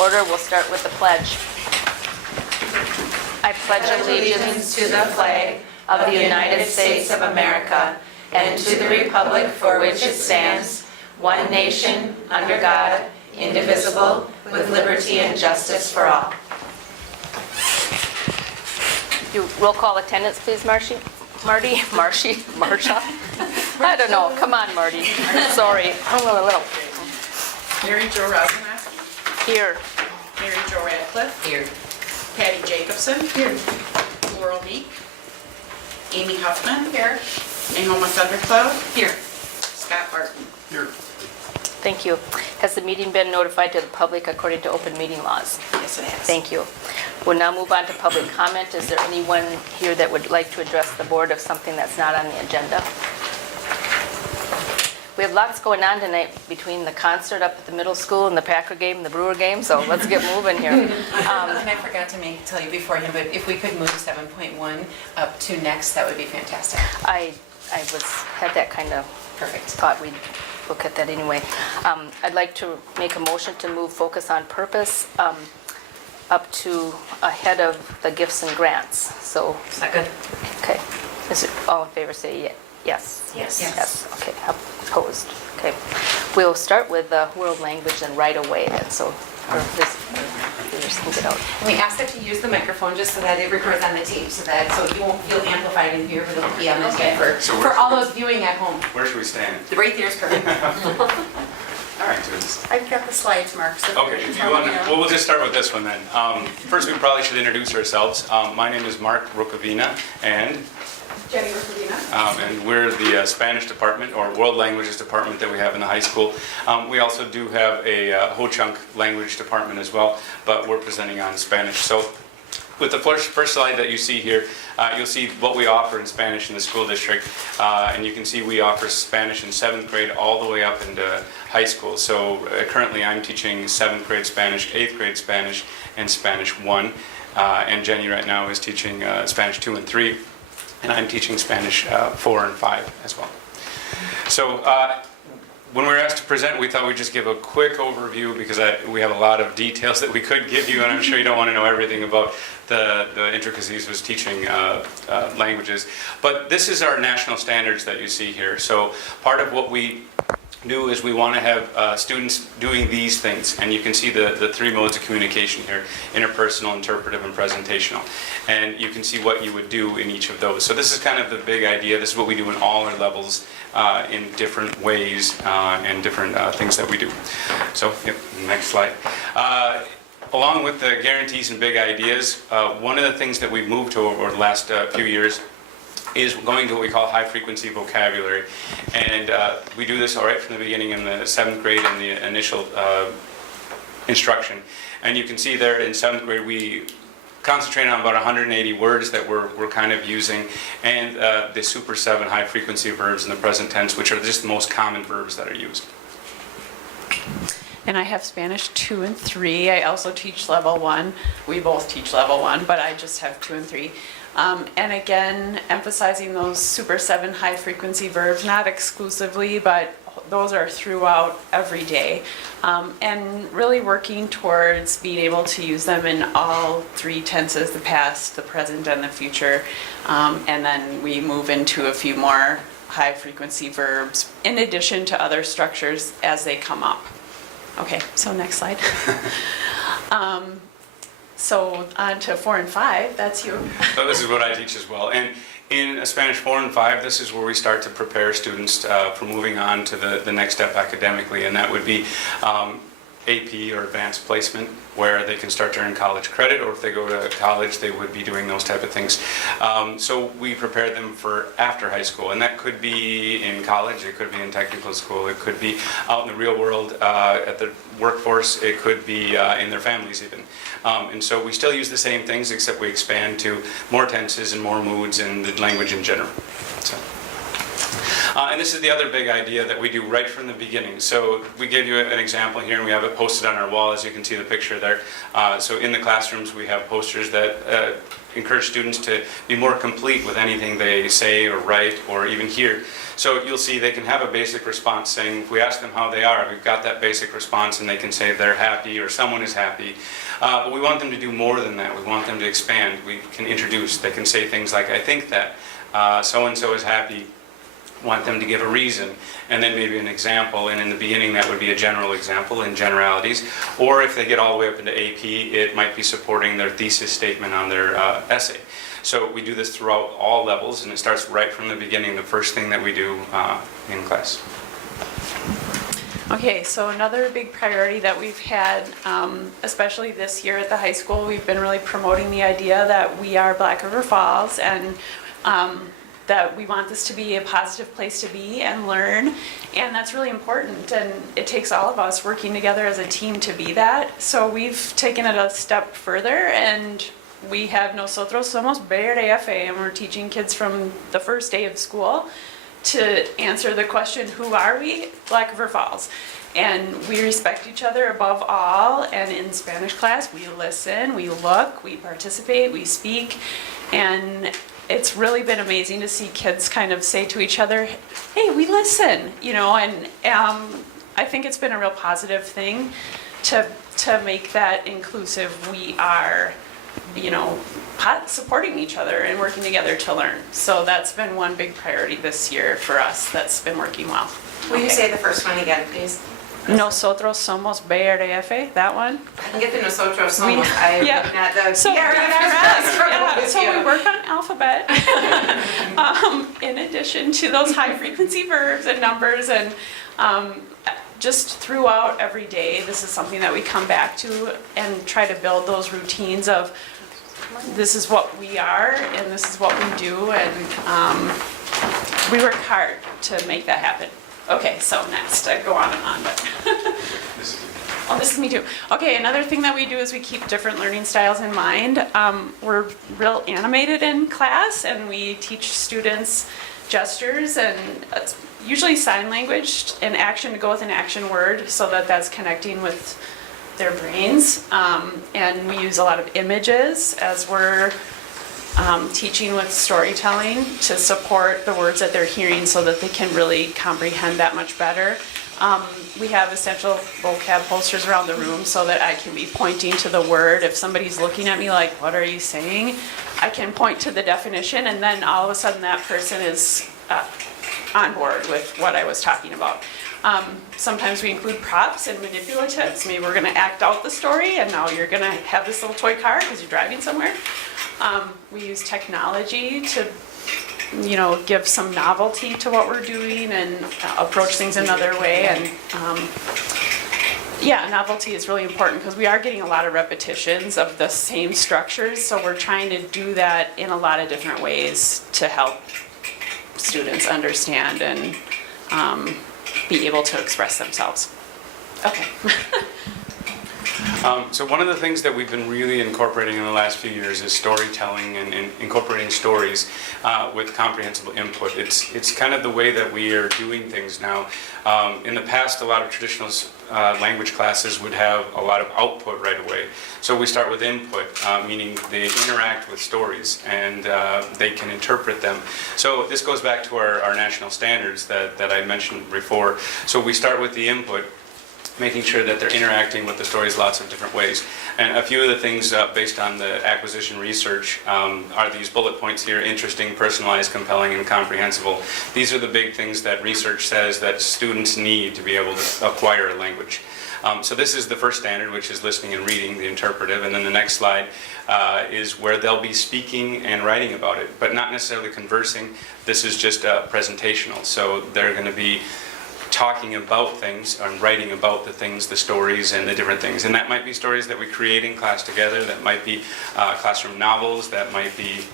order. We'll start with the pledge. I pledge allegiance to the flag of the United States of America and to the republic for which it stands, one nation, under God, indivisible, with liberty and justice for all. You roll call attendance, please, Marcia? Marsha? I don't know. Come on, Marty. Sorry. I'm a little. Mary Jo Rosenowski. Here. Mary Jo Radcliffe. Here. Patty Jacobson. Here. Laurel Meek. Amy Huffman. Here. Naoma Thundercloud. Here. Scott Barton. Here. Thank you. Has the meeting been notified to the public according to open meeting laws? Yes, it has. Thank you. We'll now move on to public comment. Is there anyone here that would like to address the board of something that's not on the agenda? We have lots going on tonight between the concert up at the middle school and the Packer game and the Brewer game, so let's get moving here. And I forgot to tell you beforehand, but if we could move 7.1 up to next, that would be fantastic. I had that kind of Perfect. thought we'd look at that anyway. I'd like to make a motion to move focus on purpose up to ahead of the gifts and grants. So, Second. okay. Is it all in favor? Say yes. Yes. Yes. Okay. Opposed. Okay. We'll start with world language and right away. And so, just move it out. We ask that you use the microphone just so that it records on the tape, so you won't feel amplified in here, but it'll be on the tape for all those viewing at home. Where should we stand? Right there is perfect. All right, Tunes. I've got the slides, Mark. So Okay, if you want to, well, we'll just start with this one then. First, we probably should introduce ourselves. My name is Mark Rukavina, and Jenny Rukavina. and we're the Spanish department or world languages department that we have in the high school. We also do have a Ho-Chunk language department as well, but we're presenting on Spanish. So with the first slide that you see here, you'll see what we offer in Spanish in the school district. And you can see we offer Spanish in 7th grade all the way up into high school. So currently I'm teaching 7th grade Spanish, 8th grade Spanish, and Spanish 1. And Jenny right now is teaching Spanish 2 and 3. And I'm teaching Spanish 4 and 5 as well. So when we were asked to present, we thought we'd just give a quick overview because we have a lot of details that we could give you, and I'm sure you don't want to know everything about the intricacies of teaching languages. But this is our national standards that you see here. So part of what we do is we want to have students doing these things, and you can see the three modes of communication here: interpersonal, interpretive, and presentational. And you can see what you would do in each of those. So this is kind of the big idea. This is what we do in all our levels in different ways and different things that we do. So, yep, next slide. Along with the guarantees and big ideas, one of the things that we've moved to over the last few years is going to what we call high-frequency vocabulary. And we do this all right from the beginning in the 7th grade in the initial instruction. And you can see there in 7th grade we concentrate on about 180 words that we're kind of using, and the Super 7 high-frequency verbs in the present tense, which are just the most common verbs that are used. And I have Spanish 2 and 3. I also teach level 1. We both teach level 1, but I just have 2 and 3. And again, emphasizing those Super 7 high frequency verbs, not exclusively, but those are throughout every day. And really working towards being able to use them in all three tenses: the past, the present, and the future. And then we move into a few more high frequency verbs in addition to other structures as they come up. Okay, so next slide. So on to 4 and 5, that's you. So this is what I teach as well. And in Spanish 4 and 5, this is where we start to prepare students for moving on to the next step academically, and that would be AP or advanced placement, where they can start to earn college credit, or if they go to college, they would be doing those type of things. So we prepare them for after high school, and that could be in college, it could be in technical school, it could be out in the real world at the workforce, it could be in their families even. And so we still use the same things, except we expand to more tenses and more moods and the language in general. So. And this is the other big idea that we do right from the beginning. So we gave you an example here, and we have it posted on our wall, as you can see the picture there. So in the classrooms, we have posters that encourage students to be more complete with anything they say or write or even hear. So you'll see they can have a basic response saying, if we ask them how they are, we've got that basic response, and they can say they're happy or someone is happy. But we want them to do more than that. We want them to expand. We can introduce. They can say things like, I think that so-and-so is happy. Want them to give a reason, and then maybe an example, and in the beginning that would be a general example in generalities, or if they get all the way up into AP, it might be supporting their thesis statement on their essay. So we do this throughout all levels, and it starts right from the beginning, the first thing that we do in class. Okay, so another big priority that we've had, especially this year at the high school, we've been really promoting the idea that we are Black River Falls, and that we want this to be a positive place to be and learn, and that's really important, and it takes all of us working together as a team to be that. So we've taken it a step further, and we have Nosotros Somos BRFSD, and we're teaching kids from the first day of school to answer the question, who are we? Black River Falls. And we respect each other above all, and in Spanish class, we listen, we look, we participate, we speak, and it's really been amazing to see kids kind of say to each other, hey, we listen, you know, and I think it's been a real positive thing to make that inclusive. We are, you know, supporting each other and working together to learn. So that's been one big priority this year for us that's been working well. Will you say the first one again, please? Nosotros somos BRFSD, that one. I can get the Nosotros Somos. I'm yeah. not the So, BRFSD. We work on alphabet in addition to those high frequency verbs and numbers, and just throughout every day, this is something that we come back to and try to build those routines of this is what we are and this is what we do, and we work hard to make that happen. Okay, so next, I go on and on, but oh, this is me too. Okay, another thing that we do is we keep different learning styles in mind. We're real animated in class, and we teach students gestures, and it's usually sign language and action to go with an action word so that that's connecting with their brains. And we use a lot of images as we're teaching with storytelling to support the words that they're hearing so that they can really comprehend that much better. We have essential vocab posters around the room so that I can be pointing to the word. If somebody's looking at me like, what are you saying? I can point to the definition, and then all of a sudden that person is on board with what I was talking about. Sometimes we include props and manipulatives. Maybe we're going to act out the story, and now you're going to have this little toy car because you're driving somewhere. We use technology to, you know, give some novelty to what we're doing and approach things another way. And yeah, novelty is really important because we are getting a lot of repetitions of the same structures. So we're trying to do that in a lot of different ways to help students understand and be able to express themselves. Okay. So one of the things that we've been really incorporating in the last few years is storytelling and incorporating stories with comprehensible input. It's kind of the way that we are doing things now. In the past, a lot of traditional language classes would have a lot of output right away. So we start with input, meaning they interact with stories and they can interpret them. So this goes back to our national standards that I mentioned before. So we start with the input, making sure that they're interacting with the stories lots of different ways. And a few of the things based on the acquisition research are these bullet points here: interesting, personalized, compelling, and comprehensible. These are the big things that research says that students need to be able to acquire a language. So this is the first standard, which is listening and reading, the interpretive, and then the next slide is where they'll be speaking and writing about it, but not necessarily conversing. This is just presentational, so they're going to be talking about things and writing about the things, the stories and the different things. And that might be stories that we create in class together, that might be classroom novels, that might be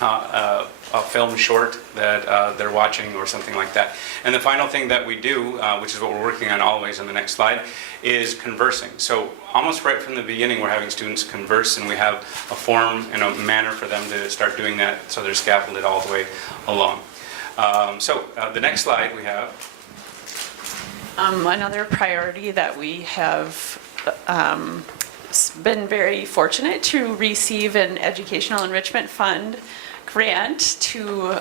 a film short that they're watching or something like that. And the final thing that we do, which is what we're working on always on the next slide, is conversing. So almost right from the beginning we're having students converse, and we have a form and a manner for them to start doing that, so they're scaffolded all the way along. The next slide we have. Another priority that we have been very fortunate to receive an Educational Enrichment Fund grant to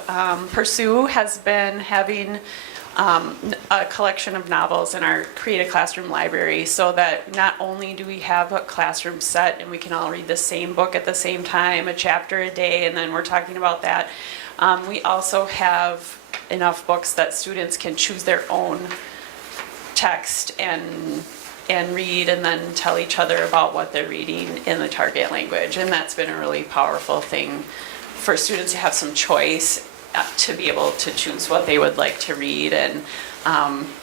pursue has been having a collection of novels in our Create a Classroom library, so that not only do we have a classroom set and we can all read the same book at the same time, a chapter a day, and then we're talking about that, we also have enough books that students can choose their own text and read and then tell each other about what they're reading in the target language. And that's been a really powerful thing for students to have some choice to be able to choose what they would like to read. And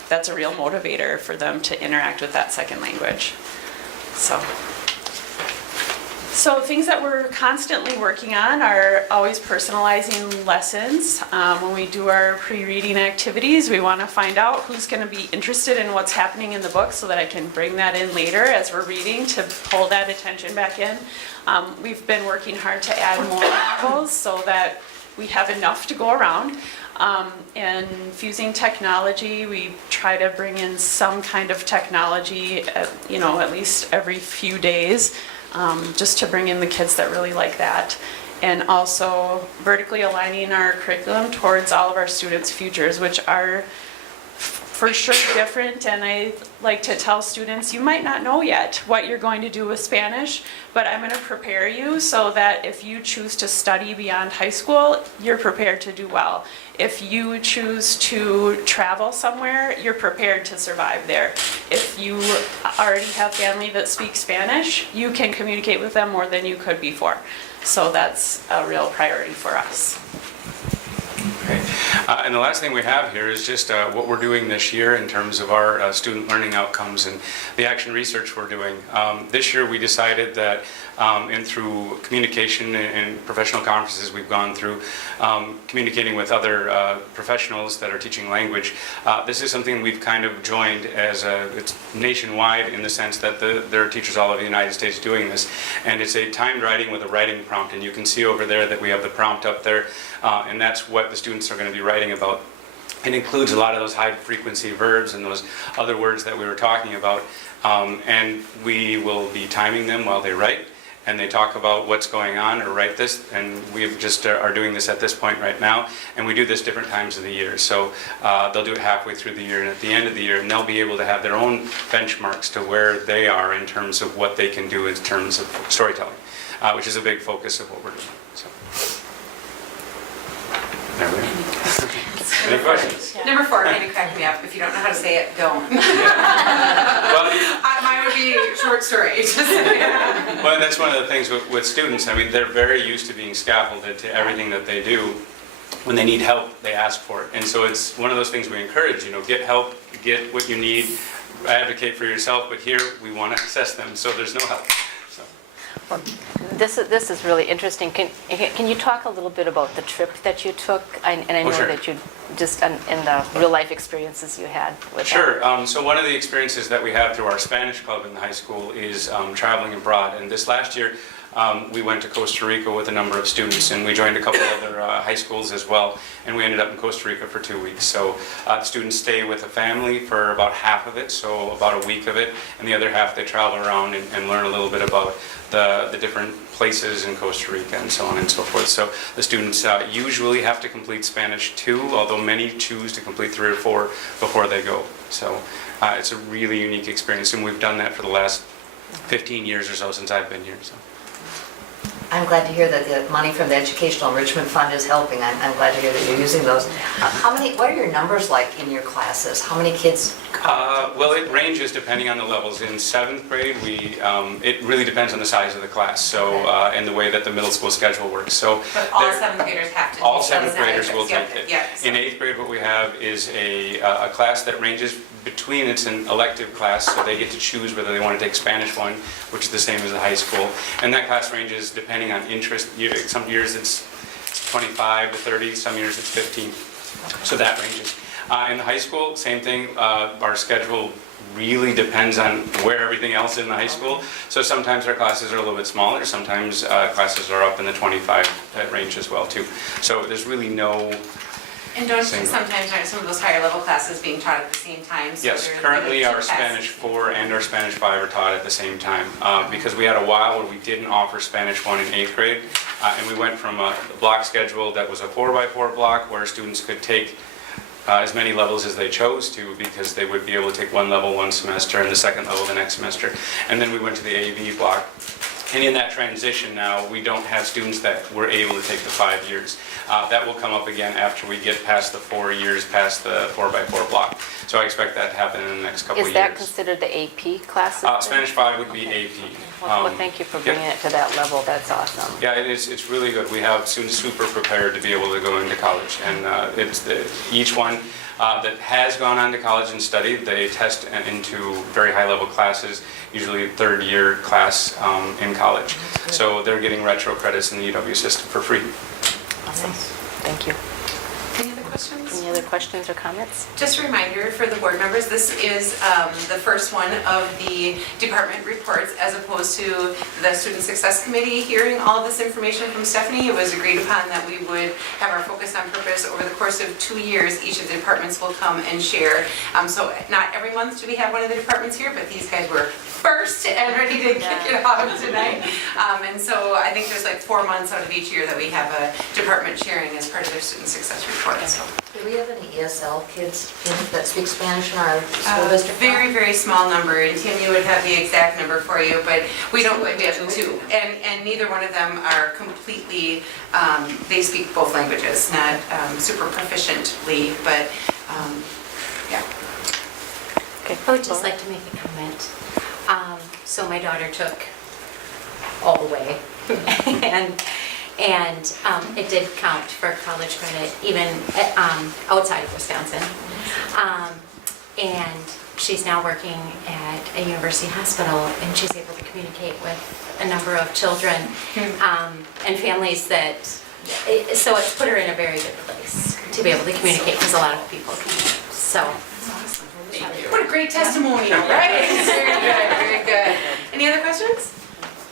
that's a real motivator for them to interact with that second language. So things that we're constantly working on are always personalizing lessons. When we do our pre-reading activities, we want to find out who's going to be interested in what's happening in the book so that I can bring that in later as we're reading to pull that attention back in. We've been working hard to add more novels so that we have enough to go around. And fusing technology, we try to bring in some kind of technology at least every few days. Just to bring in the kids that really like that. And also vertically aligning our curriculum towards all of our students' futures, which are for sure different. And I like to tell students, you might not know yet what you're going to do with Spanish, but I'm going to prepare you so that if you choose to study beyond high school, you're prepared to do well. If you choose to travel somewhere, you're prepared to survive there. If you already have family that speaks Spanish, you can communicate with them more than you could before. So that's a real priority for us. Okay. And the last thing we have here is just what we're doing this year in terms of our student learning outcomes and the action research we're doing. This year we decided that and through communication and professional conferences we've gone through, communicating with other professionals that are teaching language, this is something we've kind of joined as it's nationwide in the sense that there are teachers all over the United States doing this. And it's a timed writing with a writing prompt. And you can see over there that we have the prompt up there. And that's what the students are going to be writing about. It includes a lot of those high frequency verbs and those other words that we were talking about. And we will be timing them while they write. And they talk about what's going on or write this, and we just are doing this at this point right now, and we do this different times of the year. So they'll do it halfway through the year and at the end of the year, and they'll be able to have their own benchmarks to where they are in terms of what they can do in terms of storytelling, which is a big focus of what we're doing. So. There we go. Any questions? Number 4, kind of crack me up. If you don't know how to say it, don't. Well, Mine would be short story. well, that's one of the things with students. I mean, they're very used to being scaffolded to everything that they do. When they need help, they ask for it. And so it's one of those things we encourage, get help, get what you need, advocate for yourself, but here we want to assess them, so there's no help. So. Well, this is really interesting. Can you talk a little bit about the trip that you took? And I know sure. that you just in the real life experiences you had with Sure. that. So one of the experiences that we have through our Spanish club in the high school is traveling abroad. And this last year, we went to Costa Rica with a number of students, and we joined a couple other high schools as well. And we ended up in Costa Rica for 2 weeks. So the students stay with a family for about half of it, so about a week of it, and the other half they travel around and learn a little bit about the different places in Costa Rica and so on and so forth. So the students usually have to complete Spanish 2, although many choose to complete 3 or 4 before they go. So it's a really unique experience, and we've done that for the last 15 years or so since I've been here. So. I'm glad to hear that the money from the Educational Enrichment Fund is helping. I'm glad to hear that you're using those. What are your numbers like in your classes? How many kids? Well, it ranges depending on the levels. In 7th grade, it really depends on the size of the class, so and the way that the middle school schedule works. So but all 7th graders have to. All 7th graders will take it. Yes. In 8th grade, what we have is a class that ranges between, it's an elective class, so they get to choose whether they want to take Spanish 1, which is the same as the high school. And that class ranges depending on interest. Some years it's 25 to 30, some years it's 15. So that ranges. In the high school, same thing. Our schedule really depends on where everything else is in the high school. So sometimes our classes are a little bit smaller. Sometimes classes are up in the 25 range as well too. So there's really no And don't Same. sometimes aren't some of those higher level classes being taught at the same time? So Yes, they're currently limited our to tests. Spanish 4 and our Spanish 5 are taught at the same time because we had a while where we didn't offer Spanish 1 in 8th grade and we went from a block schedule that was a 4x4 block where students could take as many levels as they chose to because they would be able to take one level one semester and the second level the next semester. And then we went to the AV block. And in that transition now, we don't have students that were able to take the 5 years. That will come up again after we get past the 4 years, past the 4x4 block. So I expect that to happen in the next couple of Is years. that considered the AP classes? then? Spanish 5 would be AP. Well, thank you for bringing it to that level, that's awesome. Yeah, it's really good. We have students super prepared to be able to go into college. And each one that has gone on to college and studied, they test into very high level classes, usually third year class in college. So they're getting retro credits in the UW system for free. Awesome, thank you. Any other questions? Any other questions or comments? Just a reminder for the board members, this is the first one of the department reports as opposed to the Student Success Committee hearing all of this information from Stephanie. It was agreed upon that we would have our focus on purpose over the course of 2 years. Each of the departments will come and share. So not every month do we have one of the departments here, but these guys were first and ready to kick it off tonight. And so I think there's like 4 months out of each year that we have a department sharing as part of their Student Success report. So. Do we have any ESL kids that speak Spanish in our school district? Very, very small number, and Tim, you would have the exact number for you, but we don't, we have 2. And neither one of them are completely, they speak both languages, not super proficiently, but, yeah. Okay. I would just like to make a comment. So my daughter took all the way, and it did count for college credit, even outside of Wisconsin. And she's now working at a university hospital, and she's able to communicate with a number of children and families that, so it's put her in a very good place to be able to communicate, because a lot of people can't. So. What a great testimonial, right? Very good, very good. Any other questions?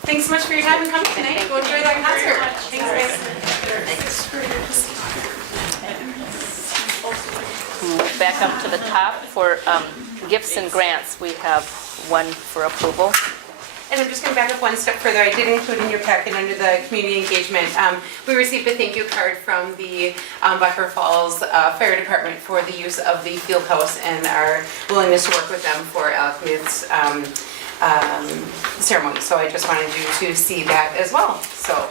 Thanks so much for your time and coming tonight. We'll enjoy that concert. Thanks, Move back up to the top for gifts and grants. We have one for approval. And I'm just going to back up one step further. I did include in your packet under the community engagement, we received a thank you card from the Butler Falls Fire Department for the use of the field house and our willingness to work with them for Alec Muth's ceremony. So I just wanted you to see that as well. So,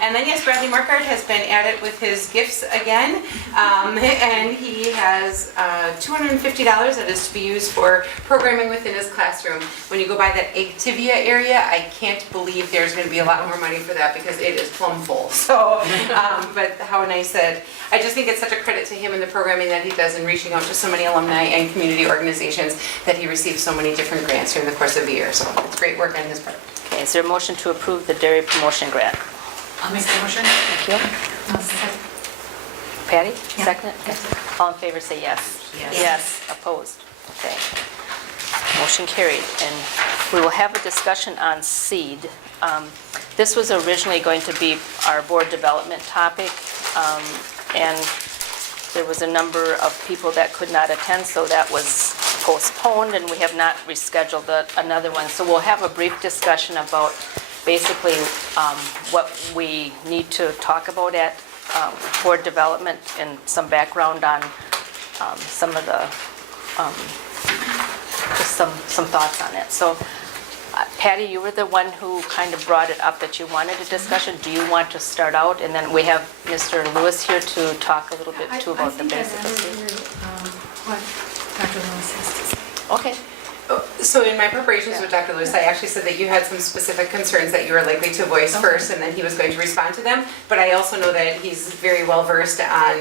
and then yes, Bradley Markart has been at it with his gifts again, and he has $250 that is to be used for programming within his classroom. When you go by that Activia area, I can't believe there's going to be a lot more money for that because it is plumb full. So, but how nice that, I just think it's such a credit to him and the programming that he does in reaching out to so many alumni and community organizations that he receives so many different grants during the course of the year. So it's great work on his part. Okay, is there a motion to approve the dairy promotion grant? I'll make the motion. Thank you. Patty, second? Okay. All in favor say yes. Yes. Yes, opposed. Okay. Motion carried. And we will have a discussion on seed. This was originally going to be our board development topic, and there was a number of people that could not attend, so that was postponed, and we have not rescheduled another one. So we'll have a brief discussion about basically what we need to talk about at board development and some background on some of the, just some thoughts on it. So Patty, you were the one who kind of brought it up that you wanted a discussion. Do you want to start out? And then we have Mr. Lewis here to talk a little bit too about the basics. What Dr. Lewis has to say. Okay. So in my preparations with Dr. Lewis, I actually said that you had some specific concerns that you were likely to voice first, and then he was going to respond to them. But I also know that he's very well versed on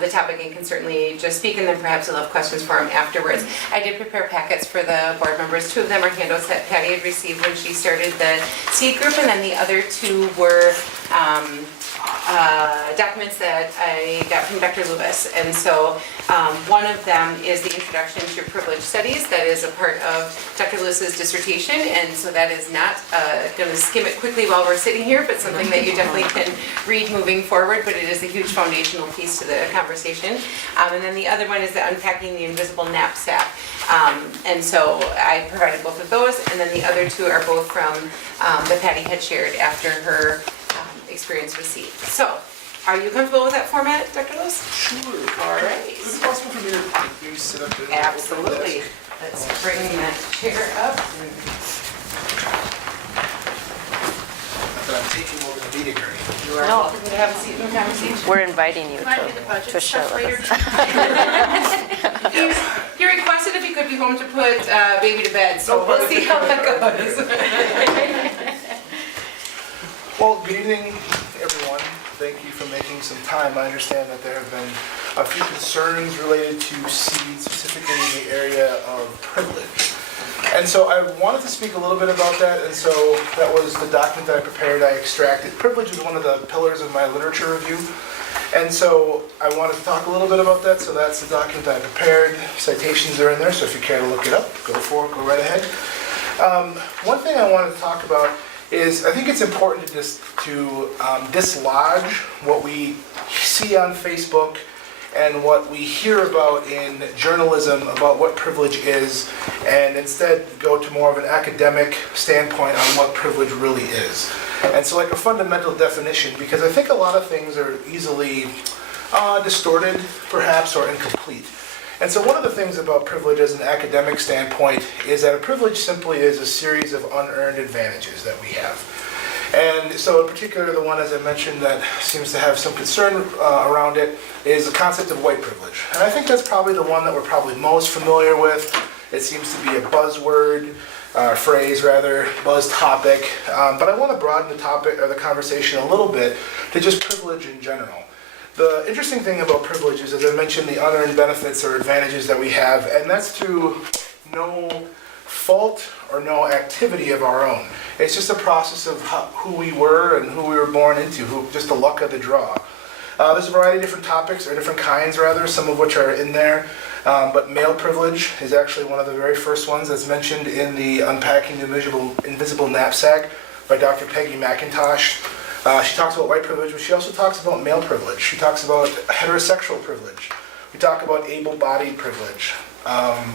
the topic and can certainly just speak, and then perhaps you'll have questions for him afterwards. I did prepare packets for the board members. 2 of them are handouts that Patty had received when she started the seed group, and then the other 2 were documents that I got from Dr. Lewis. And so one of them is the Introduction to Privilege Studies. That is a part of Dr. Lewis's dissertation. And so that is not going to skim it quickly while we're sitting here, but something that you definitely can read moving forward. But it is a huge foundational piece to the conversation. And then the other one is the Unpacking the Invisible Knapsack. And so I provided both of those. And then the other two are both from that Patty had shared after her experience with seed. So, are you comfortable with that format, Dr. Lewis? Sure. All right. Is it possible for me to maybe sit up there? Absolutely. Let's bring that chair up. Not that I'm taking over the meeting or anything. You are welcome to have a seat in the conversation. We're inviting you to share with us. He requested if he could be home to put baby to bed, so we'll see how that goes. Well, good evening, everyone. Thank you for making some time. I understand that there have been a few concerns related to seed, specifically in the area of privilege. And so I wanted to speak a little bit about that, and so that was the document that I prepared. I extracted. Privilege is one of the pillars of my literature review. And so I wanted to talk a little bit about that, so that's the document that I prepared. Citations are in there, so if you care to look it up, go for it, go right ahead. One thing I wanted to talk about is I think it's important to dislodge what we see on Facebook and what we hear about in journalism about what privilege is, and instead go to more of an academic standpoint on what privilege really is. And so like a fundamental definition, because I think a lot of things are easily distorted, perhaps, or incomplete. And so one of the things about privilege as an academic standpoint is that a privilege simply is a series of unearned advantages that we have. And so in particular, the one, as I mentioned, that seems to have some concern around it is the concept of white privilege. And I think that's probably the one that we're probably most familiar with. It seems to be a buzzword, phrase rather, buzz topic. But I want to broaden the topic or the conversation a little bit to just privilege in general. The interesting thing about privilege is, as I mentioned, the unearned benefits or advantages that we have, and that's through no fault or no activity of our own. It's just a process of who we were and who we were born into, just the luck of the draw. There's a variety of different topics, or different kinds rather, some of which are in there. But male privilege is actually one of the very first ones that's mentioned in the Unpacking the Invisible Knapsack by Dr. Peggy McIntosh. She talks about white privilege, but she also talks about male privilege. She talks about heterosexual privilege. We talk about able-bodied privilege.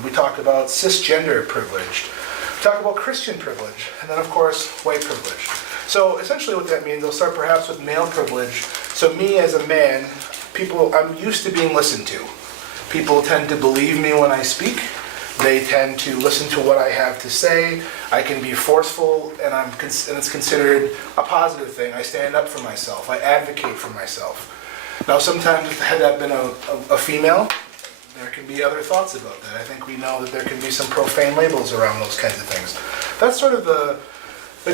We talk about cisgender privilege. We talk about Christian privilege. And then, of course, white privilege. So essentially what that means, I'll start perhaps with male privilege. So me as a man, I'm used to being listened to. People tend to believe me when I speak. They tend to listen to what I have to say. I can be forceful, and it's considered a positive thing. I stand up for myself. I advocate for myself. Now, sometimes, had that been a female, there can be other thoughts about that. I think we know that there can be some profane labels around those kinds of things. That's sort of the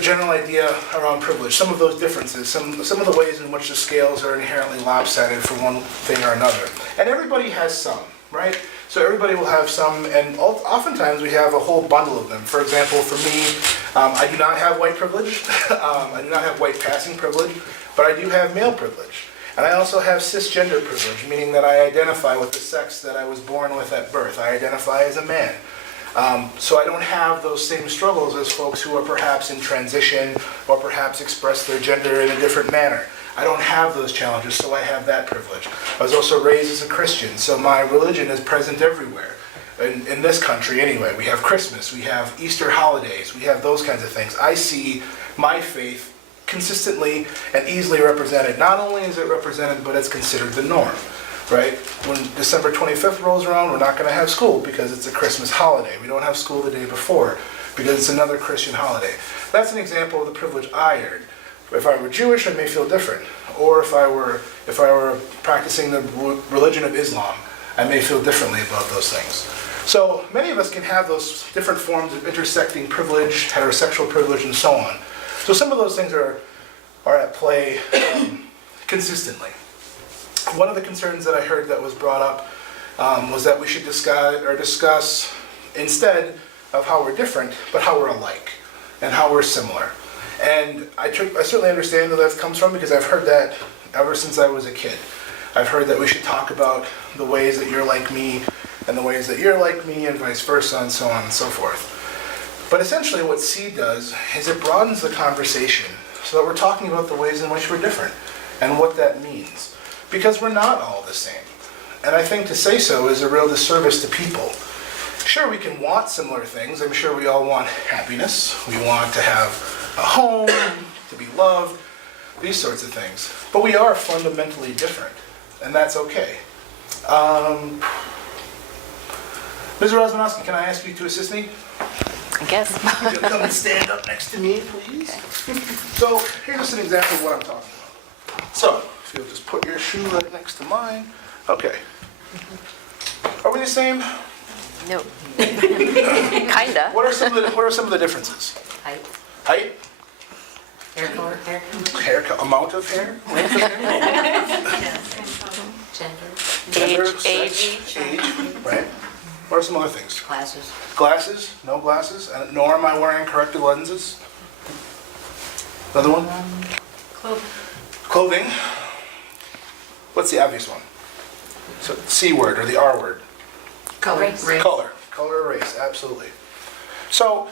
general idea around privilege. Some of those differences, some of the ways in which the scales are inherently lopsided for one thing or another. And everybody has some, right? So everybody will have some, and oftentimes we have a whole bundle of them. For example, for me, I do not have white privilege. I do not have white passing privilege, but I do have male privilege. And I also have cisgender privilege, meaning that I identify with the sex that I was born with at birth. I identify as a man. So I don't have those same struggles as folks who are perhaps in transition or perhaps express their gender in a different manner. I don't have those challenges, so I have that privilege. I was also raised as a Christian, so my religion is present everywhere. In this country anyway, we have Christmas, we have Easter holidays, we have those kinds of things. I see my faith consistently and easily represented. Not only is it represented, but it's considered the norm, right? When December 25th rolls around, we're not going to have school because it's a Christmas holiday. We don't have school the day before because it's another Christian holiday. That's an example of the privilege I earned. If I were Jewish, I may feel different. Or if I were practicing the religion of Islam, I may feel differently about those things. So many of us can have those different forms of intersecting privilege, heterosexual privilege, and so on. So some of those things are at play consistently. One of the concerns that I heard that was brought up was that we should discuss instead of how we're different, but how we're alike and how we're similar. And I certainly understand where that comes from because I've heard that ever since I was a kid. I've heard that we should talk about the ways that you're like me and the ways that you're like me and vice versa and so on and so forth. But essentially what SEED does is it broadens the conversation so that we're talking about the ways in which we're different and what that means. Because we're not all the same. And I think to say so is a real disservice to people. Sure, we can want similar things. I'm sure we all want happiness. We want to have a home, to be loved, these sorts of things. But we are fundamentally different, and that's okay. Ms. Rozmanowski, can I ask you to assist me? I guess. Would you come and stand up next to me, please? So here's just an example of what I'm talking about. So if you'll just put your shoe right next to mine. Okay. Are we the same? No. Kinda. What are some of the differences? Height, Height, hair color, hair, amount of hair, length of hair, gender, gender, sex, age, right? What are some other things? classes. Glasses, no glasses, nor am I wearing corrective lenses. Another one? Clothing. What's the obvious one? So C word or the R word. Color. Race. Color or race, absolutely. So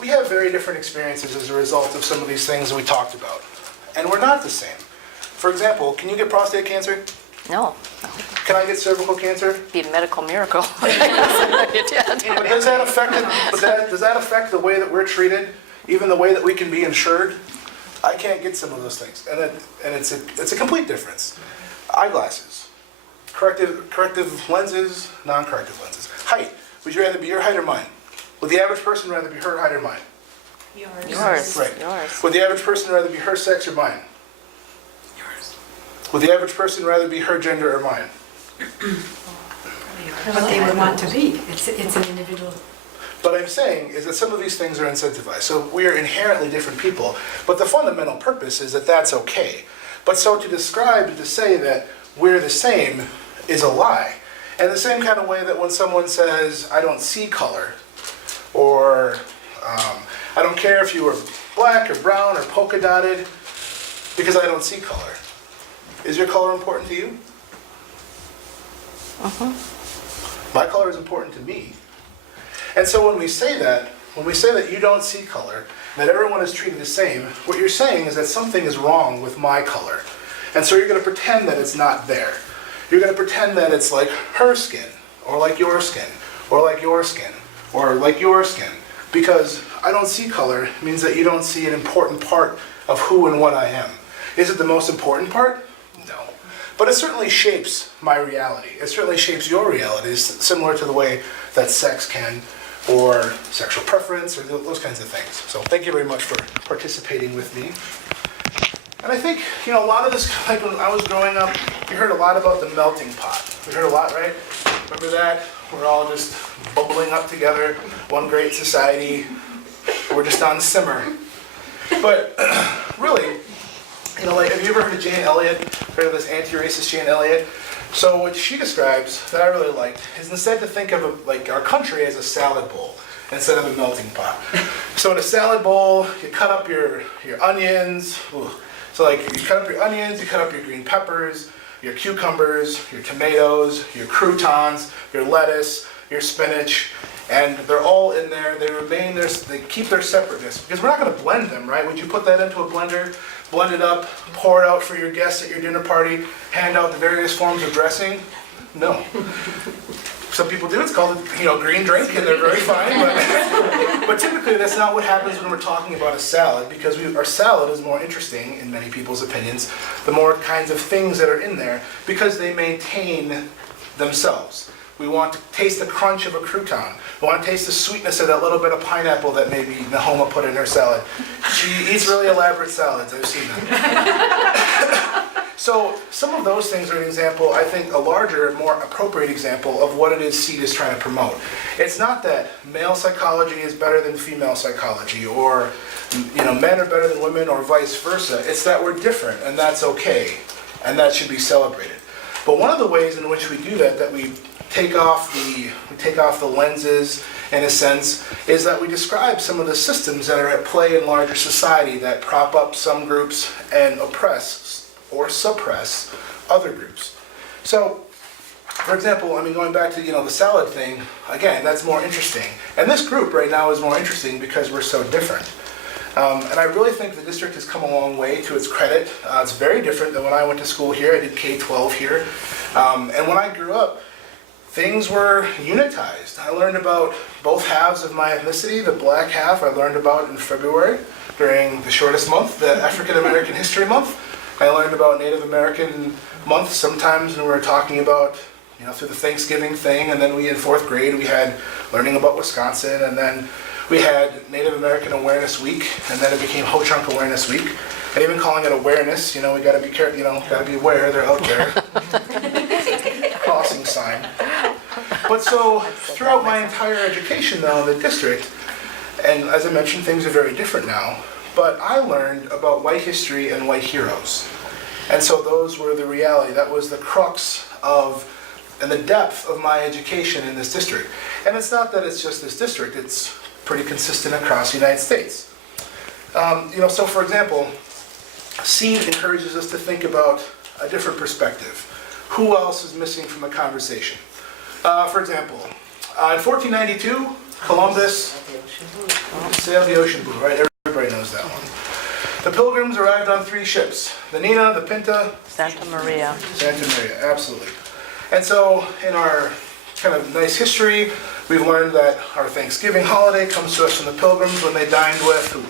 we have very different experiences as a result of some of these things that we talked about. And we're not the same. For example, can you get prostate cancer? No. Can I get cervical cancer? Be a medical miracle. But does that affect the way that we're treated? Even the way that we can be insured? I can't get some of those things. And it's a complete difference. Eyeglasses. Corrective lenses, non-corrective lenses. Height. Would you rather be your height or mine? Would the average person rather be her height or mine? Yours. Right. Yours. Would the average person rather be her sex or mine? Yours. Would the average person rather be her gender or mine? What they would want to be. It's an individual. What I'm saying is that some of these things are incentivized. So we are inherently different people, but the fundamental purpose is that that's okay. But so to describe, to say that we're the same is a lie. And the same kind of way that when someone says, I don't see color, or I don't care if you were black or brown or polka dotted, because I don't see color. Is your color important to you? My color is important to me. And so when we say that you don't see color, that everyone is treated the same, what you're saying is that something is wrong with my color. And so you're going to pretend that it's not there. You're going to pretend that it's like her skin, or like your skin, or like your skin, or like your skin. Because I don't see color means that you don't see an important part of who and what I am. Is it the most important part? No. But it certainly shapes my reality. It certainly shapes your reality, similar to the way that sex can, or sexual preference, or those kinds of things. So thank you very much for participating with me. And I think, a lot of this, like when I was growing up, we heard a lot about the melting pot. We heard a lot, right? Remember that? We're all just bubbling up together, one great society. We're just on simmer. But really, like, have you ever heard of Jane Elliott? Heard of this anti-racist Jane Elliott? So what she describes that I really liked is instead to think of like our country as a salad bowl instead of a melting pot. So in a salad bowl, you cut up your onions. Ooh. So like you cut up your onions, you cut up your green peppers, your cucumbers, your tomatoes, your croutons, your lettuce, your spinach, and they're all in there. They remain there. They keep their separateness because we're not going to blend them, right? Would you put that into a blender, blend it up, pour it out for your guests at your dinner party, hand out the various forms of dressing? No. Some people do. It's called, green drink, and they're very fine. But typically, that's not what happens when we're talking about a salad, because our salad is more interesting, in many people's opinions, the more kinds of things that are in there, because they maintain themselves. We want to taste the crunch of a crouton. We want to taste the sweetness of that little bit of pineapple that maybe Nahoma put in her salad. She eats really elaborate salads. I've seen them. So some of those things are an example, I think, a larger, more appropriate example of what it is SEED is trying to promote. It's not that male psychology is better than female psychology, or men are better than women, or vice versa. It's that we're different, and that's okay, and that should be celebrated. But one of the ways in which we do that we take off the lenses, in a sense, is that we describe some of the systems that are at play in larger society that prop up some groups and oppress or suppress other groups. So, for example, I mean, going back to, the salad thing, again, that's more interesting. And this group right now is more interesting because we're so different. And I really think the district has come a long way, to its credit. It's very different than when I went to school here. I did K-12 here. And when I grew up, things were unitized. I learned about both halves of my ethnicity. The black half I learned about in February during the shortest month, the African American History Month. I learned about Native American month sometimes when we were talking about, through the Thanksgiving thing. And then in 4th grade, we had learning about Wisconsin. And then we had Native American Awareness Week. And then it became Ho-Chunk Awareness Week. And even calling it awareness, we gotta be careful, gotta be aware they're out there. Crossing sign. But so throughout my entire education though in the district, and as I mentioned, things are very different now, but I learned about white history and white heroes. And so those were the reality, that was the crux of, and the depth of my education in this district. And it's not that it's just this district, it's pretty consistent across the United States. So for example, SEED encourages us to think about a different perspective. Who else is missing from the conversation? For example, in 1492, Columbus sailed the ocean blue, right? Everybody knows that one. The Pilgrims arrived on 3 ships, the Nina, the Pinta, Santa Maria. Santa Maria, absolutely. And so in our kind of nice history, we've learned that our Thanksgiving holiday comes to us from the Pilgrims when they dined with who?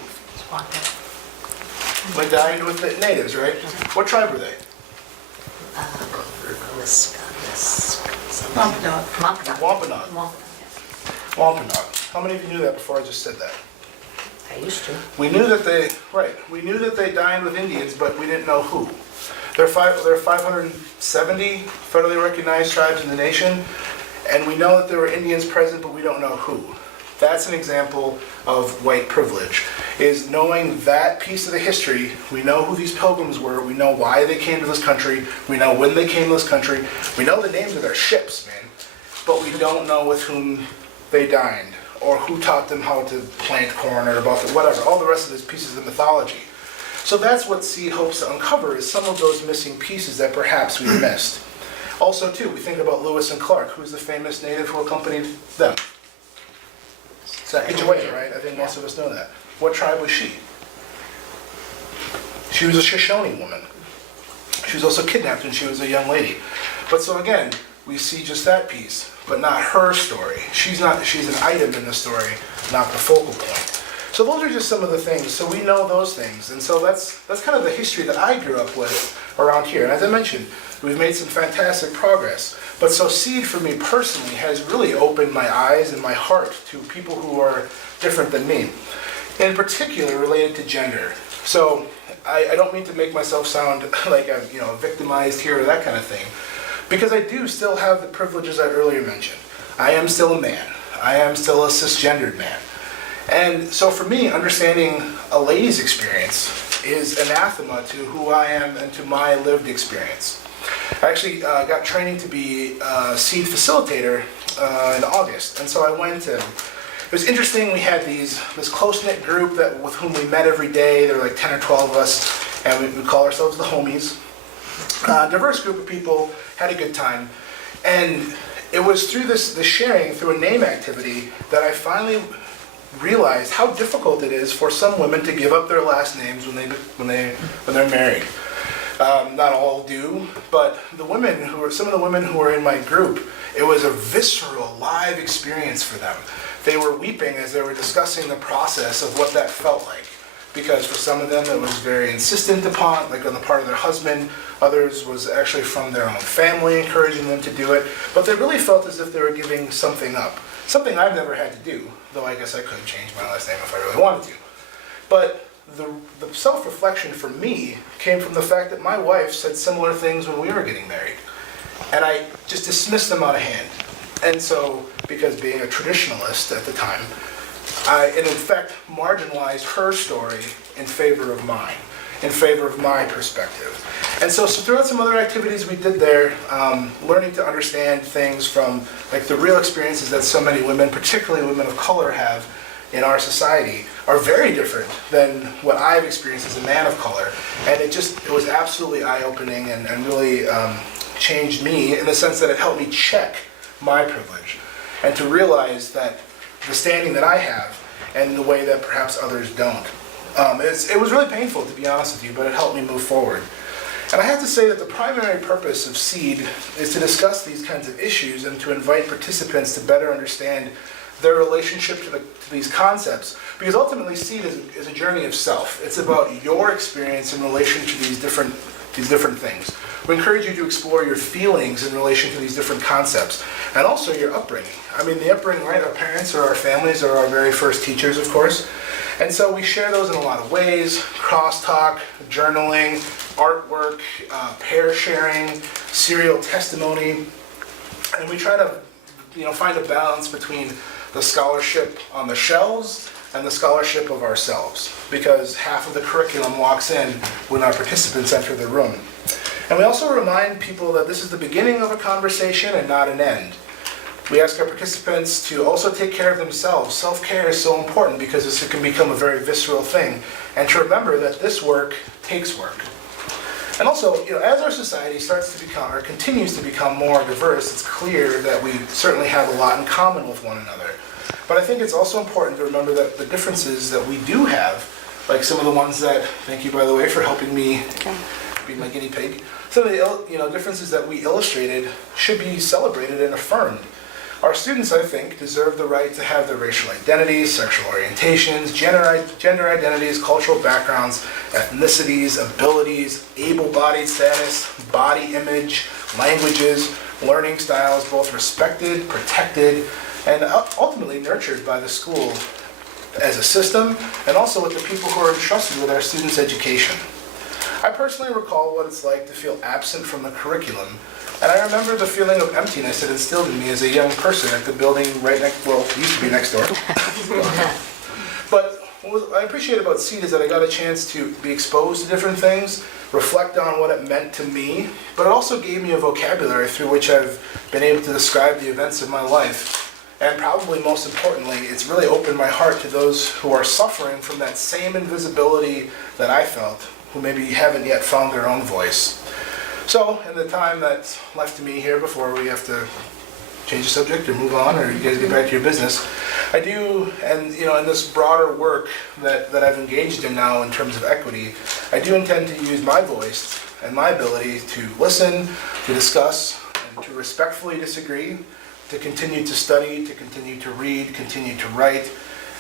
They dined with the natives, right? What tribe were they? Wampanoag. Wampanoag. How many of you knew that before I just said that? I used to. We knew that they dined with Indians, but we didn't know who. There are 570 federally recognized tribes in the nation, and we know that there were Indians present, but we don't know who. That's an example of white privilege, is knowing that piece of the history. We know who these pilgrims were, we know why they came to this country, we know when they came to this country, we know the names of their ships, man, but we don't know with whom they dined, or who taught them how to plant corn, or about whatever, all the rest of these pieces of mythology. So that's what SEED hopes to uncover, is some of those missing pieces that perhaps we missed. Also, too, we think about Lewis and Clark, who's the famous native who accompanied them. Sacagawea, right? I think most of us know that. What tribe was she? She was a Shoshone woman. She was also kidnapped when she was a young lady. But so again, we see just that piece, but not her story. She's an item in the story, not the focal point. So those are just some of the things. So we know those things. And so that's kind of the history that I grew up with around here. And as I mentioned, we've made some fantastic progress. But so SEED for me personally has really opened my eyes and my heart to people who are different than me. In particular related to gender. So I don't mean to make myself sound like I'm victimized here or that kind of thing. Because I do still have the privileges I earlier mentioned. I am still a man. I am still a cisgendered man. And so for me, understanding a lady's experience is anathema to who I am and to my lived experience. I actually got training to be a SEED facilitator in August, and so I went and it was interesting. We had this close-knit group with whom we met every day. There were like 10 or 12 of us, and we call ourselves the homies. Diverse group of people, had a good time, and it was through this sharing, through a name activity, that I finally realized how difficult it is for some women to give up their last names when they're married. Not all do, but some of the women who were in my group, it was a visceral, live experience for them. They were weeping as they were discussing the process of what that felt like. Because for some of them it was very insistent upon, like on the part of their husband. Others was actually from their own family encouraging them to do it. But they really felt as if they were giving something up. Something I've never had to do, though I guess I could change my last name if I really wanted to. But the self-reflection for me came from the fact that my wife said similar things when we were getting married. And I just dismissed them out of hand. And so, because being a traditionalist at the time, I, in fact, marginalized her story in favor of mine, in favor of my perspective. And so throughout some other activities we did there, learning to understand things from like the real experiences that so many women, particularly women of color, have in our society are very different than what I've experienced as a man of color. And it was absolutely eye-opening and really changed me in the sense that it helped me check my privilege and to realize that the standing that I have and the way that perhaps others don't. It was really painful, to be honest with you, but it helped me move forward. And I have to say that the primary purpose of SEED is to discuss these kinds of issues and to invite participants to better understand their relationship to these concepts. Because ultimately SEED is a journey of self. It's about your experience in relation to these different things. We encourage you to explore your feelings in relation to these different concepts, and also your upbringing. I mean, the upbringing, right? Our parents or our families are our very first teachers, of course. And so we share those in a lot of ways: crosstalk, journaling, artwork, pair sharing, serial testimony. And we try to, find a balance between the scholarship on the shelves and the scholarship of ourselves, because half of the curriculum walks in when our participants enter the room. And we also remind people that this is the beginning of a conversation and not an end. We ask our participants to also take care of themselves. Self-care is so important because it can become a very visceral thing. And to remember that this work takes work. And also, as our society starts to become, or continues to become more diverse, it's clear that we certainly have a lot in common with one another. But I think it's also important to remember that the differences that we do have, like some of the ones that, thank you by the way for helping me be my guinea pig, some of the differences that we illustrated should be celebrated and affirmed. Our students, I think, deserve the right to have their racial identities, sexual orientations, gender identities, cultural backgrounds, ethnicities, abilities, able-bodied status, body image, languages, learning styles, both respected, protected, and ultimately nurtured by the school as a system, and also with the people who are entrusted with our students' education. I personally recall what it's like to feel absent from the curriculum, and I remember the feeling of emptiness it instilled in me as a young person at the building right next, well, it used to be next door. But what I appreciate about SEED is that I got a chance to be exposed to different things, reflect on what it meant to me, but it also gave me a vocabulary through which I've been able to describe the events of my life. And probably most importantly, it's really opened my heart to those who are suffering from that same invisibility that I felt, who maybe haven't yet found their own voice. So, in the time that's left to me here before we have to change the subject or move on, or you guys get back to your business, I do, and in this broader work that I've engaged in now in terms of equity, I do intend to use my voice and my ability to listen, to discuss, and to respectfully disagree, to continue to study, to continue to read, continue to write,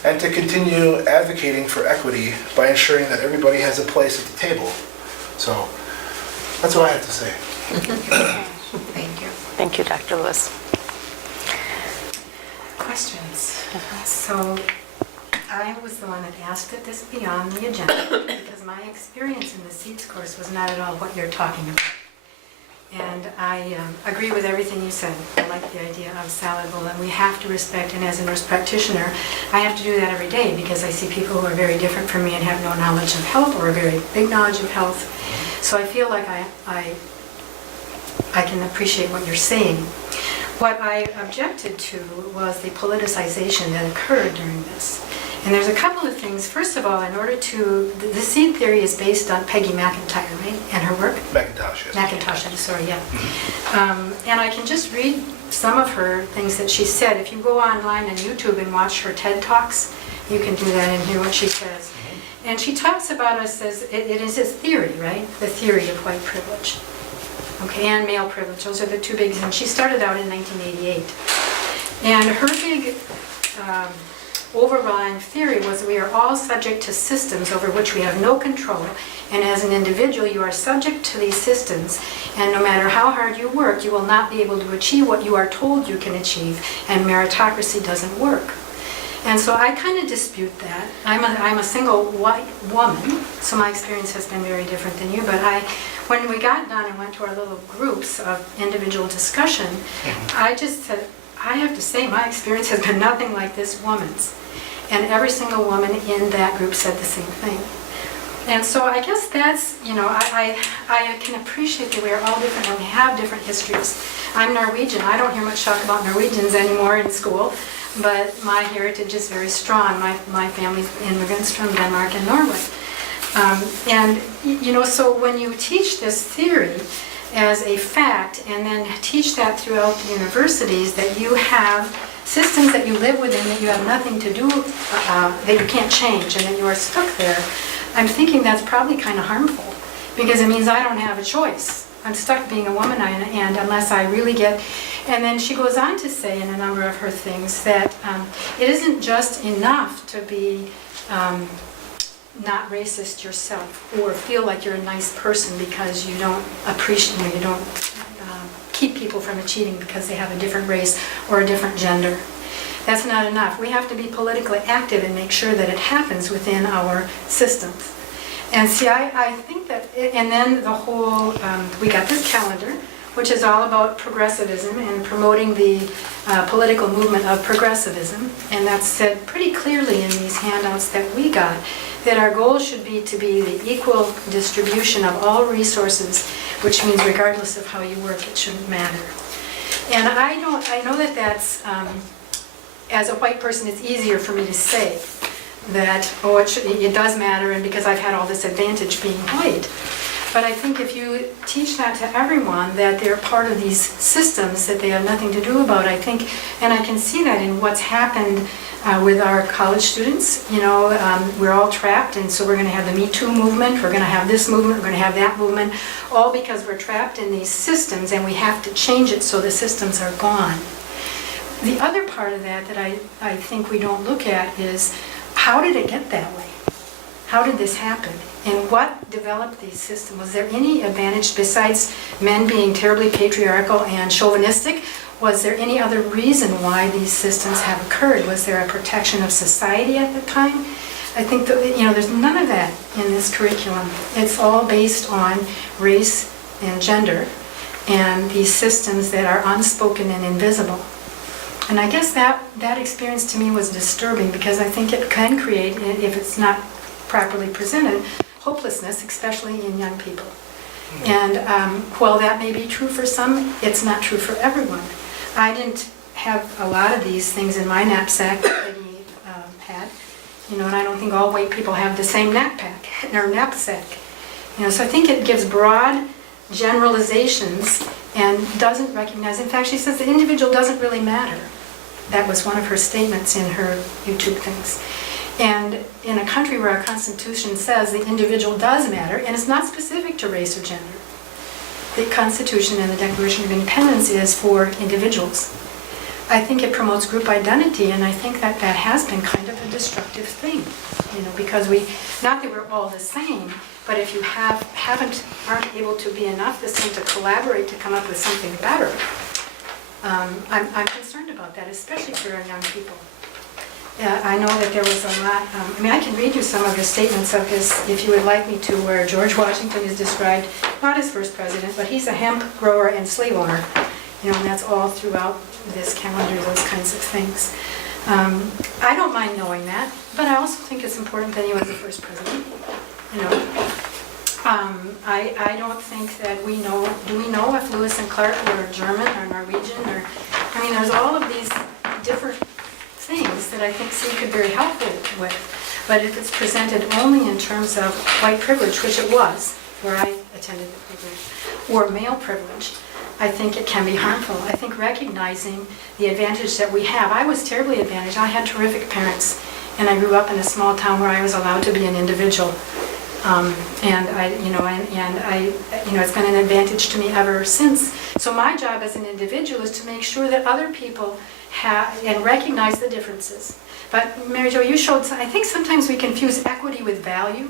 and to continue advocating for equity by ensuring that everybody has a place at the table. So, that's what I have to say. Thank you. Thank you, Dr. Lewis. Questions? So I was the one that asked that this be on the agenda because my experience in the SEEDS course was not at all what you're talking about. And I agree with everything you said. I like the idea of salad bowl, and we have to respect, and as a nurse practitioner, I have to do that every day because I see people who are very different from me and have no knowledge of health or a very big knowledge of health. So I feel like I can appreciate what you're saying. What I objected to was the politicization that occurred during this. And there's a couple of things. First of all, in order to, the SEED theory is based on Peggy McIntyre, right? And her work? McIntosh, yes. McIntosh, I'm sorry, yeah. And I can just read some of her things that she said. If you go online on YouTube and watch her TED Talks, you can do that and hear what she says. And she talks about us as, it is a theory, right? The theory of white privilege. Okay, and male privilege, those are the two bigs. And she started out in 1988. And her big overlying theory was we are all subject to systems over which we have no control, and as an individual you are subject to these systems, and no matter how hard you work you will not be able to achieve what you are told you can achieve, and meritocracy doesn't work. And so I kind of dispute that. I'm a single white woman, so my experience has been very different than you, but when we got done and went to our little groups of individual discussion, I just said, I have to say my experience has been nothing like this woman's. And every single woman in that group said the same thing. And so I guess that's, I can appreciate that we are all different and we have different histories. I'm Norwegian. I don't hear much talk about Norwegians anymore in school. but my heritage is very strong. My family's immigrants from Denmark and Norway. So when you teach this theory as a fact and then teach that throughout the universities, that you have systems that you live within that you have nothing to do, that you can't change, and that you are stuck there, I'm thinking that's probably kind of harmful, because it means I don't have a choice. I'm stuck being a woman, and unless I really get... And then she goes on to say in a number of her things that it isn't just enough to be not racist yourself or feel like you're a nice person because you don't appreciate, you don't keep people from cheating because they have a different race or a different gender. That's not enough. We have to be politically active and make sure that it happens within our systems. And see, I think that, and then the whole, we got this calendar, which is all about progressivism and promoting the political movement of progressivism. And that's said pretty clearly in these handouts that we got, that our goal should be to be the equal distribution of all resources, which means regardless of how you work, it shouldn't matter. And I know that that's, as a white person, it's easier for me to say that, oh, it does matter, and because I've had all this advantage being white. But I think if you teach that to everyone, that they're part of these systems that they have nothing to do about, I think, and I can see that in what's happened with our college students. We're all trapped, and so we're going to have the Me Too movement, we're going to have this movement, we're going to have that movement, all because we're trapped in these systems, and we have to change it so the systems are gone. The other part of that I think we don't look at is, how did it get that way? How did this happen? And what developed these systems? Was there any advantage besides men being terribly patriarchal and chauvinistic? Was there any other reason why these systems have occurred? Was there a protection of society at the time? I think that, there's none of that in this curriculum. It's all based on race and gender and these systems that are unspoken and invisible. And I guess that experience to me was disturbing, because I think it can create, if it's not properly presented, hopelessness, especially in young people. And while that may be true for some, it's not true for everyone. I didn't have a lot of these things in my knapsack that he had, and I don't think all white people have the same knapsack. So I think it gives broad generalizations and doesn't recognize. In fact, she says the individual doesn't really matter. That was one of her statements in her YouTube things. And in a country where our Constitution says the individual does matter, and it's not specific to race or gender. The Constitution and the Declaration of Independence is for individuals. I think it promotes group identity, and I think that has been kind of a destructive thing. Because not that we're all the same, but if you aren't able to be enough the same to collaborate to come up with something better, I'm concerned about that, especially for our young people. I know that there was a lot, I can read you some of the statements of his, if you would like me to, where George Washington is described, not as first president, but he's a hemp grower and slave owner, and that's all throughout this calendar, those kinds of things. I don't mind knowing that, but I also think it's important that he was the first president. I don't think that do we know if Lewis and Clark were German or Norwegian, or, there's all of these different things that I think C could be very helpful with. But if it's presented only in terms of white privilege, which it was, where I attended the program, or male privilege, I think it can be harmful. I think recognizing the advantage that we have. I was terribly advantaged. I had terrific parents, and I grew up in a small town where I was allowed to be an individual. It's been an advantage to me ever since. So my job as an individual is to make sure that other people have and recognize the differences. But Mary Jo, you showed, I think sometimes we confuse equity with value.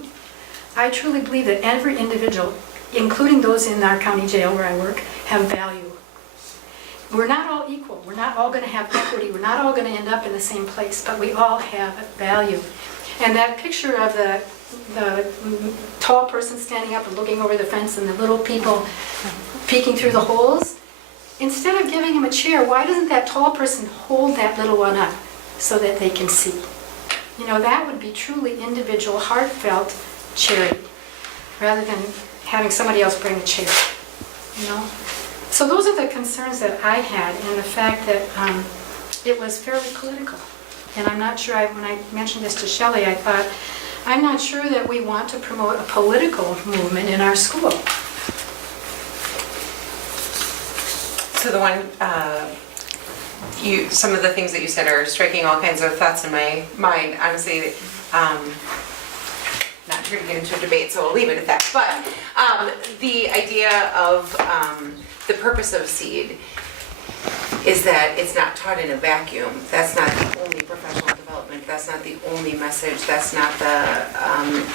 I truly believe that every individual, including those in our county jail where I work, have value. We're not all equal. We're not all going to have equity. We're not all going to end up in the same place, but we all have value. And that picture of the tall person standing up and looking over the fence and the little people peeking through the holes, instead of giving him a chair, why doesn't that tall person hold that little one up so that they can see? That would be truly individual, heartfelt charity, rather than having somebody else bring a chair. So those are the concerns that I had, and the fact that it was fairly political. And I'm not sure, when I mentioned this to Shelley, I thought, I'm not sure that we want to promote a political movement in our school. So the one, some of the things that you said are striking all kinds of thoughts in my mind. Honestly, not here to get into a debate, so I'll leave it at that. But the idea of the purpose of SEED is that it's not taught in a vacuum. That's not the only professional development. That's not the only message. That's not the,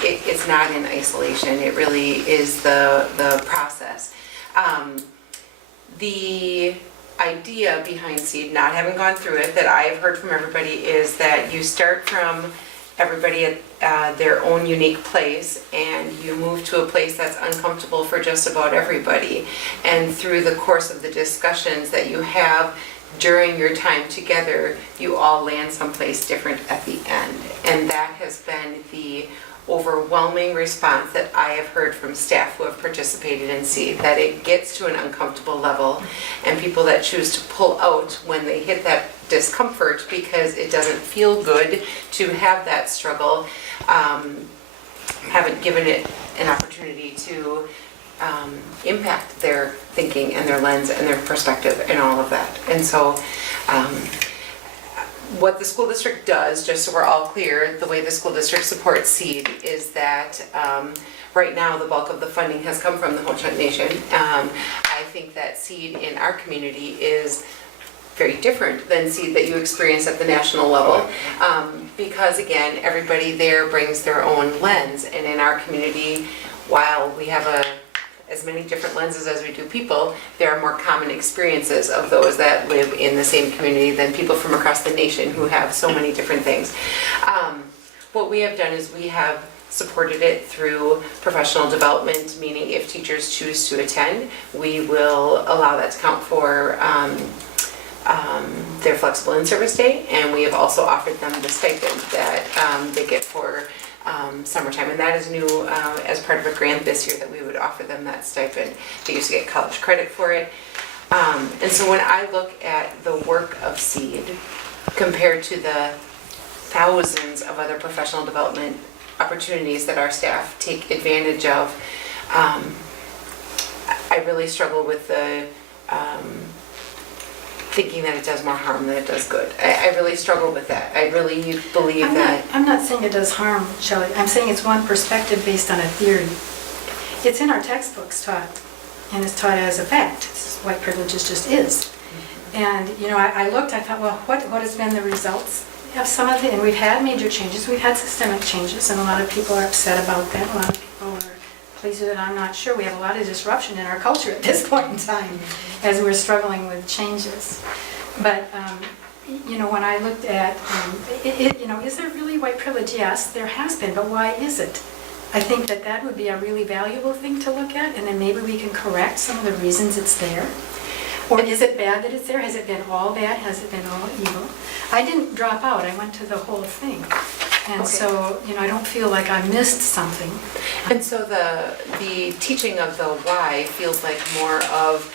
it's not in isolation. It really is the process. The idea behind SEED, not having gone through it, that I have heard from everybody is that you start from everybody at their own unique place and you move to a place that's uncomfortable for just about everybody. And through the course of the discussions that you have during your time together, you all land someplace different at the end. And that has been the overwhelming response that I have heard from staff who have participated in SEED, that it gets to an uncomfortable level and people that choose to pull out when they hit that discomfort because it doesn't feel good to have that struggle, haven't given it an opportunity to impact their thinking and their lens and their perspective and all of that. And so what the school district does, just so we're all clear, the way the school district supports SEED is that right now the bulk of the funding has come from the Ho-Chunk Nation. I think that SEED in our community is very different than SEED that you experience at the national level, because again, everybody there brings their own lens, and in our community, while we have as many different lenses as we do people, there are more common experiences of those that live in the same community than people from across the nation who have so many different things. What we have done is we have supported it through professional development, meaning if teachers choose to attend, we will allow that to count for their flexible in-service day, and we have also offered them the stipend that they get for summertime, and that is new as part of a grant this year that we would offer them that stipend. They used to get college credit for it. And so when I look at the work of SEED compared to the thousands of other professional development opportunities that our staff take advantage of, I really struggle with the thinking that it does more harm than it does good. I really struggle with that. I really believe that. I'm not saying it does harm, Shelley. I'm saying it's one perspective based on a theory. It's in our textbooks taught, and it's taught as a fact. White privilege just is. And, you know, I looked, I thought, well, what has been the results of some of it? And we've had major changes. We've had systemic changes, and a lot of people are upset about that. A lot of people are pleased with it. I'm not sure. We have a lot of disruption in our culture at this point in time as we're struggling with changes. But, you know, when I looked at, you know, is there really white privilege? Yes, there has been, but why is it? I think that that would be a really valuable thing to look at, and then maybe we can correct some of the reasons it's there. Or is it bad that it's there? Has it been all bad? Has it been all evil? I didn't drop out. I went to the whole thing. And Okay. so, you know, I don't feel like I missed something. And so the teaching of the why feels like more of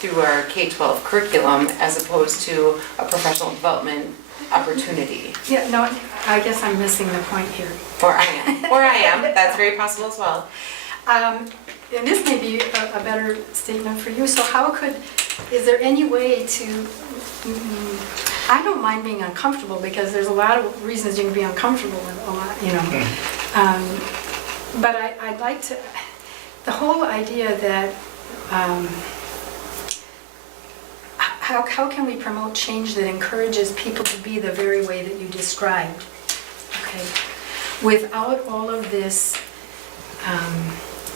through our K-12 curriculum as opposed to a professional development opportunity. Yeah, no, I guess I'm missing the point here. Or I am. Or I am. That's very possible as well. And this may be a better statement for you. So how is there any way to, I don't mind being uncomfortable because there's a lot of reasons you can be uncomfortable with a lot, you know. But I'd like to, the whole idea that, how can we promote change that encourages people to be the very way that you described? Okay. Without all of this,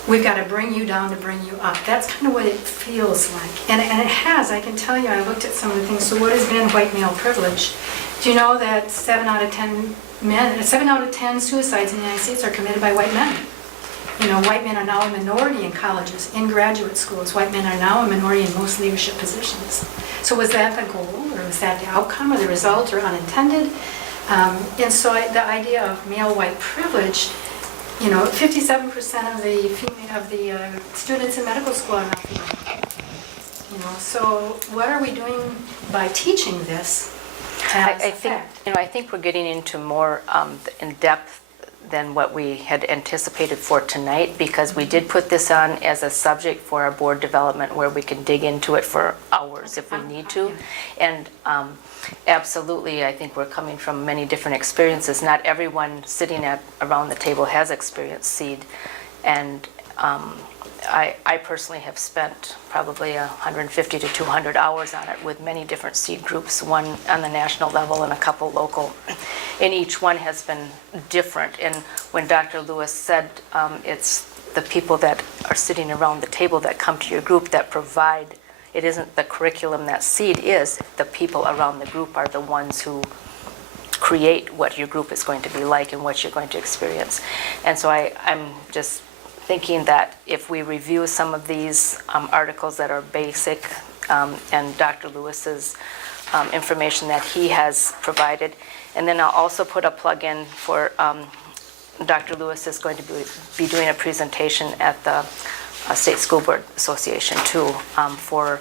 we've got to bring you down to bring you up. That's kind of what it feels like. And it has, I can tell you, I looked at some of the things. So what has been white male privilege? Do you know that 7 out of 10 suicides in the United States are committed by white men? You know, white men are now a minority in colleges, in graduate schools. White men are now a minority in most leadership positions. So was that the goal, or was that the outcome, or the result, or unintended? And so the idea of male white privilege, you know, 57% of the students in medical school are not female. You know, so what are we doing by teaching this has I think, effect. I think we're getting into more in depth than what we had anticipated for tonight, because we did put this on as a subject for our board development where we can dig into it for hours if we need to. And absolutely, I think we're coming from many different experiences. Not everyone sitting around the table has experienced seed. And I personally have spent probably 150 to 200 hours on it with many different seed groups, one on the national level and a couple local. And each one has been different. And when Dr. Lewis said it's the people that are sitting around the table that come to your group that provide, it isn't the curriculum that seed is, the people around the group are the ones who create what your group is going to be like and what you're going to experience. And so I'm just thinking that if we review some of these articles that are basic and Dr. Lewis's information that he has provided, and then I'll also put a plug in for Dr. Lewis is going to be doing a presentation at the State School Board Association too, for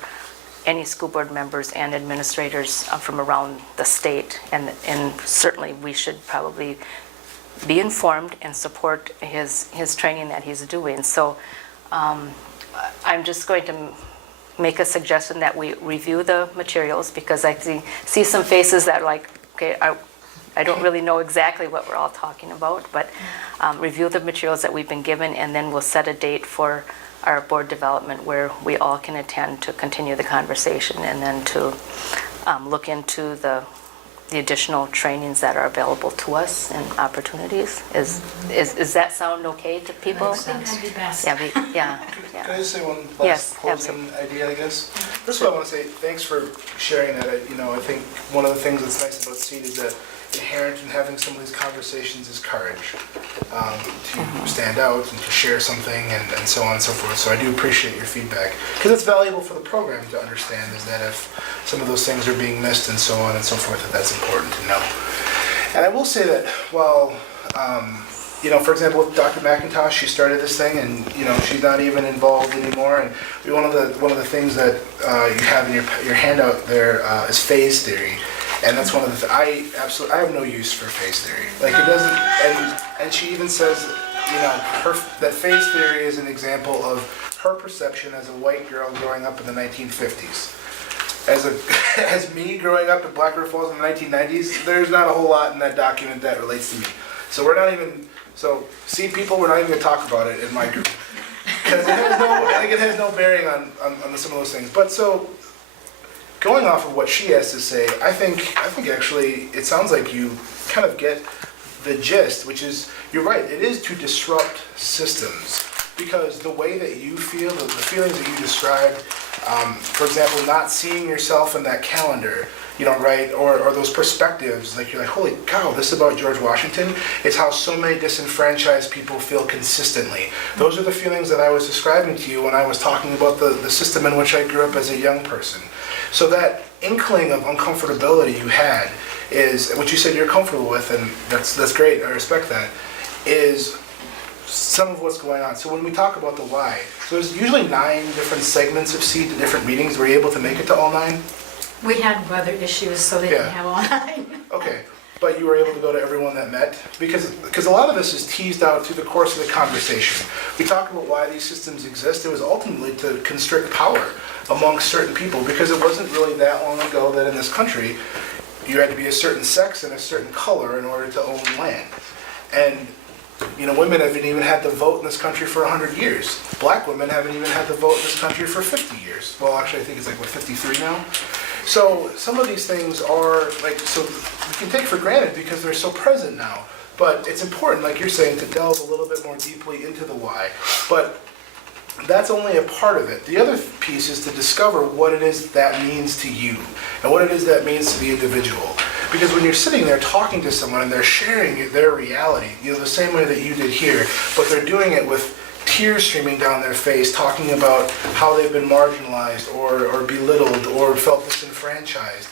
any school board members and administrators from around the state, and certainly we should probably be informed and support his training that he's doing. So I'm just going to make a suggestion that we review the materials, because I see some faces that are like, okay, I don't really know exactly what we're all talking about, but review the materials that we've been given, and then we'll set a date for our board development where we all can attend to continue the conversation, and then to look into the additional trainings that are available to us and opportunities. Is that sound okay to people? I think that'd be best. Yeah. Can I just say one Yes, last closing idea, I guess? First of all, I want to say thanks for sharing that. I think one of the things that's nice about SEED is that inherent in having some of these conversations is courage to stand out and to share something and so on and so forth. So I do appreciate your feedback, because it's valuable for the program to understand, is that if some of those things are being missed and so on and so forth, that's important to know. And I will say that while, for example, with Dr. McIntosh, she started this thing, and she's not even involved anymore. And one of the things that you have in your handout there is phase theory. And that's one of the I have no use for phase theory. Like, it doesn't, and she even says, that phase theory is an example of her perception as a white girl growing up in the 1950s. As me growing up in Black River Falls in the 1990s, there's not a whole lot in that document that relates to me. So see, people, we're not even gonna talk about it in my group. Because it has no bearing on some of those things. But so, going off of what she has to say, I think actually it sounds like you kind of get the gist, which is, you're right, it is to disrupt systems, because the way that you feel, the feelings that you described, for example, not seeing yourself in that calendar, right, or those perspectives, like you're like, holy cow, this is about George Washington, is how so many disenfranchised people feel consistently. Those are the feelings that I was describing to you when I was talking about the system in which I grew up as a young person. So that inkling of uncomfortability you had is, what you said you're comfortable with, and that's great, I respect that, is some of what's going on. So when we talk about the why, so there's usually 9 different segments of SEED to different meetings. Were you able to make it to all 9? We had weather issues, so they didn't have all 9. Okay, but you were able to go to everyone that met? Because a lot of this is teased out through the course of the conversation. We talk about why these systems exist. It was ultimately to constrict power amongst certain people, because it wasn't really that long ago that in this country you had to be a certain sex and a certain color in order to own land. And women haven't even had the vote in this country for 100 years. Black women haven't even had the vote in this country for 50 years. Well, actually, I think it's 53 now. So some of these things are so we can take for granted because they're so present now. But it's important, like you're saying, to delve a little bit more deeply into the why. But that's only a part of it. The other piece is to discover what it is that means to you and what it is that means to the individual. Because when you're sitting there talking to someone and they're sharing their reality, the same way that you did here, but they're doing it with tears streaming down their face, talking about how they've been marginalized or belittled or felt disenfranchised,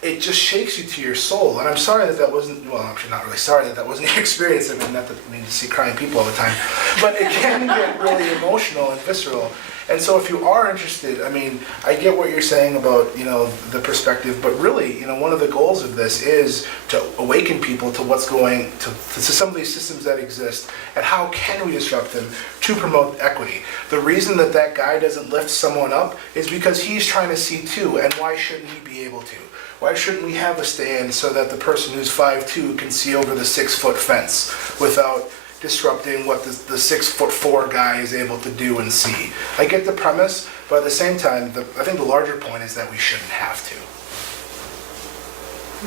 it just shakes you to your soul. And I'm sorry that wasn't, well, I'm actually not really sorry that wasn't your experience. I mean, not that we need to see crying people all the time, but it can get really emotional and visceral. And so if you are interested, I mean, I get what you're saying about, the perspective, but really, one of the goals of this is to awaken people to what's going, to some of these systems that exist, and how can we disrupt them to promote equity. The reason that guy doesn't lift someone up is because he's trying to see too, and why shouldn't he be able to? Why shouldn't we have a stand so that the person who's 5'2" can see over the 6-foot fence without disrupting what the 6'4" guy is able to do and see? I get the premise, but at the same time, I think the larger point is that we shouldn't have to.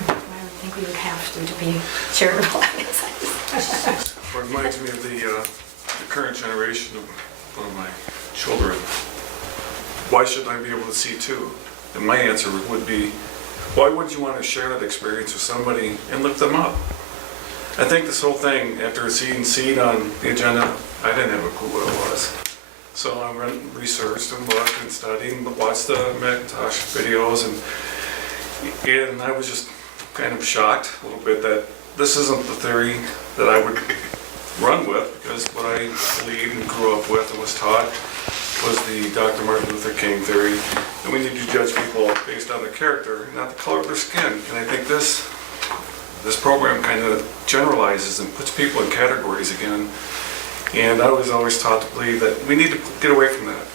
I would think we would have to be charitable. It reminds me of the current generation of my children. Why should I be able to see too? And my answer would be, why would you want to share that experience with somebody and lift them up? I think this whole thing, after seeing seed on the agenda, I didn't have a clue what it was. So I researched and looked and studied and watched the Macintosh videos, and I was just kind of shocked a little bit that this isn't the theory that I would run with, because what I believed and grew up with and was taught was the Dr. Martin Luther King theory, and we need to judge people based on their character, not the color of their skin. And I think this program kind of generalizes and puts people in categories again. And I was always taught to believe that we need to get away from that.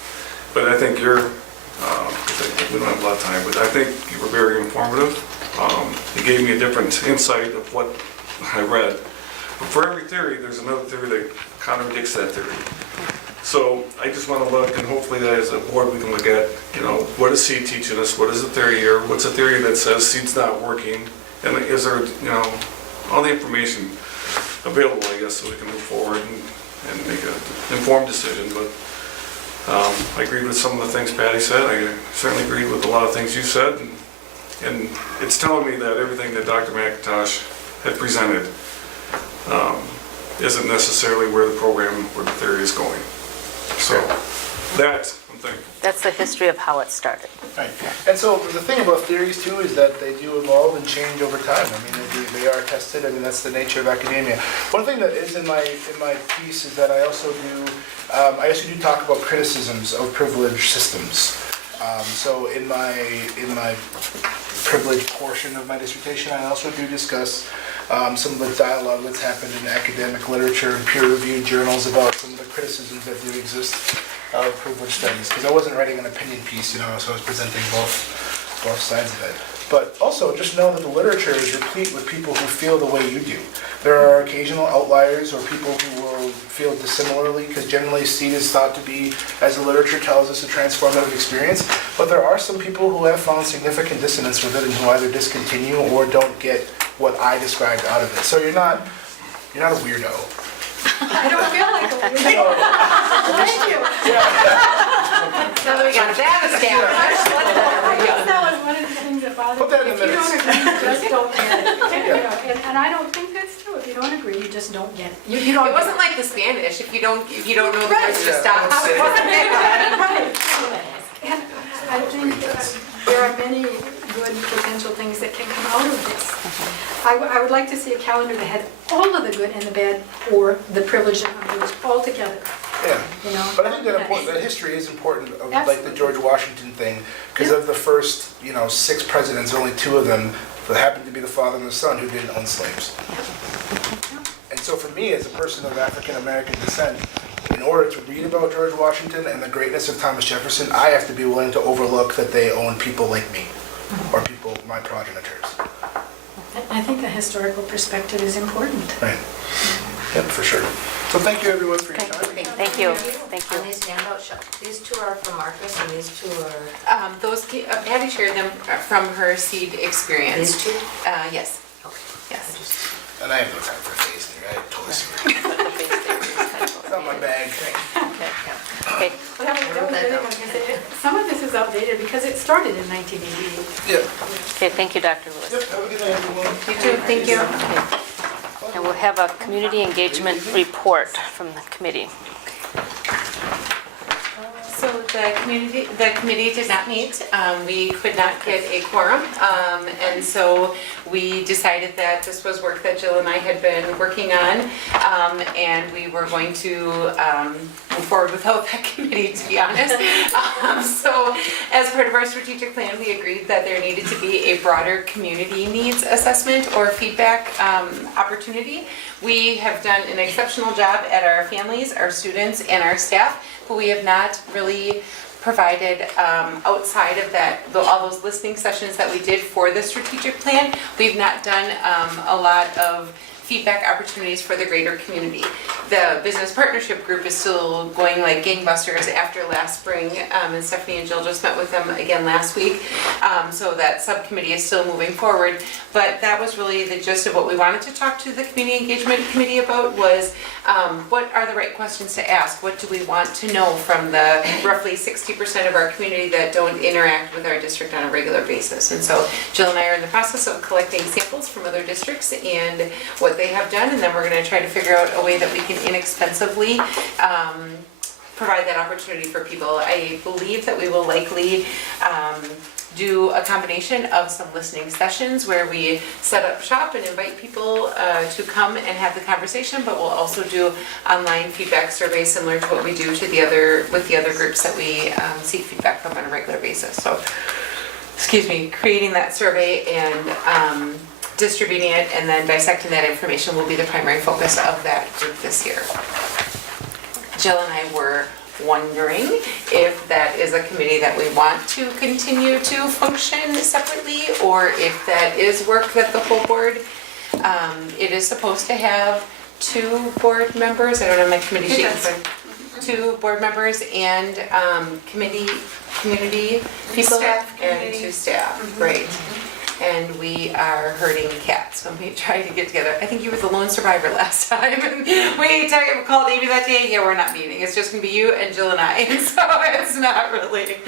But I think we don't have a lot of time, but I think you were very informative. It gave me a different insight of what I read. But for every theory, there's another theory that contradicts that theory. So I just want to look, and hopefully that as a board we can look at, what is seed teaching us? What is the theory here? What's a theory that says seed's not working? And is there, all the information available, I guess, so we can move forward and make an informed decision. But I agree with some of the things Patty said. I certainly agree with a lot of things you said. And it's telling me that everything that Dr. McIntosh had presented isn't necessarily where the program, where the theory is going. So that's, I'm thankful. That's the history of how it started. Right. And so the thing about theories too is that they do evolve and change over time. I mean, they are tested. I mean, that's the nature of academia. One thing that is in my piece is that I also do talk about criticisms of privileged systems. So in my privileged portion of my dissertation, I also do discuss some of the dialogue that's happened in academic literature and peer-reviewed journals about some of the criticisms that do exist of privileged studies. Because I wasn't writing an opinion piece, so I was presenting both sides of it. But also, just know that the literature is replete with people who feel the way you do. There are occasional outliers or people who will feel dissimilarly, because generally seed is thought to be, as the literature tells us, a transformative experience. But there are some people who have found significant dissonance with it and who either discontinue or don't get what I described out of it. So you're not a weirdo. I don't feel like a weirdo. Thank you. So we got that established. That was one of the things that bothered Put that me. in If you the don't minutes. agree, you just don't get it. And I don't think that's true. If you don't agree, you just don't get it. You don't. It wasn't like the Spanish. If you don't know the Right. words, just stop. don't say it. Right. And I think there are many good potential things that can come out of this. I would like to see a calendar that had all of the good and the bad, or the privileged and privileged all together. Yeah. But I think Yes. that history is important, of, like the Absolutely. George Washington thing, because Yeah. of the first 6 presidents, only 2 of them that happened to be the father and the son who didn't own slaves. And so for me, as a person of African American descent, in order to read about George Washington and the greatness of Thomas Jefferson, I have to be willing to overlook that they own people like me, or people, my progenitors. I think the historical perspective is important. Right. Yep, for sure. So thank you everyone for your time. Thank you. Thank On you. these handouts, these 2 are from Marcus and these 2 are, Patty shared them from her seed experience. these 2? Yes. Okay. Yes. And I have no time for phase theory. I totally see. It's not my bag. Okay. Some of this is outdated because it started in 1988. Yeah. Okay, thank you, Dr. Lewis. Yep, have a good night, everyone. You too. Thank you. And we'll have a community engagement report from the committee. So the committee did not meet. We could not get a quorum. And so we decided that this was work that Jill and I had been working on. And we were going to move forward without that committee, to be honest. So as part of our strategic plan, we agreed that there needed to be a broader community needs assessment or feedback opportunity. We have done an exceptional job at our families, our students, and our staff, but we have not really provided outside of that, all those listening sessions that we did for the strategic plan. We've not done a lot of feedback opportunities for the greater community. The business partnership group is still going like gangbusters after last spring, and Stephanie and Jill just met with them again last week. So that subcommittee is still moving forward, but that was really the gist of what we wanted to talk to the community engagement committee about was what are the right questions to ask? What do we want to know from the roughly 60% of our community that don't interact with our district on a regular basis? And so Jill and I are in the process of collecting samples from other districts and what they have done, and then we're going to try to figure out a way that we can inexpensively provide that opportunity for people. I believe that we will likely do a combination of some listening sessions where we set up shop and invite people to come and have the conversation, but we'll also do online feedback surveys similar to what we do to with the other groups that we seek feedback from on a regular basis. So, creating that survey and distributing it and then dissecting that information will be the primary focus of that group this year. Jill and I were wondering if that is a committee that we want to continue to function separately, or if that is work that the whole board, it is supposed to have 2 board members. I don't have my committee sheet, but 2 board members and community people and 2 staff, right? And we are herding cats, so we try to get together. I think you were the lone survivor last time, and we called Amy that day. Yeah, we're not meeting. It's just gonna be you and Jill and I, and so it's not really.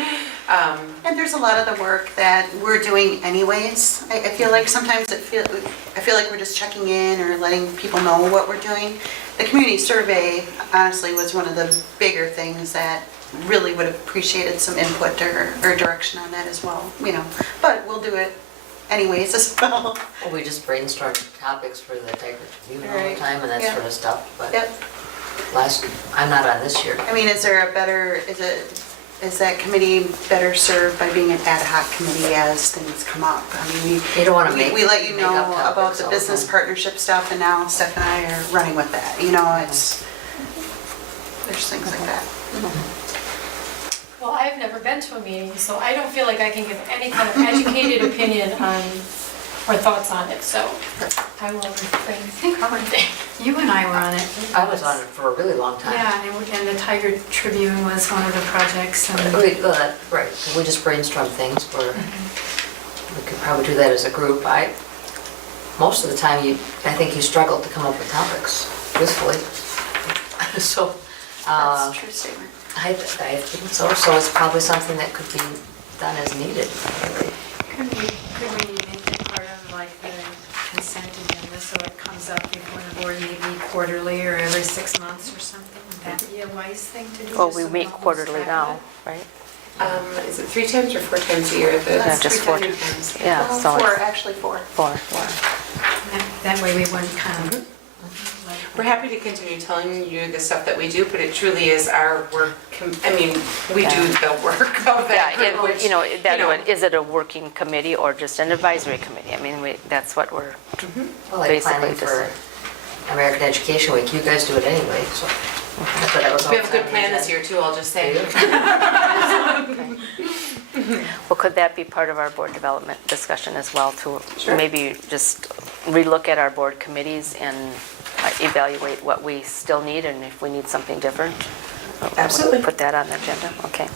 And there's a lot of the work that we're doing anyways. I feel like sometimes I feel like we're just checking in or letting people know what we're doing. The community survey, honestly, was one of the bigger things that really would have appreciated some input or direction on that as well, but we'll do it anyways as well. Well, we just brainstorm topics for the Tiger Tribune all the Right. time and that Yeah. sort of stuff, but Yep. I'm not on this year. I mean, is that committee better served by being an ad hoc committee as things come up? I mean, You don't want to make we let you make know up about topics the all business time. partnership stuff, and now Steph and I are running with that. There's things like that. Well, I've never been to a meeting, so I don't feel like I can give any kind of educated opinion on, or thoughts on it, so I will refrain from commenting. You and I were on it. I was on it for a really long time. Yeah, and the Tiger Tribune was one of the projects, and Right, we just brainstorm things where we could probably do that as a group. Most of the time, I think you struggle to come up with topics, truthfully. So, That's a true statement. I think so, so it's probably something that could be done as needed. could we make it part of like the consent agenda so it comes up before the board, maybe quarterly or every 6 months or something? Would that be a wise thing to do? Well, just we so meet don't lose quarterly track of now, it? right? Is it 3 times or 4 times a year? Yeah, just 4. Yeah, so it's Actually four. 4. That way we wouldn't kind of. We're happy to continue telling you the stuff that we do, but it truly is our work. We do the work of that Yeah, group, which, is it a working committee or just an advisory committee? I mean, that's what we're Well, like planning basically for American Education Week, you guys do it anyway, so. But that was all we have a good time plan we this had. year too, I'll just say. Well, could that be part of our board development discussion as well, to Sure. maybe just relook at our board committees and evaluate what we still need and if we need something different? Absolutely. Put that on the agenda, okay.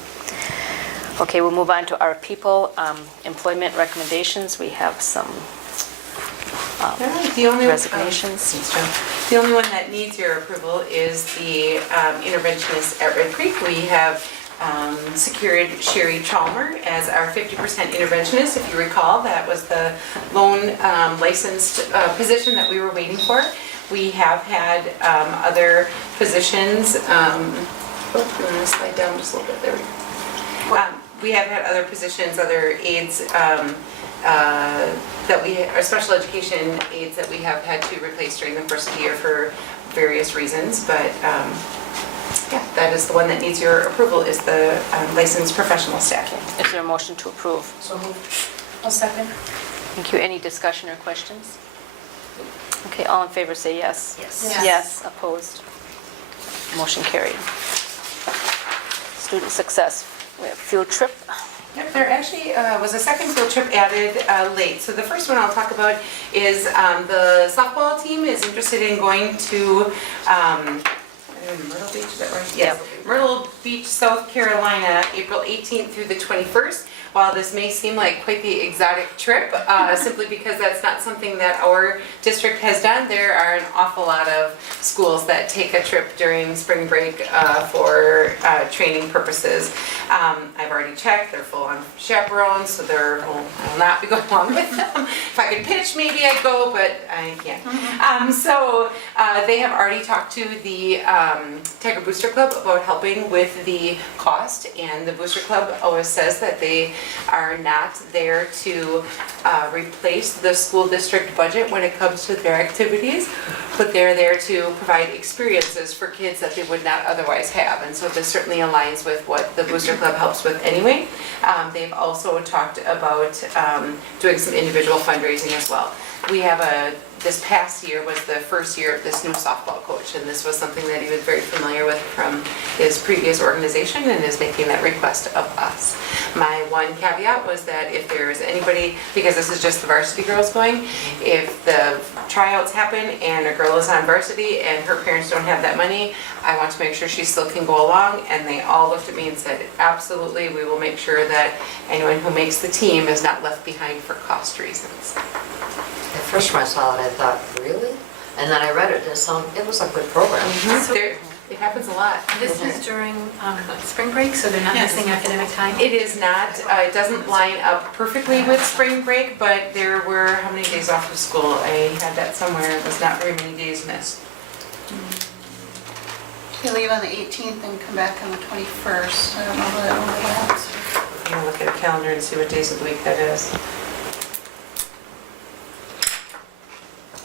Okay, we'll move on to our people employment recommendations. We have some The only resignations. The only one that needs your approval is the interventionist at Red Creek. We have secured Sherry Chalmer as our 50% interventionist. If you recall, that was the lone licensed position that we were waiting for. We have had other positions. You want to slide down just a little bit? There we go. We have had other positions, other aides that we, our special education aides that we have had to replace during the first year for various reasons, but yeah, that is the one that needs your approval, is the licensed professional staff. Is there a motion to approve? So moved. I'll second. Thank you. Any discussion or questions? Okay, all in favor say yes. Yes. Yes, opposed. Motion carried. Student success, we have field trip. Yep, there actually was a second field trip added late. So the first one I'll talk about is the softball team is interested in going to Myrtle Beach, is that right? Yes. Myrtle Beach, South Carolina, April 18th through the 21st. While this may seem like quite the exotic trip, simply because that's not something that our district has done, there are an awful lot of schools that take a trip during spring break for training purposes. I've already checked, they're full on chaperones, so I will not be going along with them. If I could pitch, maybe I'd go, but I can't. So they have already talked to the Tiger Booster Club about helping with the cost, and the Booster Club always says that they are not there to replace the school district budget when it comes to their activities, but they're there to provide experiences for kids that they would not otherwise have. And so this certainly aligns with what the Booster Club helps with anyway. They've also talked about doing some individual fundraising as well. We have this past year was the first year of this new softball coach, and this was something that he was very familiar with from his previous organization and is making that request of us. My one caveat was that if there is anybody, because this is just the varsity girls going, if the tryouts happen and a girl is on varsity and her parents don't have that money, I want to make sure she still can go along, and they all looked at me and said, absolutely, we will make sure that anyone who makes the team is not left behind for cost reasons. At first when I saw it, I thought, really? And then I read it, it was a good program. It happens a lot. This is during spring break, so they're not missing academic time? It is not, it doesn't line up perfectly with spring break, but there were, how many days off of school? I had that somewhere, it was not very many days missed. They leave on the 18th and come back on the 21st. I don't know how that overlaps. I'm gonna look at a calendar and see what days of the week that is.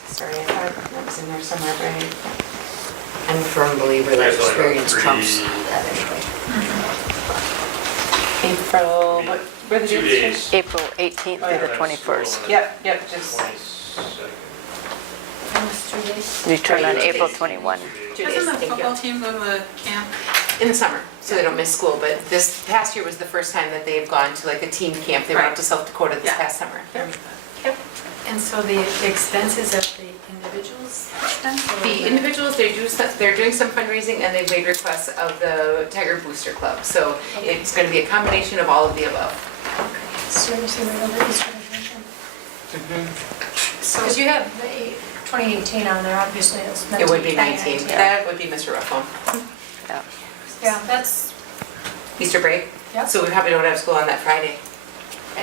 Sorry, I thought that was in there somewhere, right? I'm a firm believer that experience trumps that anyway. April, what were the dates? April 18th through the 21st. Yep, just Return on April 21. 2 days, Doesn't the thank football you. team go to the camp? In the summer, so they don't miss school, but this past year was the first time that they've gone to like a team camp. They went up to South Dakota this past summer. And so the expenses of the individuals expense? or The individuals, they're doing some fundraising, and they've made requests of the Tiger Booster Club. So it's going to be a combination of all of the above. Seriously, we don't have Easter vacation. Because you have the 2018 on there, obviously it's meant It to would be 19. 2019. That would be Mr. Ruffalo. Yeah. Yeah, that's, Easter break? yeah. So we probably don't have school on that Friday.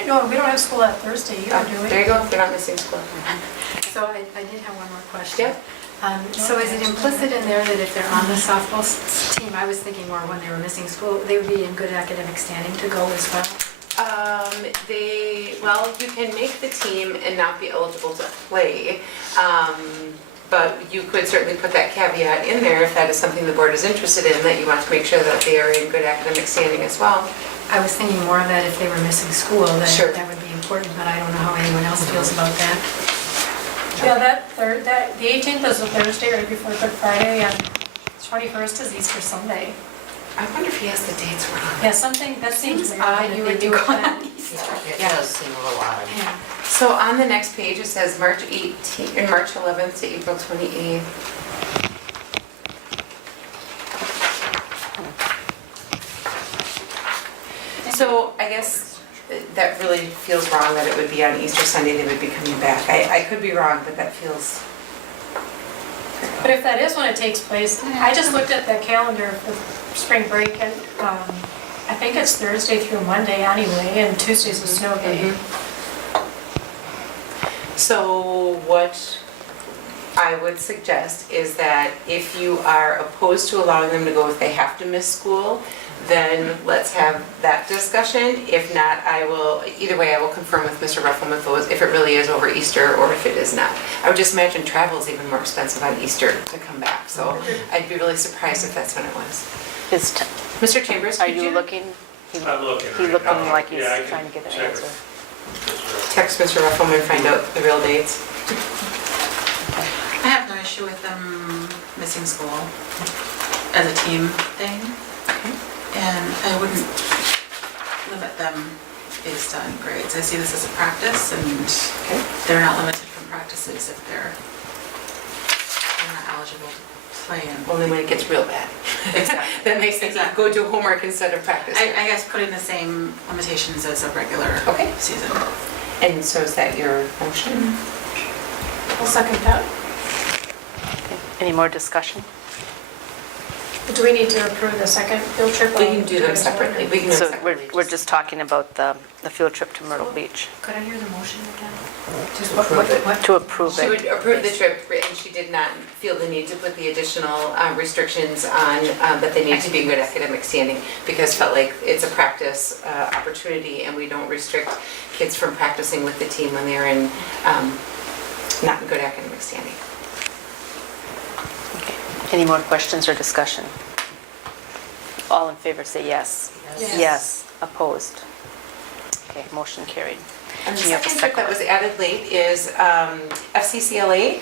No, we don't have school that Thursday either, do we? There you go, they're not missing school. So I did have one more question. Yeah. So is it implicit in there that if they're on the softball team, I was thinking more when they were missing school, they would be in good academic standing to go as well? Well, you can make the team and not be eligible to play. But you could certainly put that caveat in there if that is something the board is interested in, that you want to make sure that they are in good academic standing as well. I was thinking more of that if they were missing school, Sure. that would be important, but I don't know how anyone else feels about that. Yeah, the 18th is a Thursday right before Good Friday, and 21st is Easter Sunday. I wonder if he has the dates wrong. Yeah, something, that seems Seems odd odd that you they would do do it that. on Easter. It does seem a little odd. Yeah. So on the next page, it says March 18th, and March 11th to April 28th. So I guess that really feels wrong that it would be on Easter Sunday they would be coming back. I could be wrong, but that feels... But if that is when it takes place, I just looked at the calendar for spring break, and I think it's Thursday through Monday anyway, and Tuesday's a snow day. So what I would suggest is that if you are opposed to allowing them to go if they have to miss school, then let's have that discussion. If not, either way, I will confirm with Mr. Ruffleman if it really is over Easter or if it is not. I would just imagine travel is even more expensive on Easter to come back, so I'd be really surprised if that's when it was. Mr. Chambers, Are could you looking? I'm looking. He looking like he's Yeah, I can trying to get an check answer. text Mr. Ruffleman, find out the real dates? I have no issue with them missing school as a team thing. And I wouldn't limit them based on grades. I see this as a practice and they're not limited from practices if they're not eligible to play in. Only when it gets real bad. Exactly. That makes sense. Go do homework instead of practice. I guess putting the same limitations as a regular season. And so is that your motion? I'll second that. Any more discussion? Do we need to approve the second field trip? We can do them separately. We can do them So separately. we're just talking about the field trip to Myrtle Beach, Could I hear the motion again? Just approve it. to approve She would it. approve the trip, and she did not feel the need to put the additional restrictions on that they need to be in good academic standing, because felt like it's a practice opportunity, and we don't restrict kids from practicing with the team when they're in not in good academic standing. Okay. Any more questions or discussion? All in favor say yes. Yes. Yes. Opposed? Okay, motion carried. And the You have a second trip that was added late is Fccla.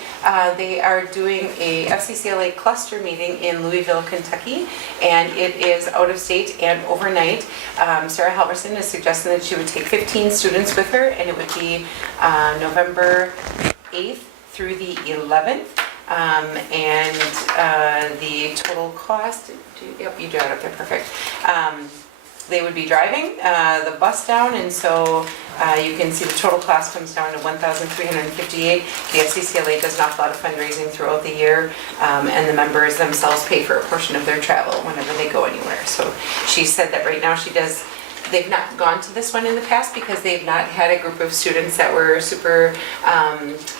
They are doing a Fccla cluster meeting in Louisville, Kentucky, and it is out of state and overnight. Sarah Halverson is suggesting that she would take 15 students with her, and it would be November 8th through the 11th. And the total cost, yep, you do it up there, perfect. They would be driving the bus down, and so you can see the total cost comes down to $1,358. The Fccla does an awful lot of fundraising throughout the year, and the members themselves pay for a portion of their travel whenever they go anywhere. So she said that right now they've not gone to this one in the past because they've not had a group of students that were super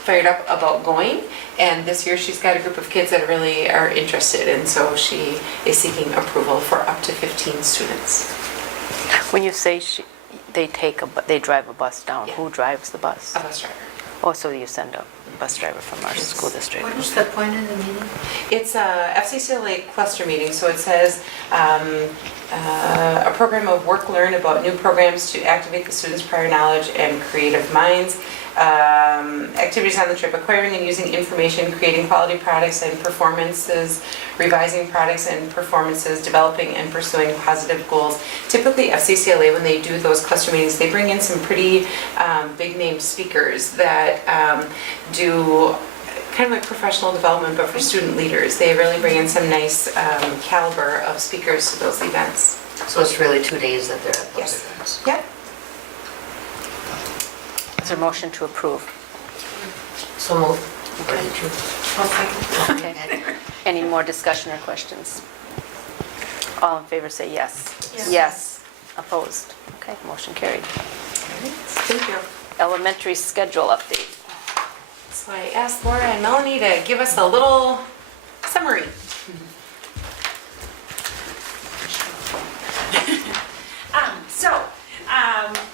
fired up about going. And this year she's got a group of kids that really are interested, and so she is seeking approval for up to 15 students. When you say they drive a bus down, Yeah. who drives the bus? A bus driver. Oh, so you send a bus driver from our school district. What was the point of the meeting? It's a FCCLA cluster meeting, so it says a program of work, learn about new programs to activate the students' prior knowledge and creative minds. Activities on the trip: acquiring and using information, creating quality products and performances, revising products and performances, developing and pursuing positive goals. Typically FCCLA, when they do those cluster meetings, they bring in some pretty big name speakers that do kind of like professional development, but for student leaders. They really bring in some nice caliber of speakers to those events. So it's really 2 days that they're at those Yes. events. Yep. Is there a motion to approve? So moved. Okay. Any more discussion or questions? All in favor say yes. Yes. Yes. Opposed? Okay, motion carried. Thank you. Elementary schedule update. So I asked Laura and Melanie to give us a little summary.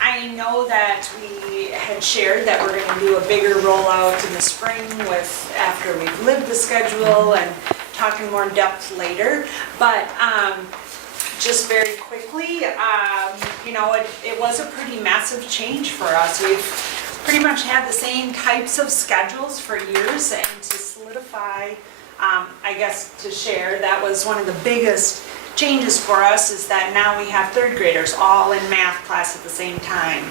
I know that we had shared that we're going to do a bigger rollout in the spring after we've lived the schedule and talking more in depth later. But just very quickly, it was a pretty massive change for us. We've pretty much had the same types of schedules for years, and to solidify, I guess to share, that was one of the biggest changes for us, is that now we have third graders all in math class at the same time.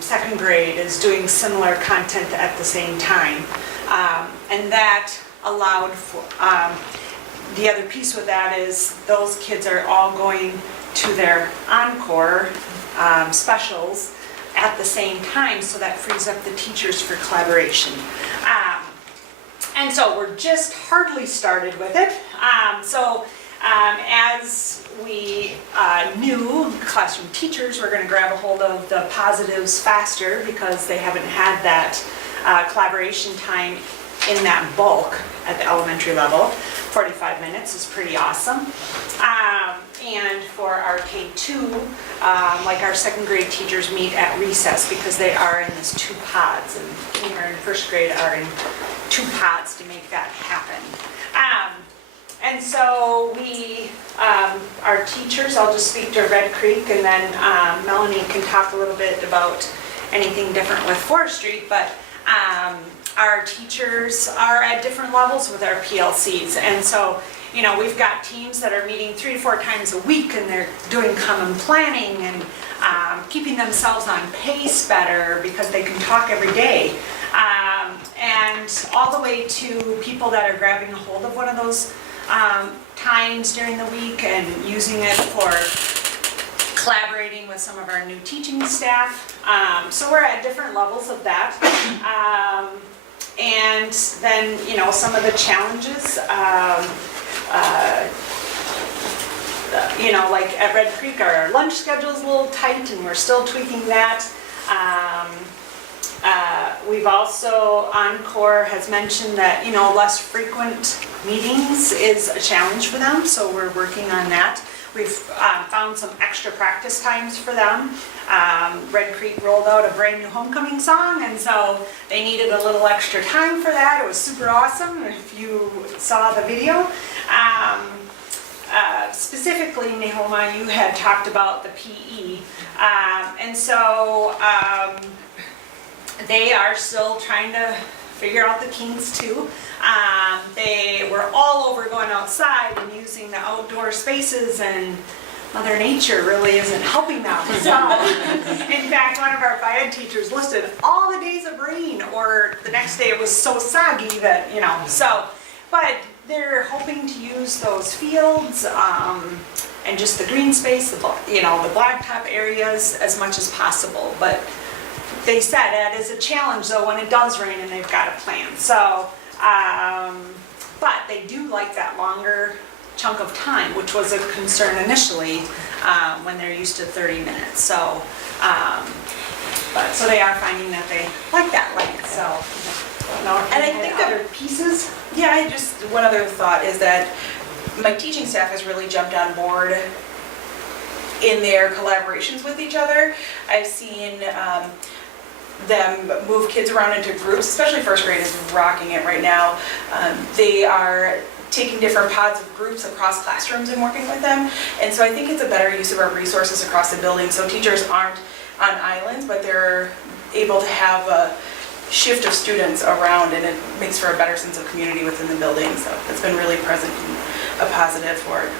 Second grade is doing similar content at the same time. And that allowed for, the other piece with that is those kids are all going to their encore specials at the same time, so that frees up the teachers for collaboration. And so we're just hardly started with it. As we knew, classroom teachers were going to grab a hold of the positives faster because they haven't had that collaboration time in that bulk at the elementary level. 45 minutes is pretty awesome. and for our K2, like our second grade teachers meet at recess because they are in this 2 pods, and kindergarten and first grade are in 2 pods to make that happen. And so we, our teachers, I'll just speak to Red Creek, and then Melanie can talk a little bit about anything different with forestry, but our teachers are at different levels with our PLCs. And so, you know, we've got teams that are meeting 3 to 4 times a week, and they're doing common planning and keeping themselves on pace better because they can talk every day. And all the way to people that are grabbing a hold of one of those times during the week and using it for collaborating with some of our new teaching staff. So we're at different levels of that. And then, you know, some of the challenges, you know, like at Red Creek, our lunch schedule is a little tight and we're still tweaking that. We've also, Encore has mentioned that, you know, less frequent meetings is a challenge for them, so we're working on that. We've found some extra practice times for them. Red Creek rolled out a brand new homecoming song, and so they needed a little extra time for that. It was super awesome if you saw the video. Specifically, Nehoma, you had talked about the PE, and so they are still trying to figure out the kinks too. They were all over going outside and using the outdoor spaces, and Mother Nature really isn't helping them. So, in fact, one of our bio teachers listed all the days of rain, or the next day it was so soggy that, you know, so, but they're hoping to use those fields and just the green space, you know, the blacktop areas as much as possible. But they said it is a challenge though when it does rain and they've got a plan. So, but they do like that longer chunk of time, which was a concern initially when they're used to 30 minutes. So, but so they are finding that they like that length. So, And I think other pieces. Yeah, I just, one other thought is that my teaching staff has really jumped on board in their collaborations with each other. I've seen them move kids around into groups, especially first grade is rocking it right now. They are taking different pods of groups across classrooms and working with them. And so I think it's a better use of our resources across the building. So teachers aren't on islands, but they're able to have a shift of students around, and it makes for a better sense of community within the building. So it's been really present and a positive for it.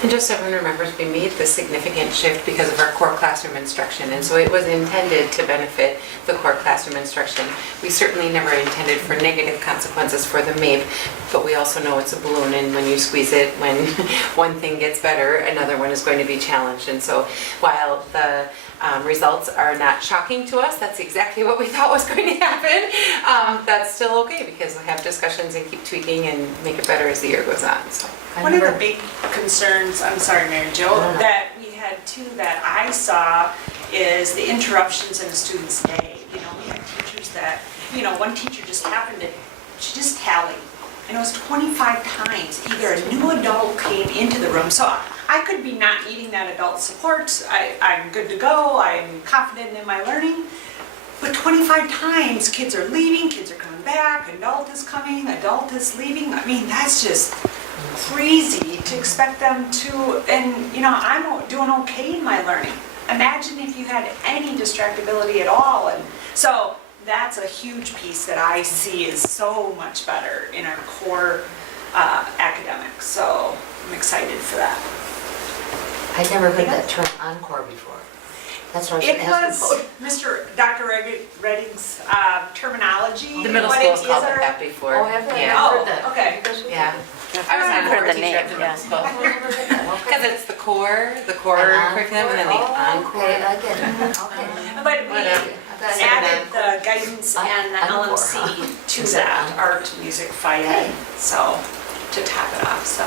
And just so everyone remembers, we made this significant shift because of our core classroom instruction, and so it was intended to benefit the core classroom instruction. We certainly never intended for negative consequences for the MAPE, but we also know it's a balloon, and when you squeeze it, when one thing gets better, another one is going to be challenged. And so while the results are not shocking to us, that's exactly what we thought was going to happen, that's still okay because we'll have discussions and keep tweaking and make it better as the year goes on. So. One of the big concerns, I'm sorry, Mary Jo, that we had too that I saw is the interruptions in a student's day. You know, we had teachers that, you know, one teacher just happened to, she just tallied, and it was 25 times either a new adult came into the room. So I could be not needing that adult support. I'm good to go. I'm confident in my learning. But 25 times kids are leaving, kids are coming back, adult is coming, adult is leaving. I mean, that's just crazy to expect them to, and you know, I'm doing okay in my learning. Imagine if you had any distractibility at all. And so that's a huge piece that I see is so much better in our core academics. So I'm excited for that. I'd never heard that term encore before. That's what I was It asking was Dr. Redding's terminology. The middle What school's it called is it our- that before. Oh, have they? Yeah. I've heard that. Okay. Yeah. I was I've an heard encore the teacher at the name, middle school. Okay. Because it's the core curriculum, and then the encore. Okay, I get it. Okay. But we Whatever. added the guidance and the Encore, LMC huh? to Is that, that art, music, fighting, so, to top it off, so.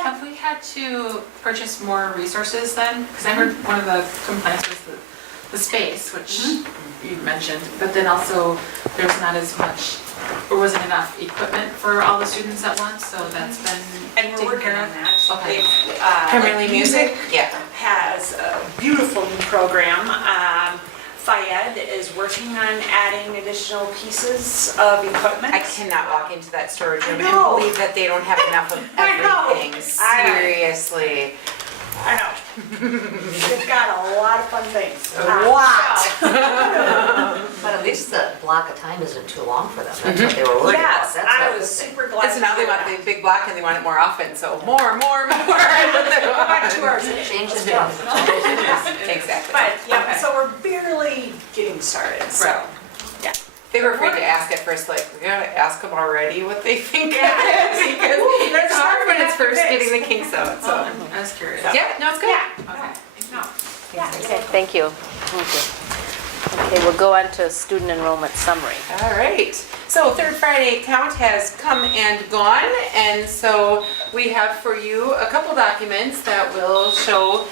Have we had to purchase more resources then? Because I heard one of the complaints was the space, which you mentioned, but then also there's not as much or wasn't enough equipment for all the students at once, so that's been And we're taken working care on of. that. Okay. They've, Primarily music? Yeah. has a beautiful new program. Fayed is working on adding additional pieces of equipment. I cannot walk into that storage room and No. believe that they don't have enough of I know. everything. I know. Seriously. I know. They've got a lot of fun things. But at least the block of time isn't too long for them. That's what they were worried about. Yes, That's I what was saying. super glad. Because now they want the big block and they want it more often, so more. About 2 hours a day. Change the Let's day. go. Exactly. But, yeah, Okay. so we're barely getting started, so, Right. yeah. They were afraid to ask at first, like, we gotta ask them already what they think. Yeah. Because it's hard when it's first getting the kinks out, so. I was curious. Yeah, no, it's good. Yeah. Okay. No. Okay, thank you. Okay, we'll go on to student enrollment summary. All right, so third Friday count has come and gone, and so we have for you a couple documents that will show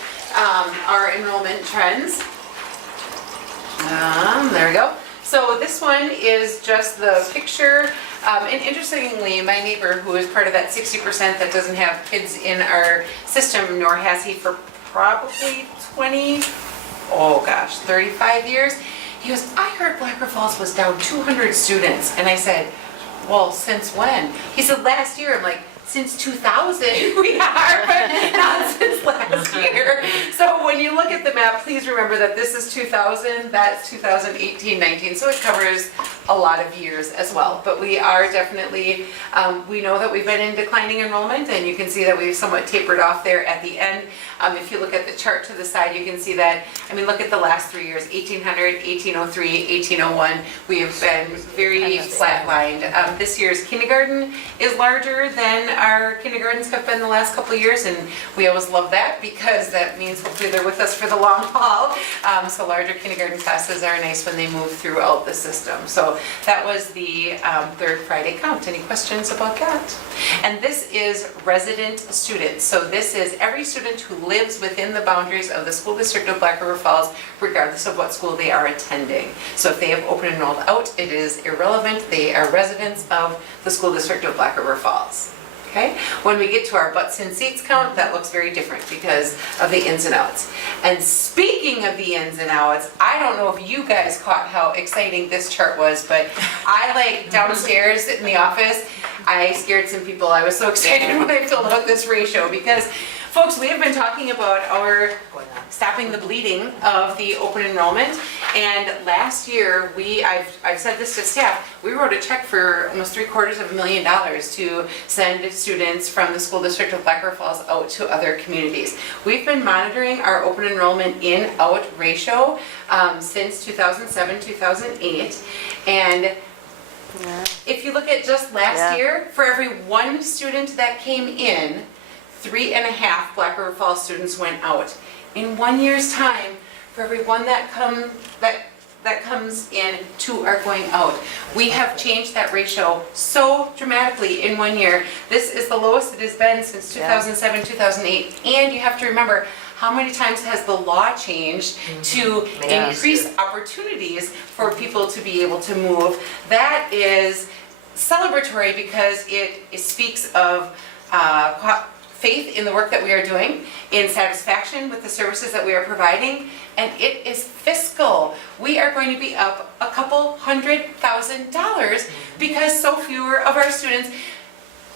our enrollment trends. There we go. So this one is just the picture, and interestingly, my neighbor, who is part of that 60% that doesn't have kids in our system, nor has he for probably 35 years, he goes, I heard Black River Falls was down 200 students. And I said, well, since when? He said, last year. I'm like, since 2000 we are, but not since last year. So when you look at the map, please remember that this is 2000, that's 2018, 19, so it covers a lot of years as well. But we are definitely, we know that we've been in declining enrollment, and you can see that we've somewhat tapered off there at the end. If you look at the chart to the side, you can see that, I mean, look at the last 3 years, 1800, 1803, 1801, we have been very flatlined. This year's kindergarten is larger than our kindergartens have been the last couple of years, and we always love that because that means hopefully they're with us for the long haul. So larger kindergarten classes are nice when they move throughout the system. So that was the third Friday count. Any questions about that? And this is resident students. So this is every student who lives within the boundaries of the school district of Black River Falls, regardless of what school they are attending. So if they have open enrolled out, it is irrelevant. They are residents of the school district of Black River Falls. Okay? When we get to our butts and seats count, that looks very different because of the ins and outs. And speaking of the ins and outs, I don't know if you guys caught how exciting this chart was, but I like downstairs in the office, I scared some people. I was so excited when I filled out this ratio because, folks, we have been talking about our stopping the bleeding of the open enrollment. And last year, I've said this to staff, we wrote a check for almost $750,000 to send students from the school district of Black River Falls out to other communities. We've been monitoring our open enrollment in-out ratio since 2007, 2008. And if you look at just last year, for every one student that came in, 3.5 Black River Falls students went out. In 1 year's time, for every one that comes in, 2 are going out. We have changed that ratio so dramatically in 1 year. This is the lowest it has been since 2007, 2008. And you have to remember, how many times has the law changed to increase opportunities for people to be able to move? That is celebratory because it speaks of faith in the work that we are doing, in satisfaction with the services that we are providing, and it is fiscal. We are going to be up a couple $100,000 because so fewer of our students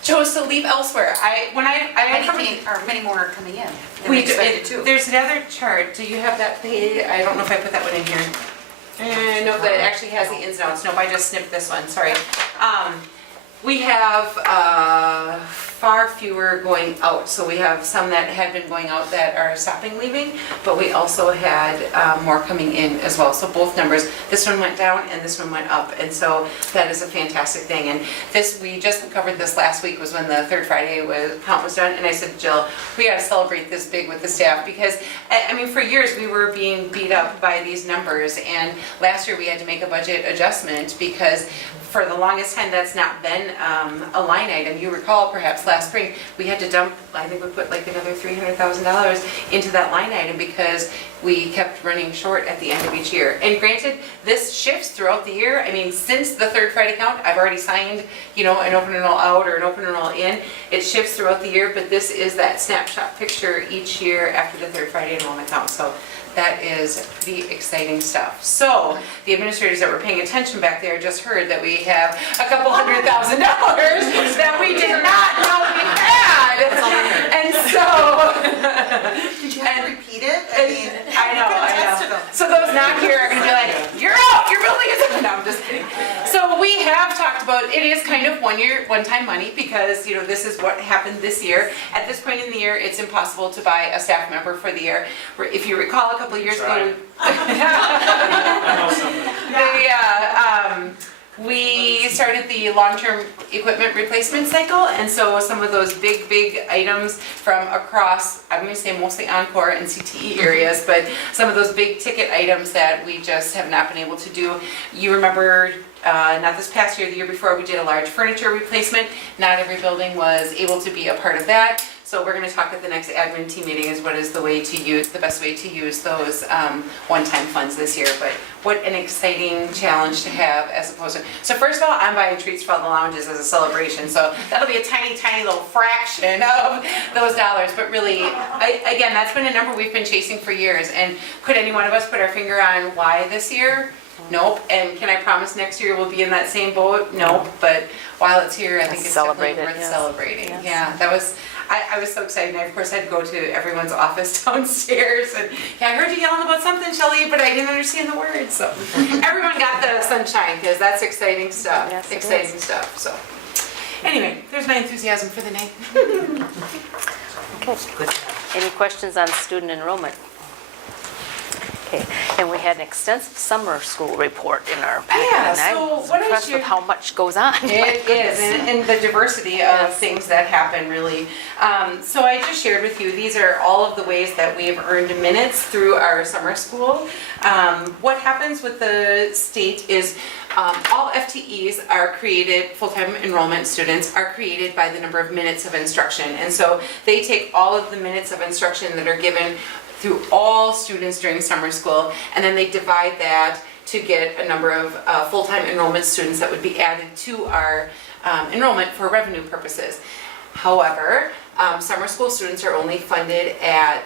chose to leave elsewhere. Many more are coming in. than We expected to. There's another chart. Do you have that page? I don't know if I put that one in here. No, that actually has the ins and outs. Nope, I just snipped this one, sorry. We have far fewer going out. So we have some that had been going out that are stopping leaving, but we also had more coming in as well. So both numbers, this one went down and this one went up. And so that is a fantastic thing. And this, we just covered this last week, was when the third Friday count was done. And I said, Jill, we got to celebrate this big with the staff because, I mean, for years we were being beat up by these numbers. And last year we had to make a budget adjustment because for the longest time that's not been a line item. You recall perhaps last spring, we had to dump, I think we put like another $300,000 into that line item because we kept running short at the end of each year. And granted, this shifts throughout the year. I mean, since the third Friday count, I've already signed, an open enroll out or an open enroll in. It shifts throughout the year, but this is that snapshot picture each year after the third Friday enrollment count. So that is pretty exciting stuff. So the administrators that were paying attention back there just heard that we have a couple $100,000 that we did not know we had. And so. Did you have to repeat it? I know. So those not here are gonna be like, you're out, your building isn't, no, I'm just kidding. So we have talked about, it is kind of one-time money because, this is what happened this year. At this point in the year, it's impossible to buy a staff member for the year. If you recall, a couple of years ago, we started the long-term equipment replacement cycle, and so some of those big items from across, I'm going to say mostly Encore and CTE areas, but some of those big ticket items that we just have not been able to do. You remember, not this past year, the year before, we did a large furniture replacement. Not every building was able to be a part of that. So we're going to talk at the next admin team meeting is what is the best way to use those one-time funds this year. But what an exciting challenge to have as opposed to. So first of all, I'm buying treats for all the lounges as a celebration. So that'll be a tiny little fraction of those dollars. But really, again, that's been a number we've been chasing for years. And could any one of us put our finger on why this year? Nope. And can I promise next year we'll be in that same boat? Nope. But while it's here, I think it's definitely worth celebrating. Yes. Yeah, that was. I was so excited. I, of course, had to go to everyone's office downstairs. And I heard you yelling about something, Shelley, but I didn't understand the words. So everyone got the sunshine because that's exciting stuff. Yes, it exciting is. stuff. So anyway, there's my enthusiasm for the night. Okay. Good job. Any questions on student enrollment? Okay, and we had an extensive summer school report in our packet. Yeah, and I so was what I impressed with shared- how much goes on. It is, and the diversity of things that happen, really. So I just shared with you, these are all of the ways that we've earned minutes through our summer school. What happens with the state is all FTEs are created, full-time enrollment students are created by the number of minutes of instruction. And so they take all of the minutes of instruction that are given through all students during summer school, and then they divide that to get a number of full-time enrollment students that would be added to our enrollment for revenue purposes. However, summer school students are only funded at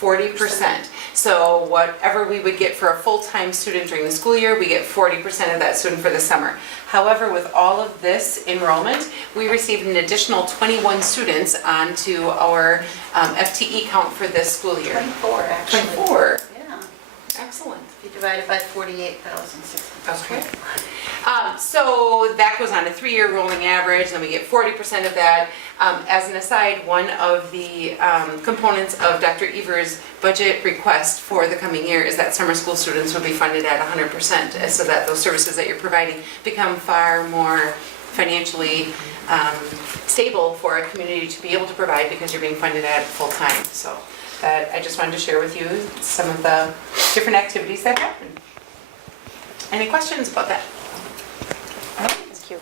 40%. So whatever we would get for a full-time student during the school year, we get 40% of that student for the summer. However, with all of this enrollment, we received an additional 21 students onto our FTE count for this school year. 24, actually. 24. Yeah. Excellent. If you divide it by 48,600. Okay. So that goes on a 3-year rolling average, and we get 40% of that. As an aside, one of the components of Dr. Evers' budget request for the coming year is that summer school students will be funded at 100%, so that those services that you're providing become far more financially stable for a community to be able to provide because you're being funded at full time. So that I just wanted to share with you some of the different activities that happen. Any questions about that? Thank you.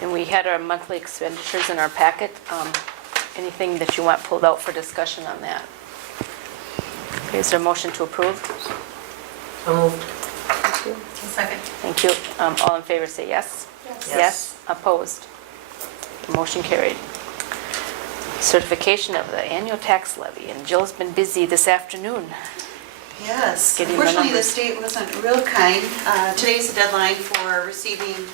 And we had our monthly expenditures in our packet. Anything that you want pulled out for discussion on that? Okay, is there a motion to approve? So moved. Thank you. Second. Thank you. All in favor say yes. Yes. Opposed? Motion carried. Certification of the annual tax levy, and Jill's been busy this afternoon. Yes, Getting the unfortunately, the numbers. state wasn't real kind. Today's the deadline for receiving,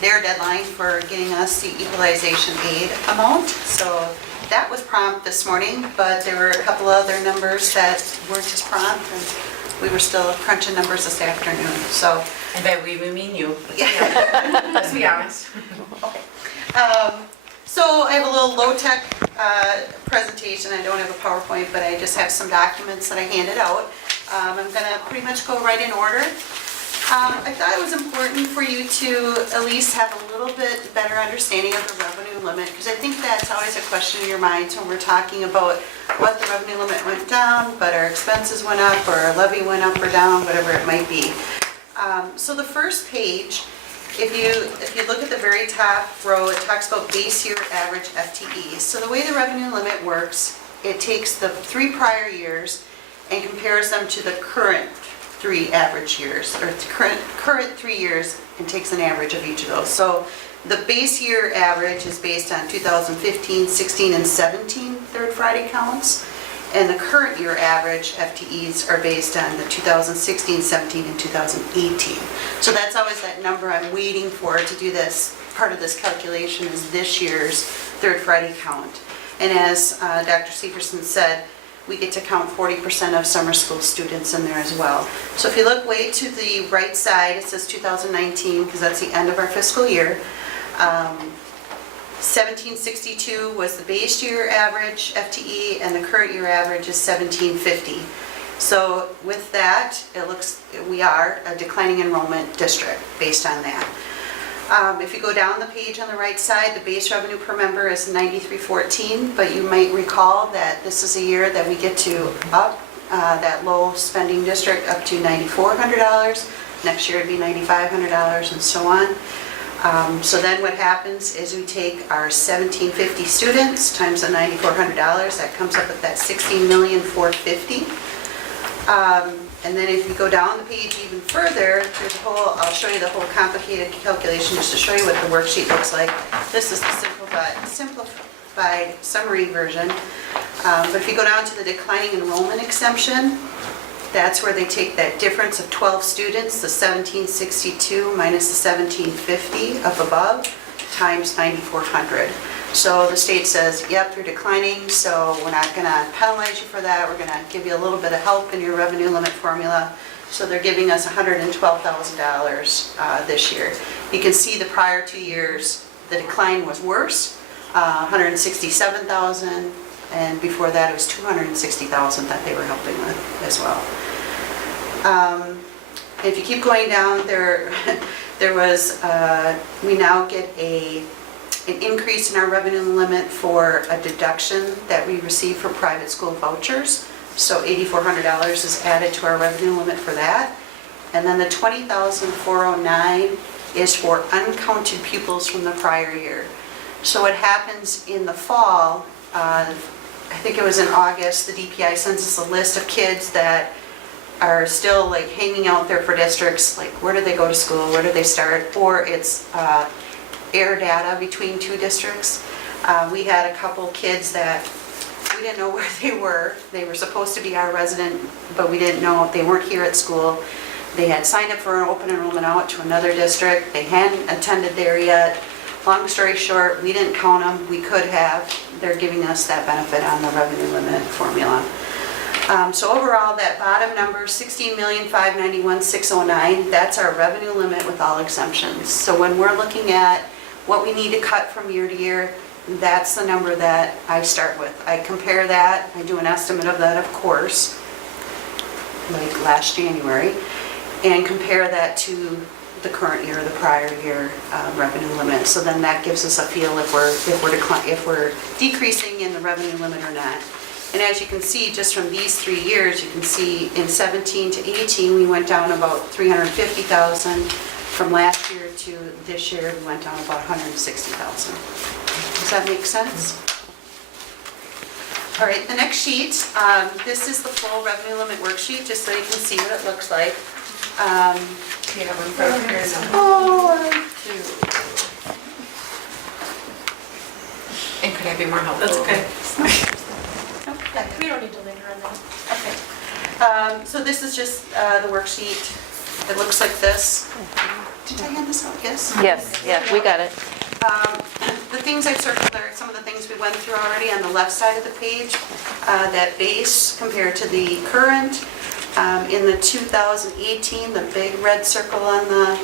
their deadline for getting us the equalization aid amount. So that was prompt this morning, but there were a couple other numbers that weren't as prompt, and we were still crunching numbers this afternoon, so. And by we mean you. Yeah. Let's be honest. Okay. So I have a little low-tech presentation. I don't have a PowerPoint, but I just have some documents that I handed out. I'm going to pretty much go right in order. I thought it was important for you to at least have a little bit better understanding of the revenue limit, because I think that's always a question in your minds when we're talking about what the revenue limit went down, but our expenses went up, or our levy went up or down, whatever it might be. So the first page, if you look at the very top row, it talks about base year average FTEs. So the way the revenue limit works, it takes the 3 prior years and compares them to the current 3 average years, or current 3 years, and takes an average of each of those. So the base year average is based on 2015, 16, and 17 third Friday counts. And the current year average FTEs are based on the 2016, 17, and 2018. So that's always that number I'm waiting for to do this. Part of this calculation is this year's third Friday count. And as Dr. Severson said, we get to count 40% of summer school students in there as well. So if you look way to the right side, it says 2019, because that's the end of our fiscal year. 1762 was the base year average FTE, and the current year average is 1750. So with that, it looks, we are a declining enrollment district based on that. If you go down the page on the right side, the base revenue per member is 9314, but you might recall that this is a year that we get to up that low spending district up to $9,400. Next year it'd be $9,500 and so on. So then what happens is we take our 1,750 students times the $9,400, that comes up with that $16,450,000. And then if you go down the page even further, there's a whole, I'll show you the whole complicated calculation just to show you what the worksheet looks like. This is the simplified summary version. But if you go down to the declining enrollment exemption, that's where they take that difference of 12 students, the 1762 minus the 1750 up above, times 9,400. So the state says, yep, you're declining, so we're not going to penalize you for that. We're going to give you a little bit of help in your revenue limit formula. So they're giving us $112,000 this year. You can see the prior 2 years, the decline was worse, $167,000, and before that it was $260,000 that they were helping with as well. If you keep going down, there was, we now get an increase in our revenue limit for a deduction that we receive for private school vouchers. So $8,400 is added to our revenue limit for that. And then the $20,409 is for uncounted pupils from the prior year. So what happens in the fall, I think it was in August, the DPI sends us a list of kids that are still like hanging out there for districts, like where do they go to school, where do they start, or it's air data between 2 districts. We had a couple kids that we didn't know where they were. They were supposed to be our resident, but we didn't know, they weren't here at school. They had signed up for an open enrollment out to another district. They hadn't attended there yet. Long story short, we didn't count them. We could have. They're giving us that benefit on the revenue limit formula. So overall, that bottom number, $16,591,609, that's our revenue limit with all exemptions. So when we're looking at what we need to cut from year to year, that's the number that I start with. I compare that, I do an estimate of that, of course, like last January, and compare that to the current year, the prior year revenue limit. So then that gives us a feel if we're decreasing in the revenue limit or not. And as you can see, just from these 3 years, you can see in 17 to 18, we went down about $350,000. From last year to this year, we went down about $160,000. Does that make sense? All right, the next sheet, this is the full revenue limit worksheet, just so you can see what it looks like. You have one for here now. Oh, I do. And could I be more helpful? That's okay. We don't need to linger on that. Okay. So this is just the worksheet. It looks like this. Did I hand this out? Yes? Yes, yeah, we got it. The things I've circled are some of the things we went through already on the left side of the page. That base compared to the current. In the 2018, the big red circle on the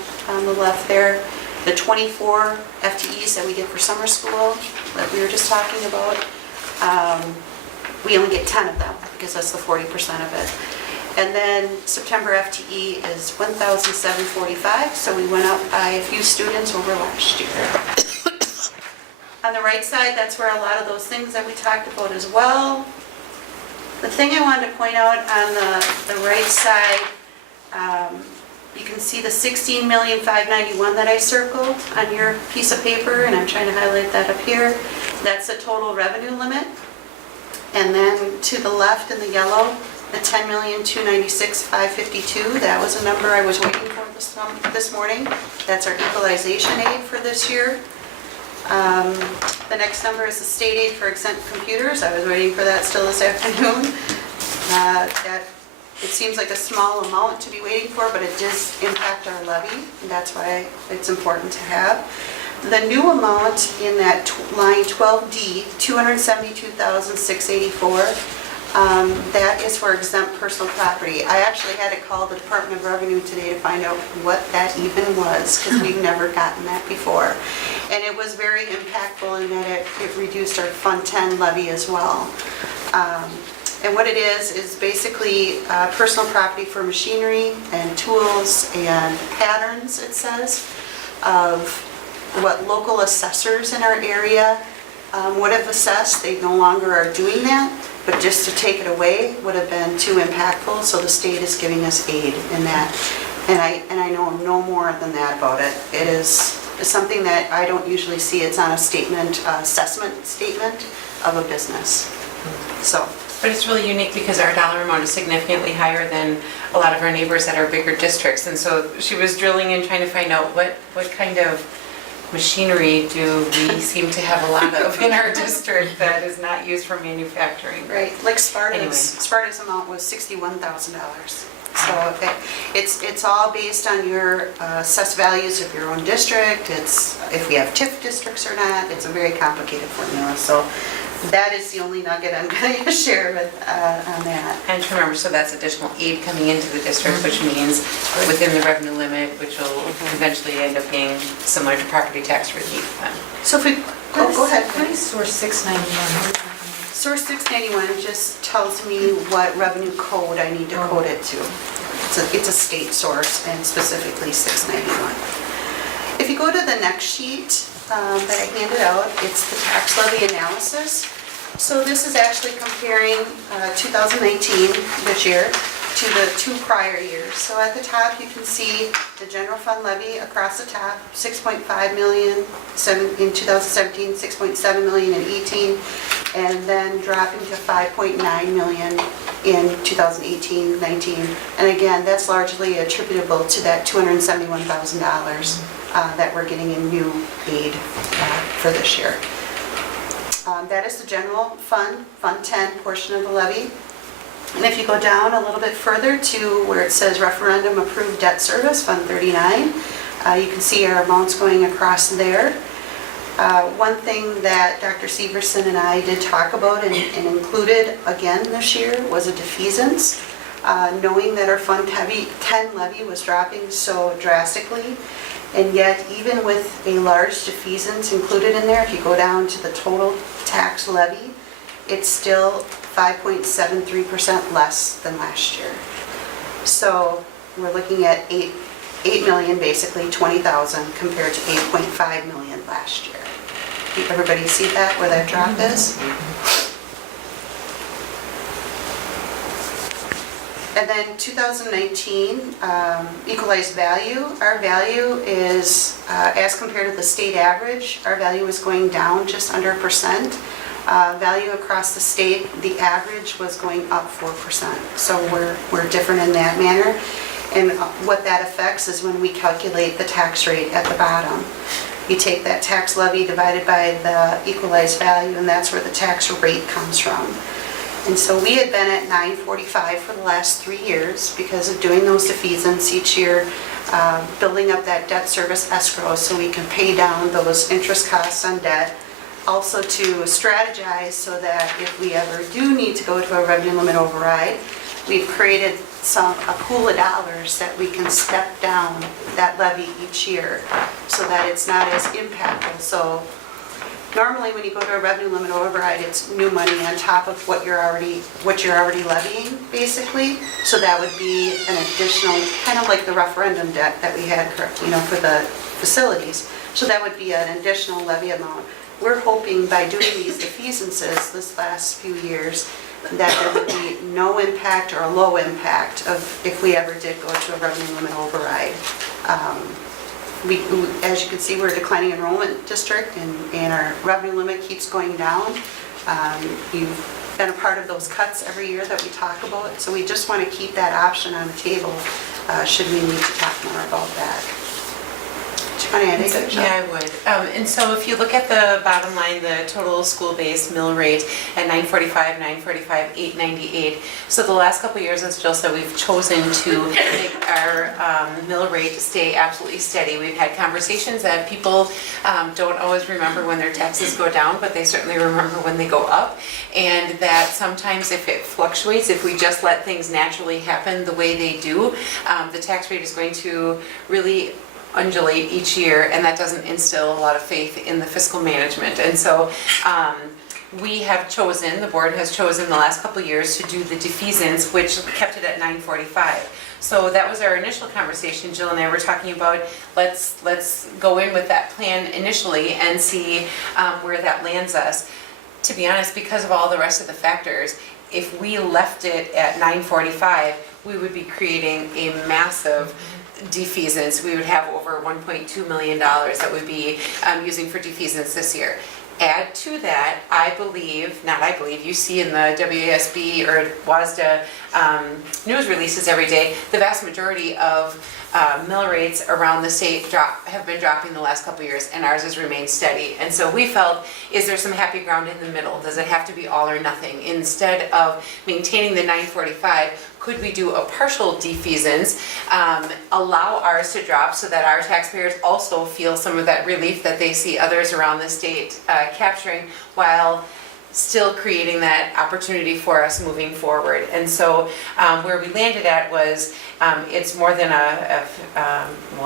left there, the 24 FTEs that we get for summer school that we were just talking about, we only get 10 of them because that's the 40% of it. And then September FTE is 1,745, so we went up by a few students over last year. On the right side, that's where a lot of those things that we talked about as well. The thing I wanted to point out on the right side, you can see the $16,591,000 that I circled on your piece of paper, and I'm trying to highlight that up here. That's the total revenue limit. And then to the left in the yellow, The 10,296,552, that was a number I was waiting for this morning. That's our equalization aid for this year. The next number is the state aid for exempt computers. I was waiting for that still this afternoon. It seems like a small amount to be waiting for, but it does impact our levy, and that's why it's important to have. The new amount in that line 12D, $272,684, that is for exempt personal property. I actually had to call the Department of Revenue today to find out what that even was, because we've never gotten that before. And it was very impactful in that it reduced our Fund 10 levy as well. And what it is basically personal property for machinery and tools and patterns, it says, of what local assessors in our area would have assessed. They no longer are doing that, but just to take it away would have been too impactful, so the state is giving us aid in that. And I know no more than that about it. It is something that I don't usually see. It's on a statement, assessment statement of a business. So. But it's really unique because our dollar amount is significantly higher than a lot of our neighbors that are bigger districts. And so she was drilling in trying to find out what kind of machinery do we seem to have a lot of in our district that is not used for manufacturing. Right, like Sparta's, Anyway. Sparta's amount was $61,000. So it's all based on your assessed values of your own district. It's if we have TIF districts or not. It's a very complicated formula. So that is the only nugget I'm going to share with on that. And to remember, so that's additional aid coming into the district, which means within the revenue limit, which will eventually end up being similar to property tax relief. So if we go ahead. What is source 691? Source 691 just tells me what revenue code I need to code it to. It's a state source, and specifically 691. If you go to the next sheet that I handed out, it's the tax levy analysis. So this is actually comparing 2019, this year, to the 2 prior years. So at the top, you can see the general fund levy across the top, 6.5 million in 2017, 6.7 million in 18, and then dropping to 5.9 million in 2018-19. And again, that's largely attributable to that $271,000 that we're getting in new aid for this year. That is the general fund, Fund 10 portion of the levy. And if you go down a little bit further to where it says referendum approved debt service, Fund 39, you can see our amounts going across there. One thing that Dr. Severson and I did talk about and included again this year was a defeasance. Knowing that our Fund 10 levy was dropping so drastically, and yet even with a large defeasance included in there, if you go down to the total tax levy, it's still 5.73% less than last year. So we're looking at 8 million, basically 20,000 compared to 8.5 million last year. Everybody see that, where that drop is? And then 2019, equalized value. Our value is, as compared to the state average, our value is going down just under 1%. Value across the state, the average was going up 4%. So we're different in that manner. And what that affects is when we calculate the tax rate at the bottom. You take that tax levy divided by the equalized value, and that's where the tax rate comes from. And so we had been at 945 for the last 3 years because of doing those defeasance each year, building up that debt service escrow so we can pay down those interest costs on debt. Also to strategize so that if we ever do need to go to a revenue limit override, we've created a pool of dollars that we can step down that levy each year so that it's not as impactful. So normally when you go to a revenue limit override, it's new money on top of what you're already levying, basically. So that would be an additional, kind of like the referendum debt that we had, for the facilities. So that would be an additional levy amount. We're hoping by doing these defeasances this last few years that there would be no impact or a low impact of if we ever did go to a revenue limit override. As you can see, we're a declining enrollment district and our revenue limit keeps going down. You've been a part of those cuts every year that we talk about. So we just want to keep that option on the table, should we need to talk more about that. Do you want to add anything, Jill? Yeah, I would. And so if you look at the bottom line, the total school-based mill rate at 945, 945, 898. So the last couple of years, as Jill said, we've chosen to make our mill rate stay absolutely steady. We've had conversations that people don't always remember when their taxes go down, but they certainly remember when they go up. And that sometimes if it fluctuates, if we just let things naturally happen the way they do, the tax rate is going to really undulate each year, and that doesn't instill a lot of faith in the fiscal management. And so we have chosen, the board has chosen the last couple of years to do the defeasance, which kept it at 945. So that was our initial conversation. Jill and I were talking about let's go in with that plan initially and see where that lands us. To be honest, because of all the rest of the factors, if we left it at 945, we would be creating a massive defeasance. We would have over $1.2 million that we'd be using for defeasance this year. Add to that, you see in the WASB or WASDA news releases every day, the vast majority of mill rates around the state have been dropping the last couple of years, and ours has remained steady. And so we felt, is there some happy ground in the middle? Does it have to be all or nothing? Instead of maintaining the 945, could we do a partial defeasance, allow ours to drop so that our taxpayers also feel some of that relief that they see others around the state capturing, while still creating that opportunity for us moving forward? And so where we landed at was it's more than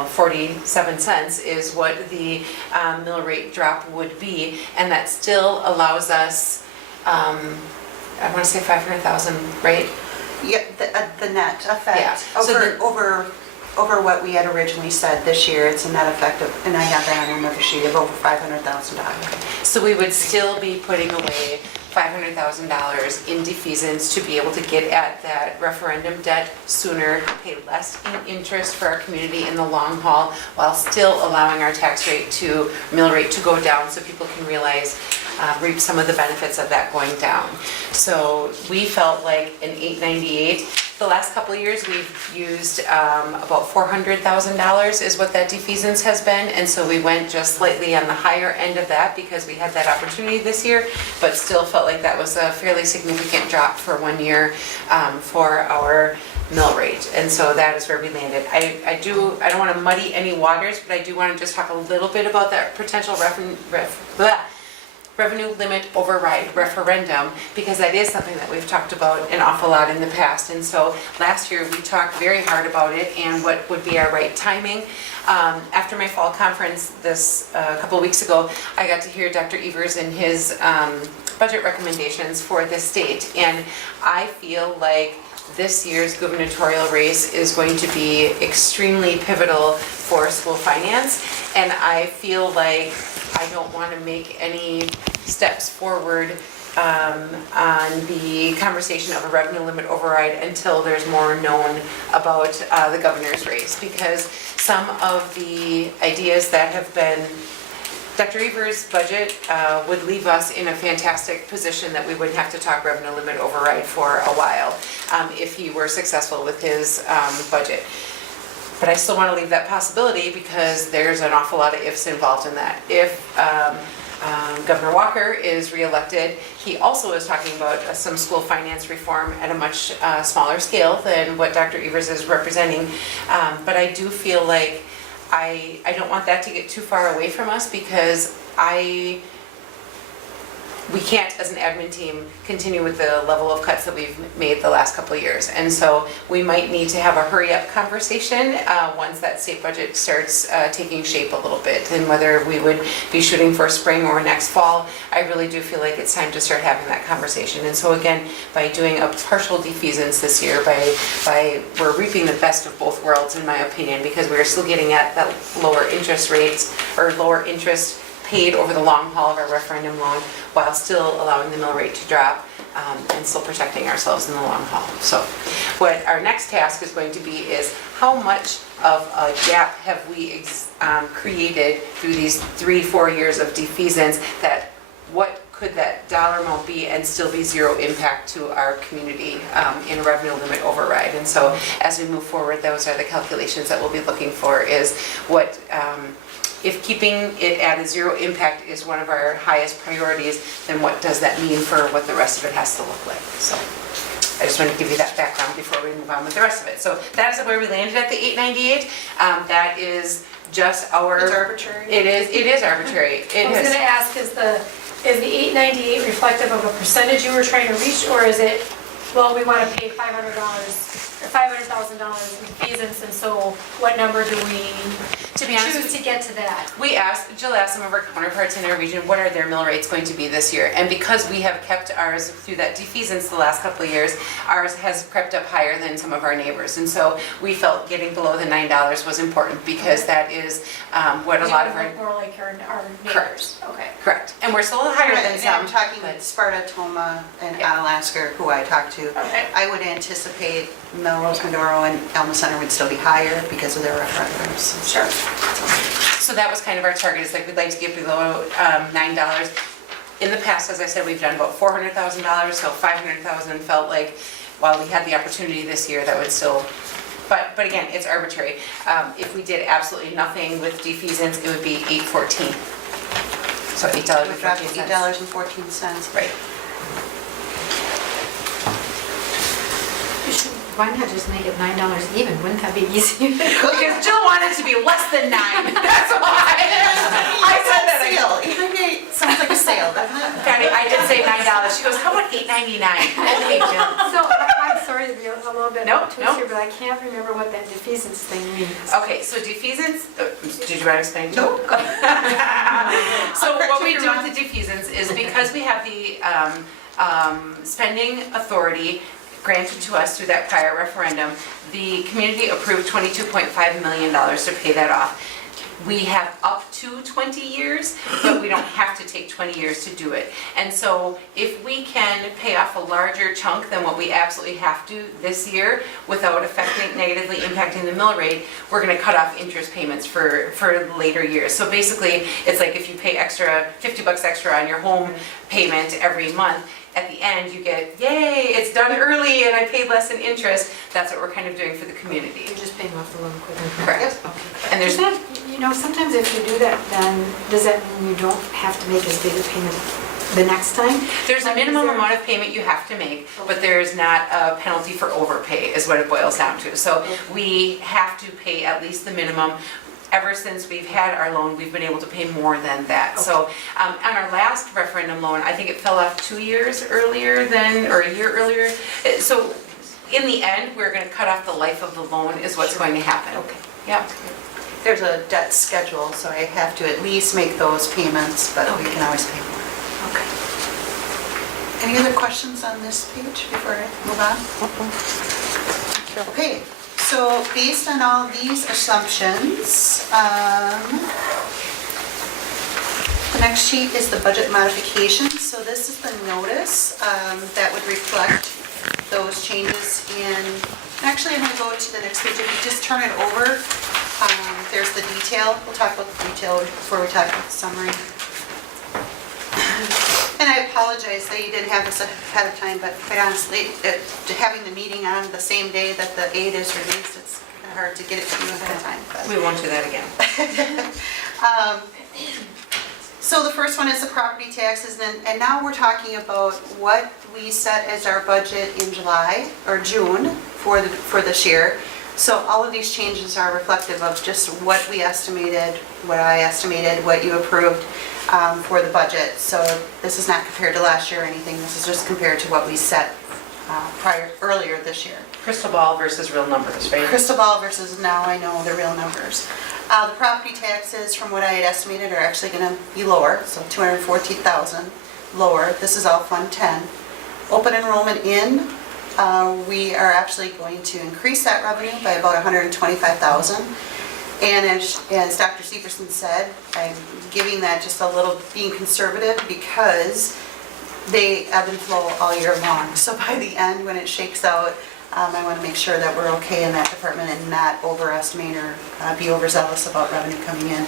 47 cents is what the mill rate drop would be, and that still allows us, I want to say 500,000, right? Yeah, the net effect. Yeah. So Over what we had originally said this year, it's a net effect of, and I have that on another sheet, of over $500,000. So we would still be putting away $500,000 in defeasance to be able to get at that referendum debt sooner, pay less in interest for our community in the long haul, while still allowing our mill rate to go down so people can realize, reap some of the benefits of that going down. So we felt like an 898. The last couple of years, we've used about $400,000 is what that defeasance has been, and so we went just slightly on the higher end of that because we had that opportunity this year, but still felt like that was a fairly significant drop for 1 year for our mill rate, and so that is where we landed. I don't want to muddy any waters, but I do want to just talk a little bit about that potential revenue limit override referendum, because that is something that we've talked about an awful lot in the past. And so last year we talked very hard about it and what would be our right timing. After my fall conference a couple of weeks ago, I got to hear Dr. Evers and his budget recommendations for the state, and I feel like this year's gubernatorial race is going to be extremely pivotal for school finance, and I feel like I don't want to make any steps forward on the conversation of a revenue limit override until there's more known about the governor's race, because some of the ideas that have been Dr. Evers' budget would leave us in a fantastic position that we wouldn't have to talk revenue limit override for a while if he were successful with his budget. But I still want to leave that possibility because there's an awful lot of ifs involved in that. If Governor Walker is reelected, he also is talking about some school finance reform at a much smaller scale than what Dr. Evers is representing. But I do feel like I don't want that to get too far away from us, because we can't, as an admin team, continue with the level of cuts that we've made the last couple of years. And so we might need to have a hurry-up conversation once that state budget starts taking shape a little bit, and whether we would be shooting for spring or next fall. I really do feel like it's time to start having that conversation. And so again, by doing a partial defeasance this year, we're reaping the best of both worlds, in my opinion, because we're still getting at that lower interest rates, or lower interest paid over the long haul of our referendum loan, while still allowing the mill rate to drop and still protecting ourselves in the long haul. So what our next task is going to be is, how much of a gap have we created through these 3-4 years of defeasance, that what could that dollar amount be and still be zero impact to our community in a revenue limit override? And so as we move forward, those are the calculations that we'll be looking for, is what, if keeping it at a zero impact is one of our highest priorities, then what does that mean for what the rest of it has to look like? So I just wanted to give you that background before we move on with the rest of it. So that is where we landed at the 898. That is just our... It's arbitrary? It is arbitrary. It I was is. gonna ask, is the 898 reflective of a percentage you were trying to reach, or is it, well, we wanna pay $500 or $500,000 in fees, and so what number do we To be honest, choose to get to that? Jill asked some of our counterparts in our region, what are their mill rates going to be this year? And because we have kept ours through that defeasance the last couple of years, ours has crept up higher than some of our neighbors. And so we felt getting below the $9 was important, because that is what a lot of our... More like our neighbors. Correct. Okay. Correct. And we're still a little higher than And some. I'm talking but- Sparta, Toma, and Alaska, who I talked to. Okay. I would anticipate Melrose, Medoro, and Elma Center would still be higher because of their referendums. Sure. So that was kind of our target, is like we'd like to get below $9. In the past, as I said, we've done about $400,000, so $500,000 felt like, while we had the opportunity this year, that would still, but again, it's arbitrary. If we did absolutely nothing with defeasance, it would be $8.14. So $8.14. It dropped to $8.14. Right. Why not just make it $9 even? Wouldn't that be easier? Because Jill wanted to be less than 9, that's why. I said that. Sale, 898 sounds like a sale, doesn't it? Patty, I did say $9. She goes, how about $8.99? Okay, Jill. So I'm sorry to be a little bit Nope, obtuse here, but I can't remember what that defeasance thing means. Okay, so defeasance, did you want to explain? No. So what we do with the defeasance is, because we have the spending authority granted to us through that prior referendum, the community approved $22.5 million to pay that off. We have up to 20 years, but we don't have to take 20 years to do it. And so if we can pay off a larger chunk than what we absolutely have to this year without negatively impacting the mill rate, we're gonna cut off interest payments for later years. So basically, it's like if you pay extra, $50 extra on your home payment every month, at the end you get, yay, it's done early and I paid less in interest. That's what we're kind of doing for the community. You're just paying off the loan quicker. Correct. And there's Does that, sometimes if you do that, then does that mean you don't have to make as big a payment the next time? There's a minimum amount of payment you have to make, but there's not a penalty for overpay, is what it boils down to. So we have to pay at least the minimum. Ever since we've had our loan, we've been able to pay more than that. So on our last referendum loan, I think it fell off 2 years earlier than, or a year earlier. So in the end, we're going to cut off the life of the loan is what's going to happen. Okay. Yeah. There's a debt schedule, so I have to at least make those payments, but we can always pay more. Okay. Any other questions on this page before I move on? Okay, so based on all these assumptions, the next sheet is the budget modification. So this is the notice that would reflect those changes in, actually I'm going to go to the next page. If you just turn it over, there's the detail. We'll talk about the detail before we talk about the summary. And I apologize that you didn't have this ahead of time, but quite honestly, having the meeting on the same day that the aid is released, it's kind of hard to get it to you ahead of time. But. We won't do that again. So the first one is the property taxes, and now we're talking about what we set as our budget in July or June for this year. So all of these changes are reflective of just what we estimated, what I estimated, what you approved for the budget. So this is not compared to last year or anything. This is just compared to what we set earlier this year. Crystal ball versus real numbers, right? Crystal ball versus now I know the real numbers. The property taxes, from what I had estimated, are actually going to be lower, so $214,000 lower. This is all Fund 10. Open enrollment in, we are actually going to increase that revenue by about $125,000. And as Dr. Severson said, I'm giving that just a little, being conservative, because they ebb and flow all year long. So by the end, when it shakes out, I want to make sure that we're okay in that department and not overestimate or be overzealous about revenue coming in.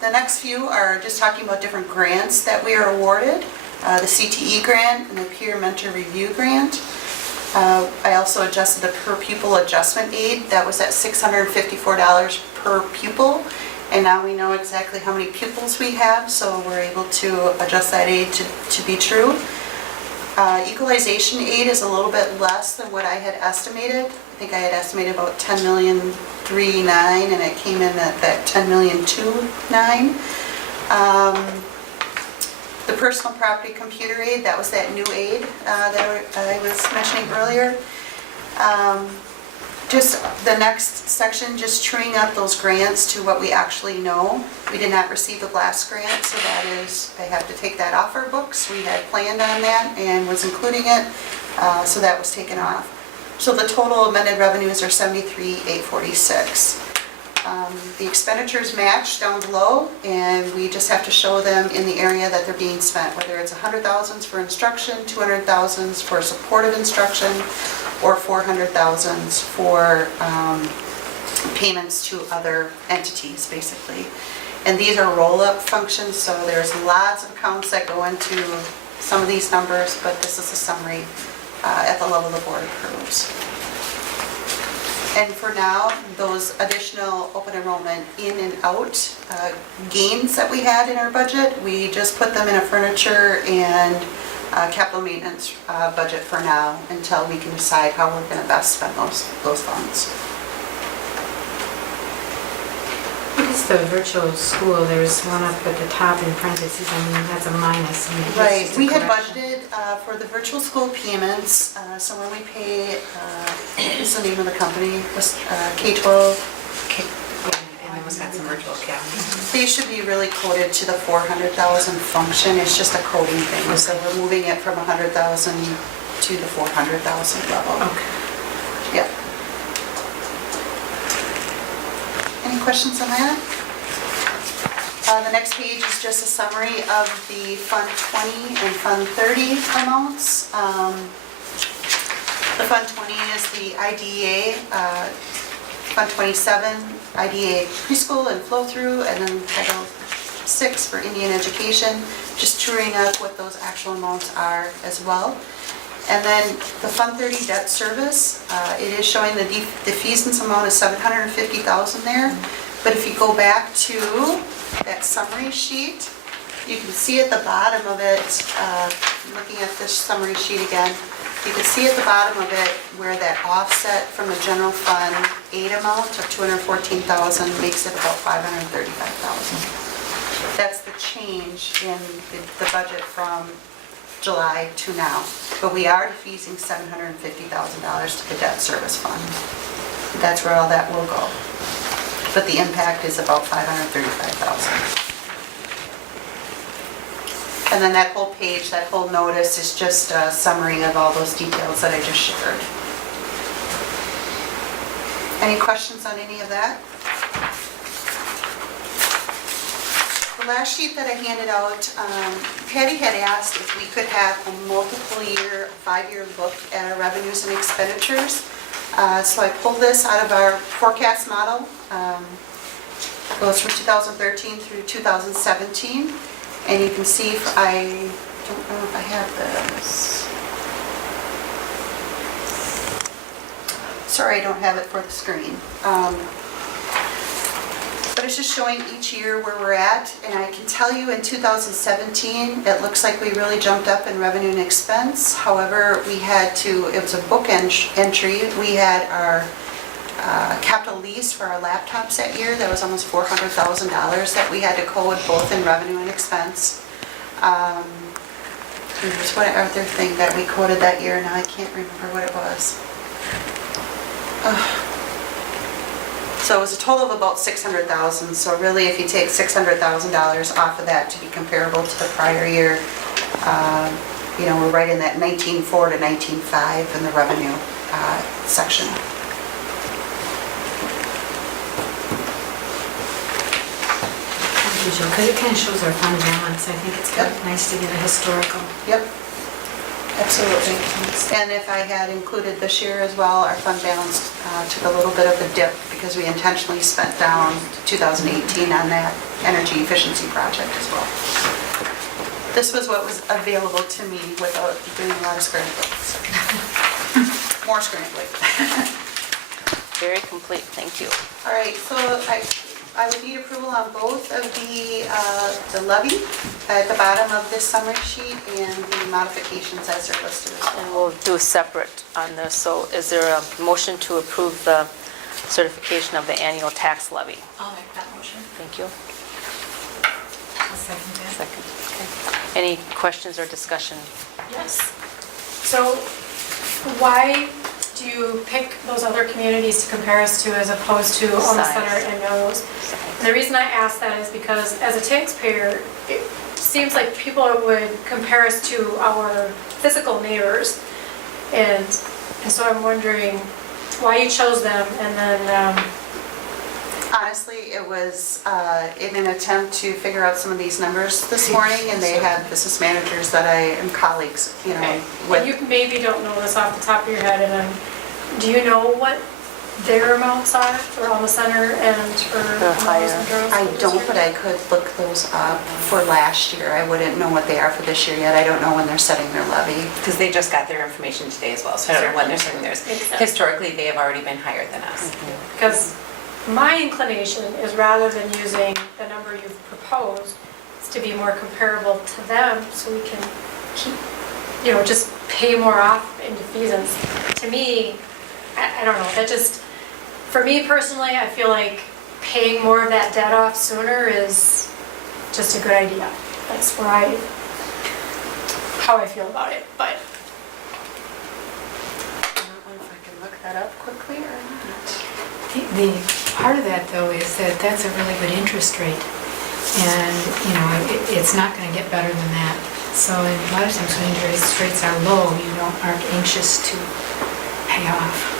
the next few are just talking about different grants that we are awarded. The Cte Grant and the Peer Mentor Review Grant. I also adjusted the per pupil adjustment aid. That was at $654 per pupil. And now we know exactly how many pupils we have, so we're able to adjust that aid to be true. Equalization aid is a little bit less than what I had estimated. I think I had estimated about $10,390,000 and it came in at that $10,209,000. The personal property computer aid, that was that new aid that I was mentioning earlier. Just the next section, just truing up those grants to what we actually know. We did not receive the last grant, so that is, I have to take that off our books. We had planned on that and was including it, so that was taken off. So the total amended revenues are $73,846. The expenditures match down below, and we just have to show them in the area that they're being spent, whether it's $100,000 for instruction, $200,000 for supportive instruction, or $400,000 for payments to other entities, basically. And these are roll-up functions, so there's lots of accounts that go into some of these numbers, but this is a summary at the level the board approves. And for now, those additional open enrollment in and out gains that we had in our budget, we just put them in a furniture and capital maintenance budget for now until we can decide how we're going to best spend those funds. What is the virtual school? There's one up at the top in parentheses, I mean, that's a minus. I mean, Right, it's a we had correction. budgeted for the virtual school payments, so when we pay, what's the name of the company? K-12. And then Wisconsin Virtual Academy. They should be really coded to the 400,000 function. It's just a coding thing. So we're moving it from 100,000 to the 400,000 level. Okay. Yep. Any questions on that? The next page is just a summary of the Fund 20 and Fund 30 amounts. The Fund 20 is the IDEA, Fund 27, IDEA preschool and flow-through, and then Title 6 for Indian education, just truing up what those actual amounts are as well. And then the Fund 30 debt service, it is showing the defeasance amount of $750,000 there. But if you go back to that summary sheet, you can see at the bottom of it, looking at this summary sheet again, you can see at the bottom of it where that offset from the general fund aid amount of $214,000 makes it about $535,000. That's the change in the budget from July to now. But we are defeasing $750,000 to the debt service fund. That's where all that will go. But the impact is about $535,000. And then that whole page, that whole notice is just a summary of all those details that I just shared. Any questions on any of that? The last sheet that I handed out, Patty had asked if we could have a multiple year, 5-year look at our revenues and expenditures. So I pulled this out of our forecast model. It goes from 2013 through 2017. And you can see, I don't know if I have this. Sorry, I don't have it for the screen. But it's just showing each year where we're at. And I can tell you in 2017, it looks like we really jumped up in revenue and expense. However, we had to, it was a book entry. We had our capital lease for our laptops that year. That was almost $400,000 that we had to code both in revenue and expense. There's one other thing that we coded that year, now I can't remember what it was. So it was a total of about $600,000. So really, if you take $600,000 off of that to be comparable to the prior year, you know, we're right in that 19.4 to 19.5 in the revenue section. Because it kind of shows our fund balance. I think it's quite nice to get a historical. Yep. Absolutely. And if I had included this year as well, our fund balance took a little bit of a dip because we intentionally spent down 2018 on that energy efficiency project as well. This was what was available to me without doing a lot of scrambling. More scrambling. Very complete, thank you. All right, so I would need approval on both of the levy at the bottom of this summary sheet and the modifications as they're listed as And well. we'll do separate on this. So is there a motion to approve the certification of the annual tax levy? I'll make that motion. Thank you. I'll second that. Second. Okay. Any questions or discussion? Yes. So why do you pick those other communities to compare us to as opposed to Alma Size. Center and Melrose? And the reason I ask that is because as a taxpayer, it seems like people would compare us to our physical neighbors. And so I'm wondering why you chose them and then, Honestly, it was in an attempt to figure out some of these numbers this morning, and they had business managers that I am colleagues, you know, and with. you maybe don't know this off the top of your head, and do you know what their amounts are for Alma Center and for They're higher. Melrose and Groves I this don't, year? but I could look those up for last year. I wouldn't know what they are for this year yet. I don't know when they're setting their levy. Because they just got their information today as well, so I don't know when they're setting theirs. Makes sense. Historically, they have already been higher than us. Because my inclination is rather than using the number you've proposed, is to be more comparable to them so we can keep, you know, just pay more off in defeasance. To me, I don't know, that just, for me personally, I feel like paying more of that debt off sooner is just a good idea. That's how I feel about it, but. I don't know if I can look that up quickly or not. The part of that, though, is that that's a really good interest rate. And, you know, it's not going to get better than that. So a lot of times when interest rates are low, you aren't anxious to pay off.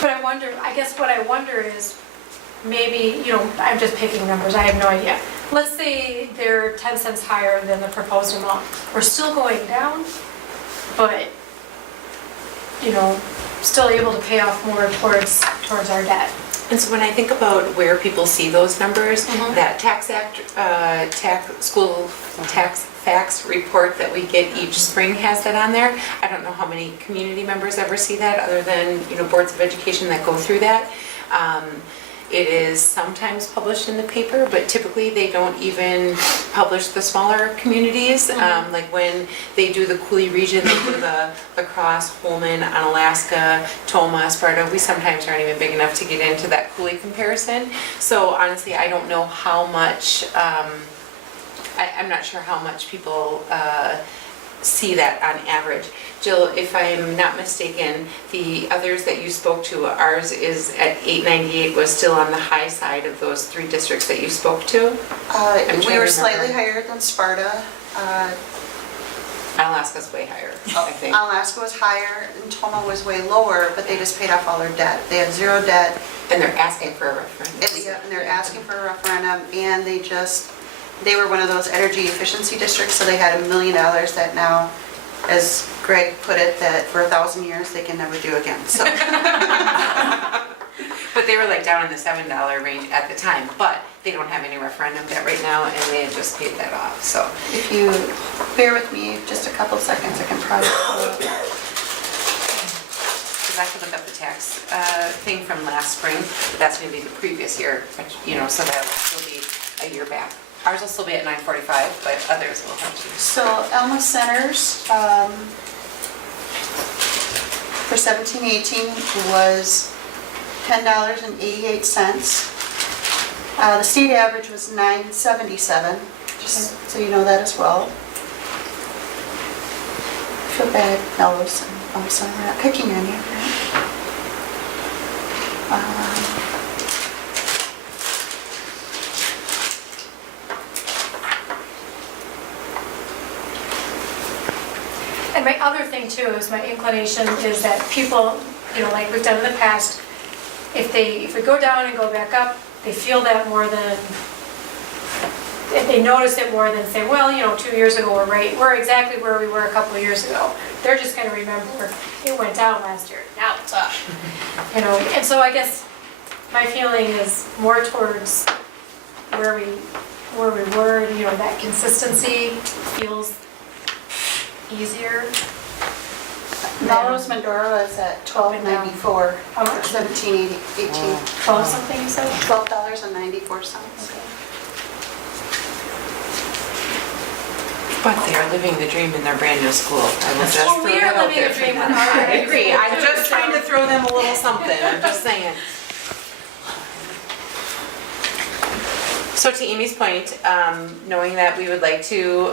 But I guess what I wonder is, maybe, you know, I'm just picking numbers, I have no idea. Let's say they're 10 cents higher than the proposed amount. We're still going down, but, you know, still able to pay off more towards our debt. And so when I think about where people see those numbers, Mhm. that school tax facts report that we get each spring has that on there. I don't know how many community members ever see that other than, you know, boards of education that go through that. It is sometimes published in the paper, but typically they don't even publish the smaller communities. Like when they do the Cooley region, they do the La Crosse, Holman, Onalaska, Toma, Sparta. We sometimes aren't even big enough to get into that Cooley comparison. So honestly, I don't know how much, I'm not sure how much people see that on average. Jill, if I'm not mistaken, the others that you spoke to, ours is at 898, was still on the high side of those three districts that you spoke to? I'm trying We were to slightly remember. higher than Sparta. Alaska's way higher, I think. Alaska was higher and Toma was way lower, but they just paid off all their debt. They had zero debt, And they're asking for a referendum. and they're asking for a referendum, and they were one of those energy efficiency districts, so they had $1 million that now, as Greg put it, that for 1,000 years, they can never do again, so. But they were like down in the $7 range at the time, but they don't have any referendum debt right now, and they had just paid that off, so. If you bear with me just a couple seconds, I can probably pull it up. Because I could look up the tax thing from last spring, but that's gonna be the previous year, which, you know, so that'll still be a year back. Ours will still be at 945, but others will have to. So Alma Centers for 17-18 was $10.88. The state average was $9.77, just so you know that as well. I feel bad, Melrose and Alma Center, we're not picking any of that. And my other thing too is my inclination is that people, you know, like we've done in the past, if we go down and go back up, they feel that more than if they notice it more than say, well, 2 years ago, we're exactly where we were a couple of years ago. They're just gonna remember, it went down last year, now it's up. And so I guess my feeling is more towards where we were, that consistency feels easier. Melrose Medora is at $12.94, How much? $17.18, 12 something you said? $12.94. But they are living the dream in their brand new school. I will just Well, throw we are that out living there the for dream them. with our I agree, school, I'm too, just trying to so- throw them a little something, I'm just saying. So to Amy's point, knowing that we would like to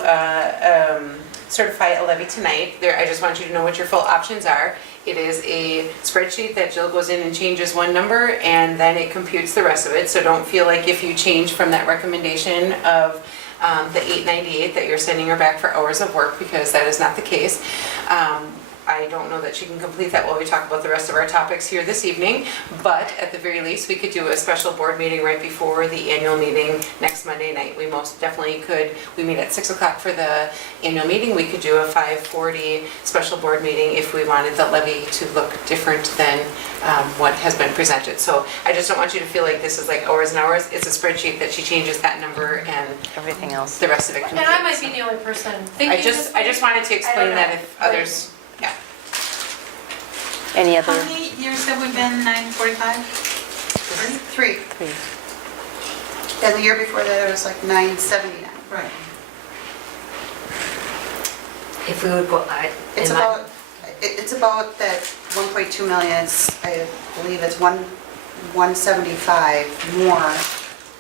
certify a levy tonight, I just want you to know what your full options are. It is a spreadsheet that Jill goes in and changes one number, and then it computes the rest of it. So don't feel like if you change from that recommendation of the $8.98 that you're sending her back for hours of work, because that is not the case. I don't know that she can complete that while we talk about the rest of our topics here this evening, but at the very least, we could do a special board meeting right before the annual meeting next Monday night. We most definitely could. We meet at 6 o'clock for the annual meeting. We could do a 5:40 special board meeting if we wanted the levy to look different than what has been presented. So I just don't want you to feel like this is like hours and hours. It's a spreadsheet that she changes that number and Everything else. the rest of it And computes. I might be the only person thinking this I just wanted to way. I explain don't that know. if others, yeah. Any How other? many years have we been 945? 3. And the year before that, it was like 979. Right. If we would go, It's about that 1.2 million, I believe it's 175 more.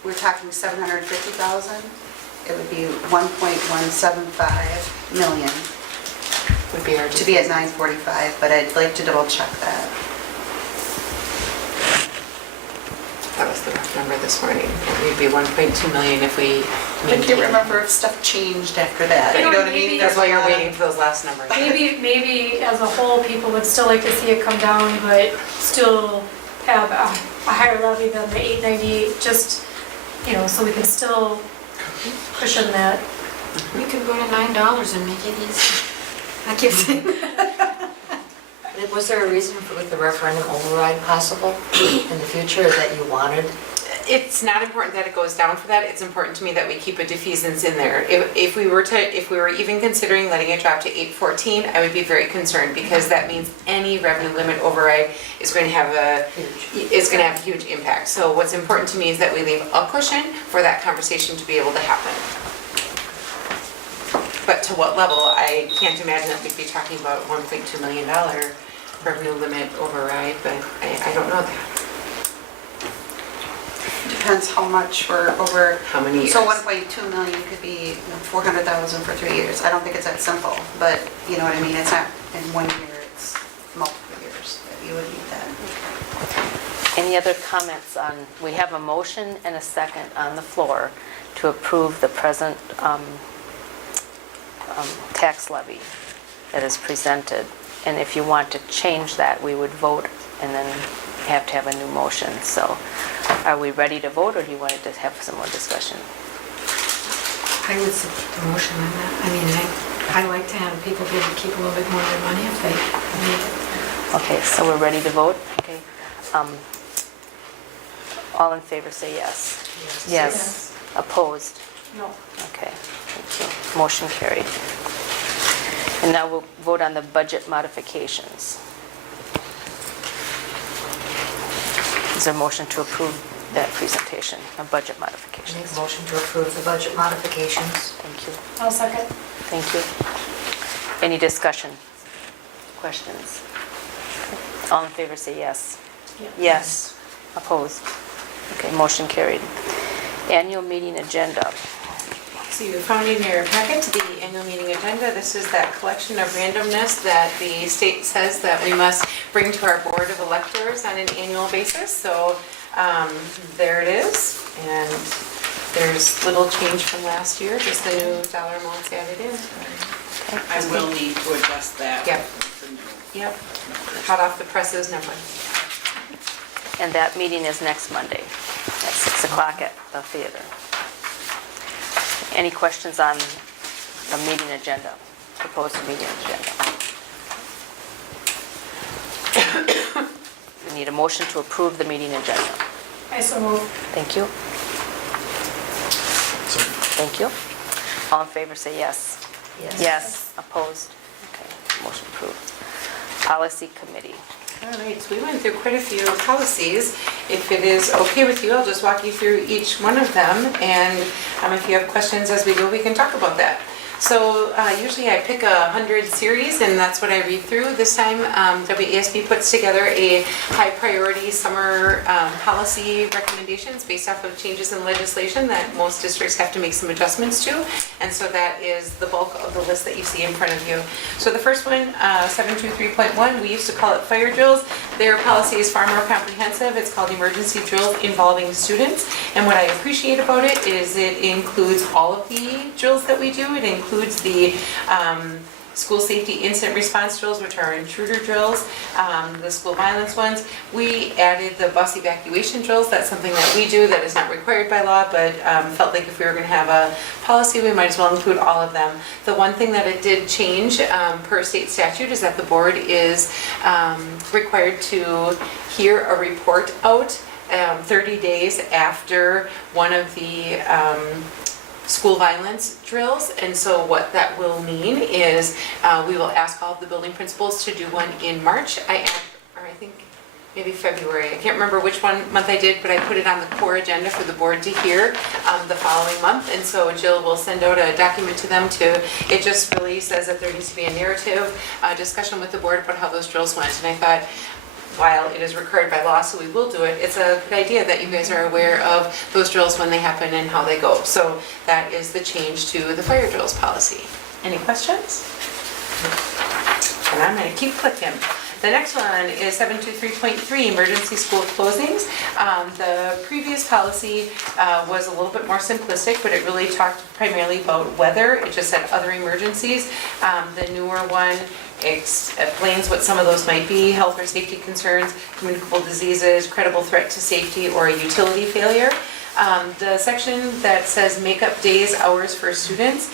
We're talking 750,000. It would be 1.175 million Would be our to be at 945, but I'd like to double check that. That was the rough number this morning. It would be 1.2 million if we I maintained. can't remember if stuff changed after that. You know, You know what I maybe- mean? That's why you're waiting for those last numbers. Maybe as a whole, people would still like to see it come down, but still have a higher levy than the 898, just, so we can still cushion that. We could go to $9 and make it easy. I keep saying. was there a reason for with the referendum override possible in the future that you wanted? It's not important that it goes down for that. It's important to me that we keep a defeasance in there. If we were even considering letting it drop to 814, I would be very concerned because that means any revenue limit override is going to have a huge impact. So what's important to me is that we leave a cushion for that conversation to be able to happen. But to what level, I can't imagine that we'd be talking about $1.2 million revenue limit override, but I don't know that. Depends how much we're over. How many years? So 1.2 million could be 400,000 for 3 years. I don't think it's that simple, but you know what I mean? It's not in 1 year, it's multiple years that you would need that. Any other comments on, we have a motion and a second on the floor to approve the present tax levy that is presented. And if you want to change that, we would vote and then have to have a new motion. So are we ready to vote, or do you want to have some more discussion? I would support the motion on that. I mean, I like to have people be able to keep a little bit more of their money if they need it. Okay, so we're ready to vote? Okay. All in favor say yes. Yes. Opposed? No. Okay, thank you. Motion carried. And now we'll vote on the budget modifications. Is there a motion to approve that presentation, a budget Make modifications? a motion to approve the budget modifications. Thank you. I'll second. Thank you. Any discussion? Questions? All in favor say yes. Yes. Opposed? Okay, motion carried. Annual meeting agenda. So you found in your packet the annual meeting agenda. This is that collection of randomness that the state says that we must bring to our board of electors on an annual basis. So there it is. And there's little change from last year, just the new dollar amounts added in. I will need to adjust that. Yep. Yep. Hot off the presses number. And that meeting is next Monday at 6 o'clock at the theater. Any questions on the meeting agenda, proposed meeting agenda? We need a motion to approve the meeting agenda. I so move. Thank you. Thank you. All in favor, say yes. Yes. Opposed? Okay, motion approved. Policy Committee. All right, so we went through quite a few policies. If it is okay with you, I'll just walk you through each one of them, and if you have questions as we go, we can talk about that. So usually I pick 100 series, and that's what I read through. This time, WASB puts together a high priority summer policy recommendations based off of changes in legislation that most districts have to make some adjustments to. And so that is the bulk of the list that you see in front of you. So the first one, 723.1, we used to call it fire drills. Their policy is far more comprehensive. It's called emergency drills involving students. And what I appreciate about it is it includes all of the drills that we do. It includes the school safety incident response drills, which are intruder drills, the school violence ones. We added the bus evacuation drills. That's something that we do that is not required by law, but felt like if we were going to have a policy, we might as well include all of them. The one thing that it did change per state statute is that the board is required to hear a report out 30 days after one of the school violence drills. And so what that will mean is we will ask all of the building principals to do one in March. I think maybe February. I can't remember which month I did, but I put it on the core agenda for the board to hear the following month. And so Jill will send out a document to them it just really says that there needs to be a narrative discussion with the board about how those drills went. And I thought, while it is required by law, so we will do it, it's a good idea that you guys are aware of those drills when they happen and how they go. So that is the change to the fire drills policy. Any questions? And I'm going to keep clicking. The next one is 723.3, emergency school closings. The previous policy was a little bit more simplistic, but it really talked primarily about weather. It just said other emergencies. The newer one explains what some of those might be: health or safety concerns, communicable diseases, credible threat to safety, or a utility failure. The section that says make-up days, hours for students,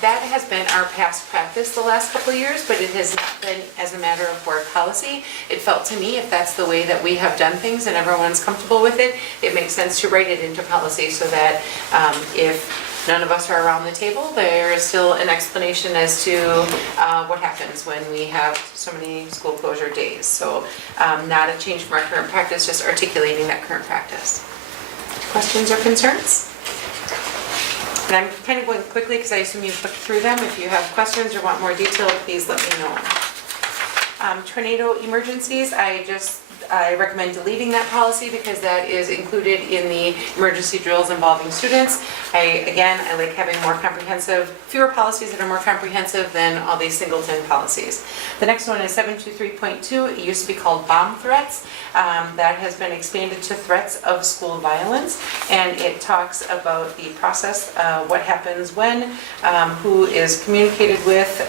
that has been our past practice the last couple of years, but it has not been as a matter of board policy. It felt to me, if that's the way that we have done things and everyone's comfortable with it, it makes sense to write it into policy so that if none of us are around the table, there is still an explanation as to what happens when we have so many school closure days. So not a change from our current practice, just articulating that current practice. Questions or concerns? And I'm kind of going quickly because I assume you've looked through them. If you have questions or want more detail, please let me know. Tornado emergencies, I recommend deleting that policy because that is included in the emergency drills involving students. I like having fewer policies that are more comprehensive than all these singleton policies. The next one is 723.2. It used to be called bomb threats. That has been expanded to threats of school violence, and it talks about the process, what happens when, who is communicated with.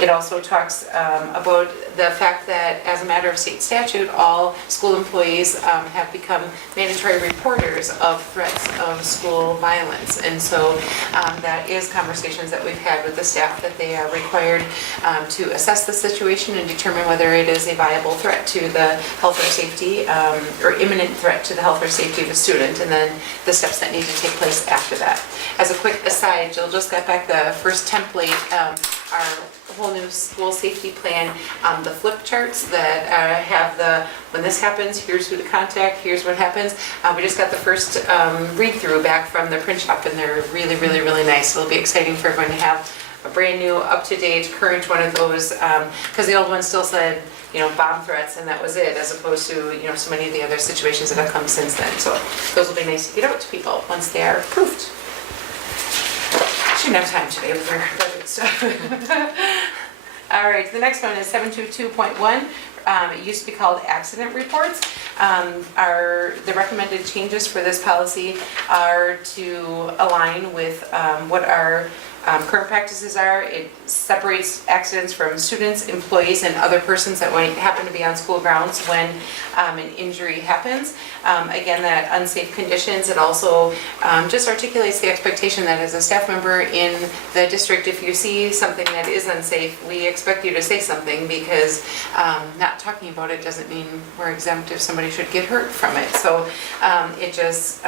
It also talks about the fact that as a matter of state statute, all school employees have become mandatory reporters of threats of school violence. And so that is conversations that we've had with the staff, that they are required to assess the situation and determine whether it is a viable threat to the health or safety or imminent threat to the health or safety of a student, and then the steps that need to take place after that. As a quick aside, Jill just got back the first template, our whole new school safety plan, the flip charts that have when this happens, here's who to contact, here's what happens. We just got the first read-through back from the print shop, and they're really, really, really nice. It'll be exciting for everyone to have a brand new, up-to-date, current one of those, because the old one still said, bomb threats, and that was it, as opposed to, so many of the other situations that have come since then. So those will be nice to get out to people once they are approved. Shouldn't have time today with our budget stuff. All right, the next one is 722.1. It used to be called accident reports. The recommended changes for this policy are to align with what our current practices are. It separates accidents from students, employees, and other persons that might happen to be on school grounds when an injury happens. Again, that unsafe conditions, it also just articulates the expectation that as a staff member in the district, if you see something that is unsafe, we expect you to say something, because not talking about it doesn't mean we're exempt if somebody should get hurt from it. So it just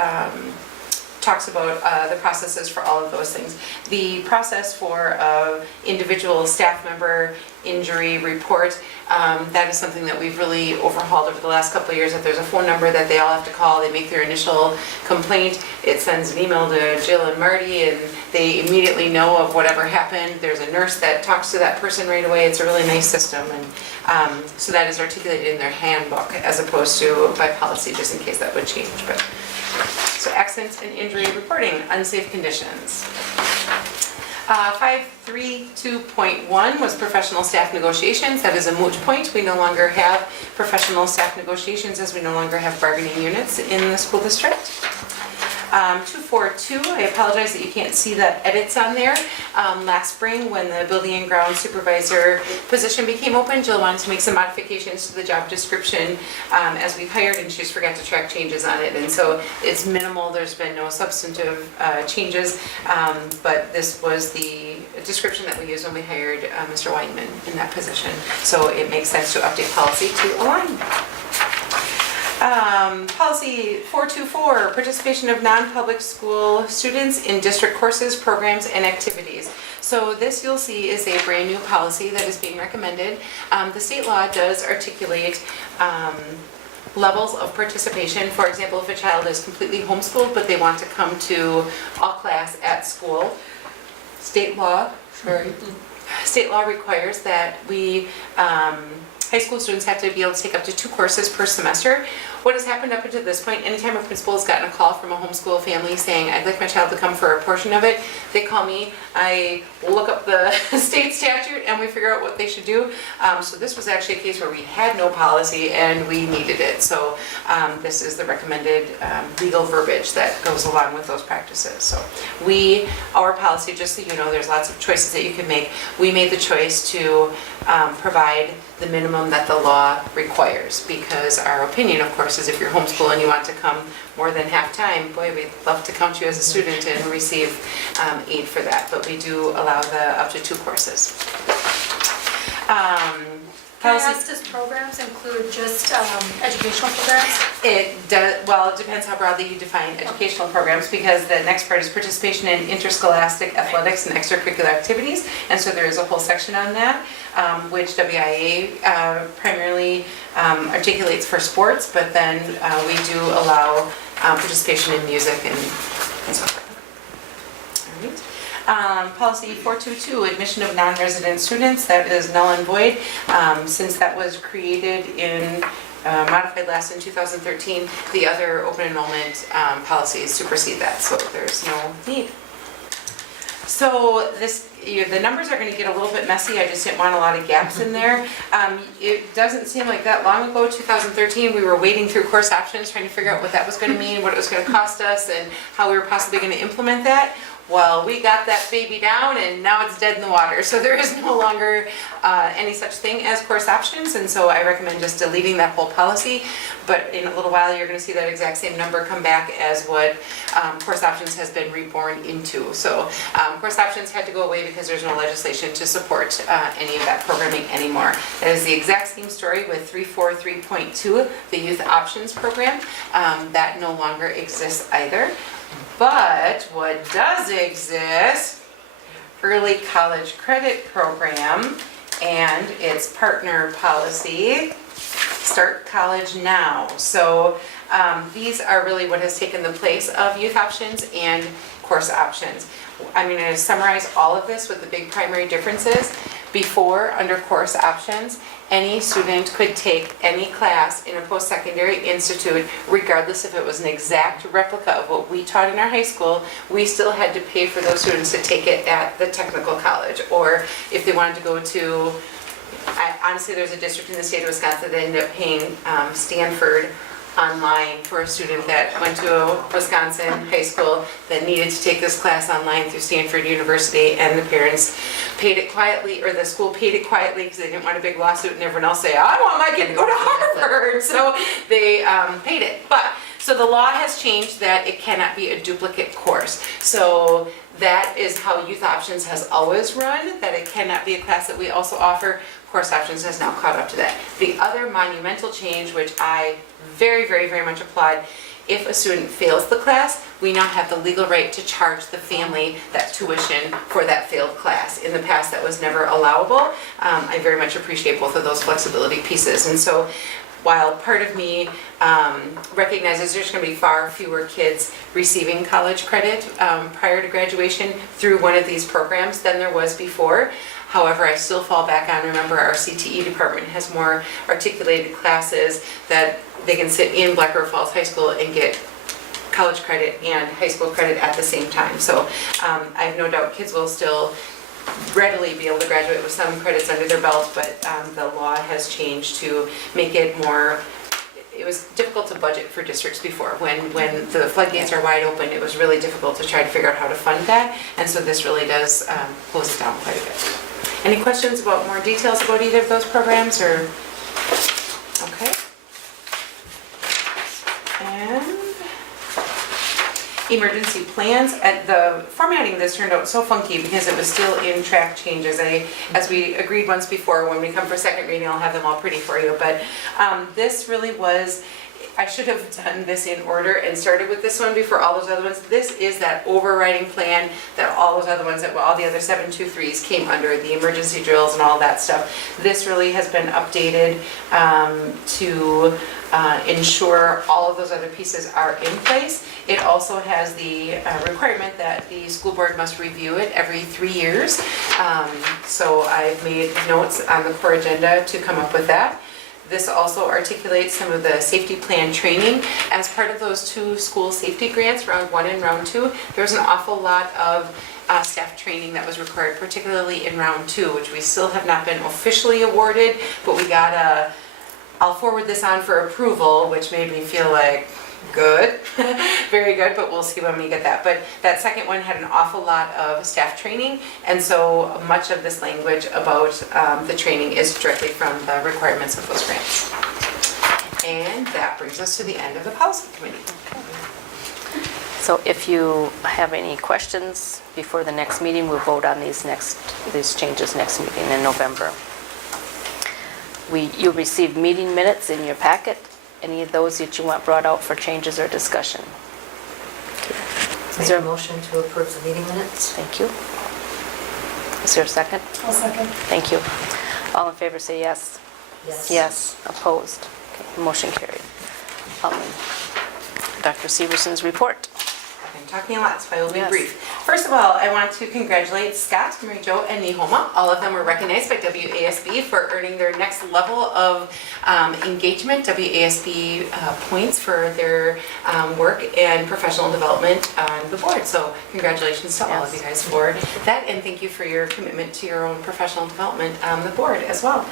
talks about the processes for all of those things. The process for individual staff member injury report, that is something that we've really overhauled over the last couple of years, that there's a phone number that they all have to call. They make their initial complaint. It sends an email to Jill and Marty, and they immediately know of whatever happened. There's a nurse that talks to that person right away. It's a really nice system, and so that is articulated in their handbook as opposed to by policy, just in case that would change. But so accident and injury reporting, unsafe conditions. 532.1 was professional staff negotiations. That is a moot point. We no longer have professional staff negotiations, as we no longer have bargaining units in the school district. 242, I apologize that you can't see the edits on there. Last spring, when the building and ground supervisor position became open, Jill wanted to make some modifications to the job description as we've hired, and she just forgot to track changes on it. And so it's minimal. There's been no substantive changes, but this was the description that we used when we hired Mr. Weinman in that position. So it makes sense to update policy to align. Policy 424, participation of non-public school students in district courses, programs, and activities. So this, you'll see, is a brand new policy that is being recommended. The state law does articulate levels of participation. For example, if a child is completely homeschooled but they want to come to all class at school, state law requires that high school students have to be able to take up to 2 courses per semester. What has happened up until this point, anytime a principal has gotten a call from a homeschool family saying, I'd like my child to come for a portion of it, they call me, I look up the state statute, and we figure out what they should do. So this was actually a case where we had no policy and we needed it. So this is the recommended legal verbiage that goes along with those practices. So our policy, just so you know, there's lots of choices that you can make. We made the choice to provide the minimum that the law requires, because our opinion, of course, is if you're homeschool and you want to come more than half time, boy, we'd love to count you as a student and receive aid for that, but we do allow the up to 2 courses. Can I ask, does programs include just educational programs? It does, well, it depends how broadly you define educational programs, because the next part is participation in interscholastic athletics and extracurricular activities, and so there is a whole section on that, which WIA primarily articulates for sports, but then we do allow participation in music and so forth. All right. Policy 422, admission of non-resident students, that is null and void. Since that was created in modified last in 2013, the other open enrollment policies supersede that, so there's no need. So the numbers are going to get a little bit messy. I just didn't want a lot of gaps in there. It doesn't seem like that long ago, 2013, we were wading through course options, trying to figure out what that was going to mean, what it was going to cost us, and how we were possibly going to implement that. Well, we got that baby down, and now it's dead in the water. So there is no longer any such thing as course options, and so I recommend just deleting that whole policy. But in a little while, you're going to see that exact same number come back as what course options has been reborn into. So course options had to go away because there's no legislation to support any of that programming anymore. That is the exact same story with 343.2, the Youth Options Program. That no longer exists either. But what does exist, Early College Credit Program and its partner policy, Start College Now. So these are really what has taken the place of youth options and course options. I'm going to summarize all of this with the big primary differences. Before, under course options, any student could take any class in a post-secondary institute, regardless if it was an exact replica of what we taught in our high school. We still had to pay for those students to take it at the technical college, or if they wanted to go to, honestly, there's a district in the state of Wisconsin that ended up paying Stanford online for a student that went to a Wisconsin high school that needed to take this class online through Stanford University, and the parents paid it quietly, or the school paid it quietly because they didn't want a big lawsuit and everyone else say, I want my kid to go to Harvard. So they paid it. But so the law has changed that it cannot be a duplicate course. So that is how Youth Options has always run, that it cannot be a class that we also offer. Course Options has now caught up to that. The other monumental change, which I very, very, very much applaud, if a student fails the class, we now have the legal right to charge the family that tuition for that failed class. In the past, that was never allowable. I very much appreciate both of those flexibility pieces. And so while part of me recognizes there's going to be far fewer kids receiving college credit prior to graduation through one of these programs than there was before, however, I still fall back on, remember, our CTE department has more articulated classes that they can sit in Black River Falls High School and get college credit and high school credit at the same time. So I have no doubt kids will still readily be able to graduate with some credits under their belt, but the law has changed to make it more. It was difficult to budget for districts before. When the floodgates are wide open, it was really difficult to try to figure out how to fund that, and so this really does close it down quite a bit. Any questions about more details about either of those programs, or? Okay. And emergency plans. The formatting of this turned out so funky because it was still in track changes. As we agreed once before, when we come for second reading, I'll have them all pretty for you. But this really was, I should have done this in order and started with this one before all those other ones. This is that overriding plan that all those other ones, that all the other 723s came under, the emergency drills and all that stuff. This really has been updated to ensure all of those other pieces are in place. It also has the requirement that the school board must review it every 3 years. So I've made notes on the core agenda to come up with that. This also articulates some of the safety plan training. As part of those 2 school safety grants, round 1 and round 2, there's an awful lot of staff training that was required, particularly in round 2, which we still have not been officially awarded, but we got I'll forward this on for approval, which made me feel like, good, very good, but we'll see when we get that. But that second one had an awful lot of staff training, and so much of this language about the training is directly from the requirements of those grants. And that brings us to the end of the policy committee. So if you have any questions before the next meeting, we'll vote on these changes next meeting in November. You received meeting minutes in your packet. Any of those that you want brought out for changes or discussion? Is there a motion to approve the meeting minutes? Thank you. Is there a second? I'll second. Thank you. All in favor say yes. Yes. Yes. Opposed? Okay, motion carried. Dr. Severson's report. I've been talking a lot, so I will be Yes. brief. First of all, I want to congratulate Scott, Mary Jo, and Nehoma. All of them were recognized by WASB for earning their next level of engagement, WASB points for their work and professional development on the board. So congratulations to all of you guys for that, and thank you for your commitment to your own professional development on the board as well.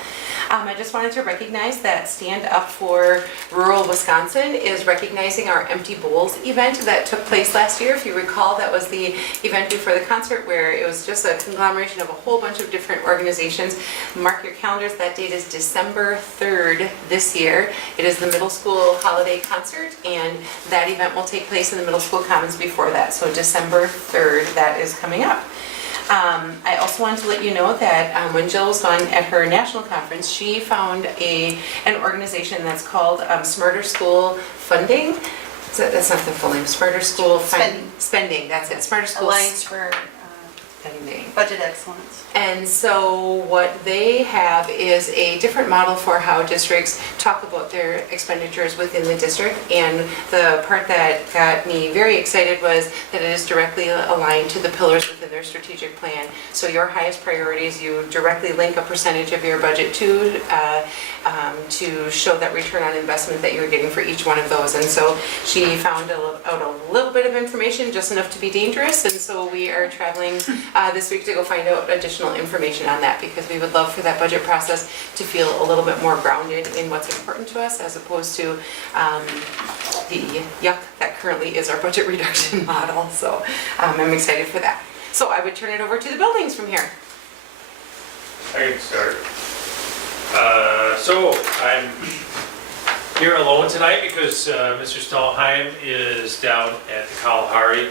I just wanted to recognize that Stand Up for Rural Wisconsin is recognizing our Empty Bowls event that took place last year. If you recall, that was the event before the concert where it was just a conglomeration of a whole bunch of different organizations. Mark your calendars, that date is December 3rd this year. It is the middle school holiday concert, and that event will take place in the middle school commons before that. So December 3rd, that is coming up. I also want to let you know that when Jill was on at her national conference, she found an organization that's called Smarter School Funding. That's not the full name. Smarter School Spending. That's it. Smarter School Alliance for Spending. Budget Excellence. And so what they have is a different model for how districts talk about their expenditures within the district. And the part that got me very excited was that it is directly aligned to the pillars within their strategic plan. So your highest priorities, you directly link a percentage of your budget to show that return on investment that you're getting for each one of those. And so she found out a little bit of information, just enough to be dangerous. And so we are traveling this week to go find out additional information on that, because we would love for that budget process to feel a little bit more grounded in what's important to us, as opposed to the yuck that currently is our budget reduction model. So I'm excited for that. So I would turn it over to the buildings from here. I can start. So I'm here alone tonight because Mr. Stallheim is down at the Kalahari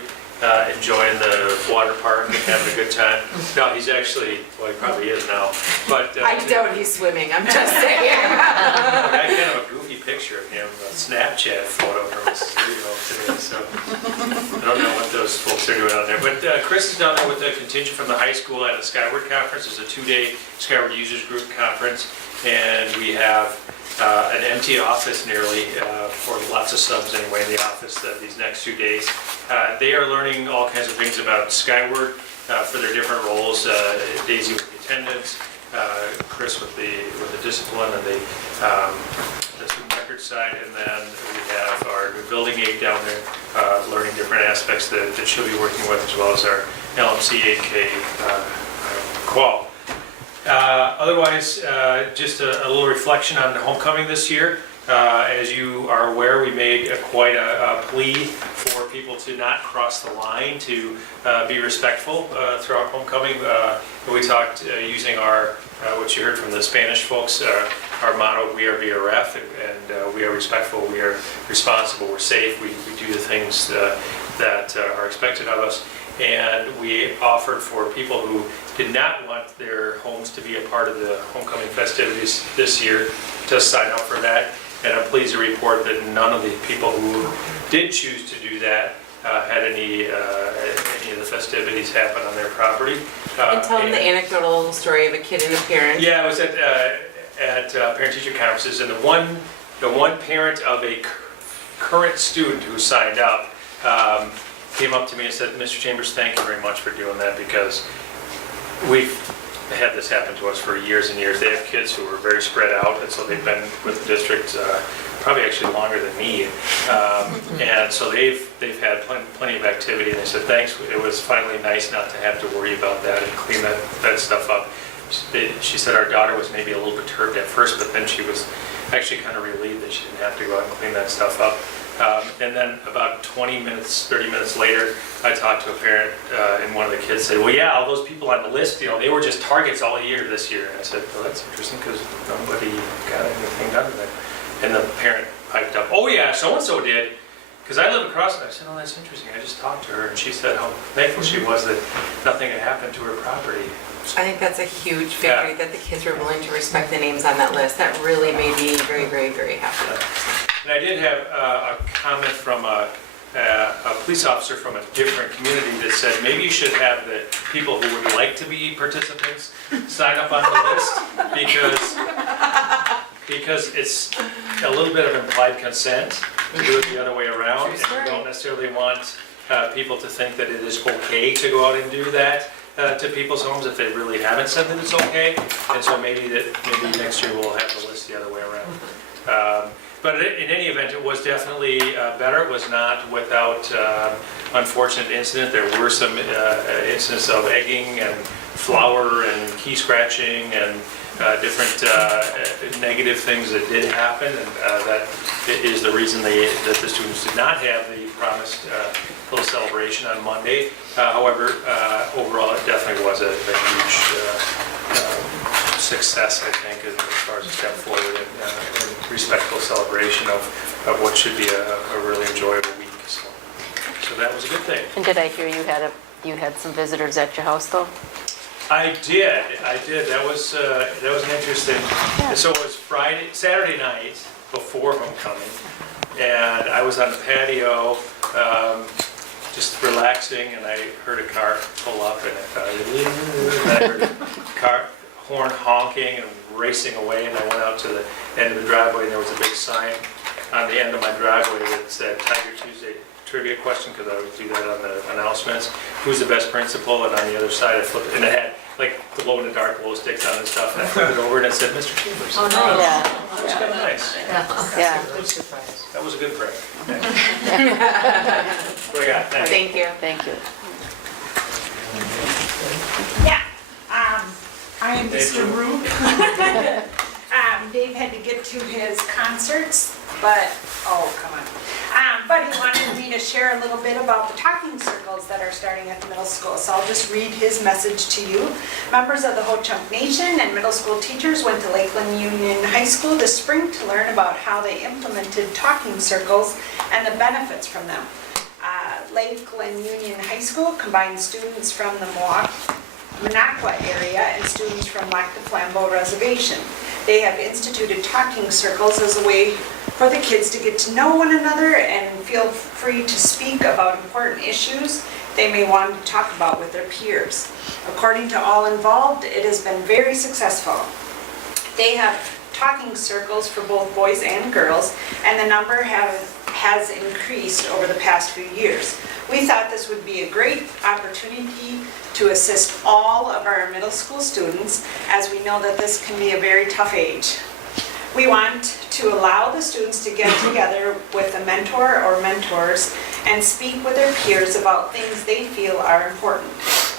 enjoying the water park and having a good time. No, he's actually, well, he probably is now, but. I doubt he's swimming, I'm just saying. I got kind of a goofy picture of him, a Snapchat photo from his studio today, so I don't know what those folks are doing out there. But Chris is down there with a contingent from the high school at a Skyward Conference. It's a 2-day Skyward Users Group Conference, and we have an empty office nearly, for lots of subs anyway in the office these next 2 days. They are learning all kinds of things about Skyward for their different roles. Daisy with the attendance, Chris with the discipline and the student record side, and then we have our new building aide down there learning different aspects that she'll be working with, as well as our LMC 8K qual. Otherwise, just a little reflection on homecoming this year. As you are aware, we made quite a plea for people to not cross the line, to be respectful throughout homecoming. We talked using our, what you heard from the Spanish folks, our motto, we are BRF, and we are respectful, we are responsible, we're safe, we do the things that are expected of us. And we offered for people who did not want their homes to be a part of the homecoming festivities this year to sign up for that. And I'm pleased to report that none of the people who did choose to do that had any of the festivities happen on their property. And tell them the anecdotal story of a kid and a parent. Yeah, I was at parent-teacher conferences, and the one parent of a current student who signed up came up to me and said, Mr. Chambers, thank you very much for doing that, because we've had this happen to us for years and years. They have kids who are very spread out, and so they've been with the district probably actually longer than me. And so they've had plenty of activity, and they said, thanks, it was finally nice not to have to worry about that and clean that stuff up. She said our daughter was maybe a little perturbed at first, but then she was actually kind of relieved that she didn't have to go out and clean that stuff up. And then about 20 minutes, 30 minutes later, I talked to a parent, and one of the kids said, well, yeah, all those people on the list, they were just targets all year this year. And I said, well, that's interesting, because nobody got anything done with it. And the parent piped up, oh yeah, so-and-so did, because I live across it. I said, oh, that's interesting. I just talked to her, and she said how thankful she was that nothing had happened to her property. I think that's a huge victory, that the kids were willing to respect the names on that list. That really made me very, very, very happy. And I did have a comment from a police officer from a different community that said maybe you should have the people who would like to be participants sign up on the list, because it's a little bit of implied consent to do it the other way around, and you don't necessarily want people to think that it is okay to go out and do that to people's homes if they really haven't said that it's okay. And so maybe next year we'll have the list the other way around. But in any event, it was definitely better. It was not without unfortunate incident. There were some incidents of egging and flour and key scratching and different negative things that did happen, and that is the reason that the students did not have the promised little celebration on Monday. However, overall, it definitely was a huge success, I think, as far as a step forward and respectful celebration of what should be a really enjoyable week. So that was a good thing. And did I hear you had some visitors at your house, though? I did. That was an interesting. Yeah. So it was Saturday night before homecoming, and I was on the patio, just relaxing, and I heard a car pull up, and I heard a car horn honking and racing away, and I went out to the end of the driveway, and there was a big sign on the end of my driveway that said Tiger Tuesday trivia question, because I would do that on the announcements. Who's the best principal? And on the other side, I flipped it, and it had like glow-in-the-dark glow sticks on and stuff, and I flipped it over, and it said Mr. Chambers. Oh, nice. Yeah. That was kind of nice. Yeah. That was a good prank. What do you got? Thanks. Thank you. Thank you. Yeah, I am Mr. Rue. Dave had to get to his concerts, but, oh, come on. But he wanted me to share a little bit about the talking circles that are starting at the middle school. So I'll just read his message to you. Members of the Ho-Chunk Nation and middle school teachers went to Lakeland Union High School this spring to learn about how they implemented talking circles and the benefits from them. Lakeland Union High School combines students from the Minocqua area and students from Lac du Flambeau Reservation. They have instituted talking circles as a way for the kids to get to know one another and feel free to speak about important issues they may want to talk about with their peers. According to all involved, it has been very successful. They have talking circles for both boys and girls, and the number has increased over the past few years. We thought this would be a great opportunity to assist all of our middle school students, as we know that this can be a very tough age. We want to allow the students to get together with a mentor or mentors and speak with their peers about things they feel are important.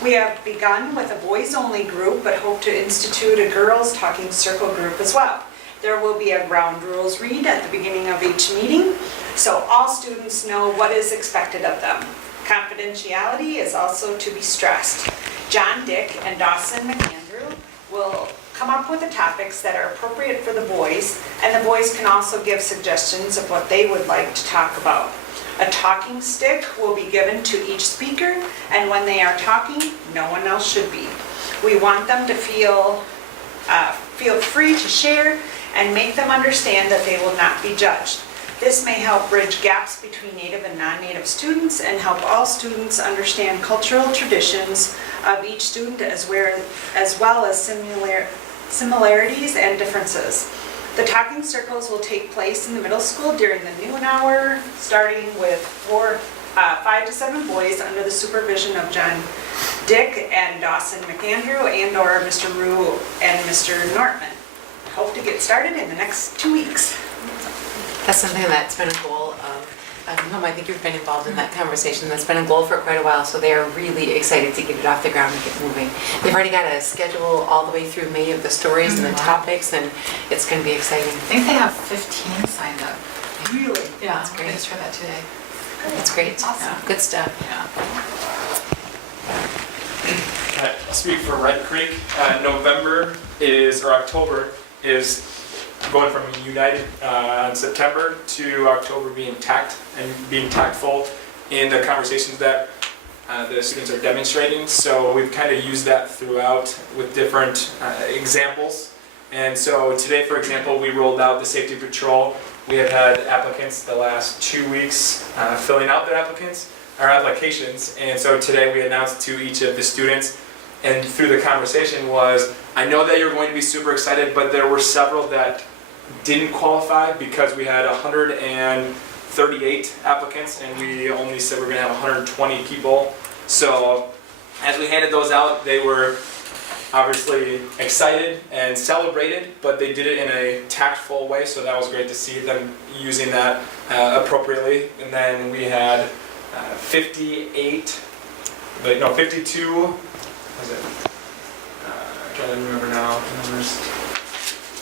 We have begun with a boys-only group, but hope to institute a girls' talking circle group as well. There will be a ground rules read at the beginning of each meeting, so all students know what is expected of them. Confidentiality is also to be stressed. John Dick and Dawson McAndrew will come up with the topics that are appropriate for the boys, and the boys can also give suggestions of what they would like to talk about. A talking stick will be given to each speaker, and when they are talking, no one else should be. We want them to feel free to share and make them understand that they will not be judged. This may help bridge gaps between Native and non-Native students and help all students understand cultural traditions of each student as well as similarities and differences. The talking circles will take place in the middle school during the noon hour, starting with 5 to 7 boys under the supervision of John Dick and Dawson McAndrew and/or Mr. Rue and Mr. Nortman. Hope to get started in the next 2 weeks. That's something that's been a goal of, Mom, I think you've been involved in that conversation. That's been a goal for quite a while, so they are really excited to get it off the ground and get moving. They've already got a schedule all the way through May of the stories and the topics, and it's going to be exciting. I think they have 15 signed up. Really? Yeah, That's great. I just heard that today. It's great. Awesome. Good stuff. Yeah. I'll speak for Red Creek. October is going from United on September to October being tactful in the conversations that the students are demonstrating. So we've kind of used that throughout with different examples. And so today, for example, we rolled out the safety patrol. We have had applicants the last 2 weeks filling out their applications. And so today we announced to each of the students, and through the conversation was, I know that you're going to be super excited, but there were several that didn't qualify because we had 138 applicants and we only said we're going to have 120 people. So as we handed those out, they were obviously excited and celebrated, but they did it in a tactful way, so that was great to see them using that appropriately. And then we had 52, was it? I'm trying to remember now the numbers.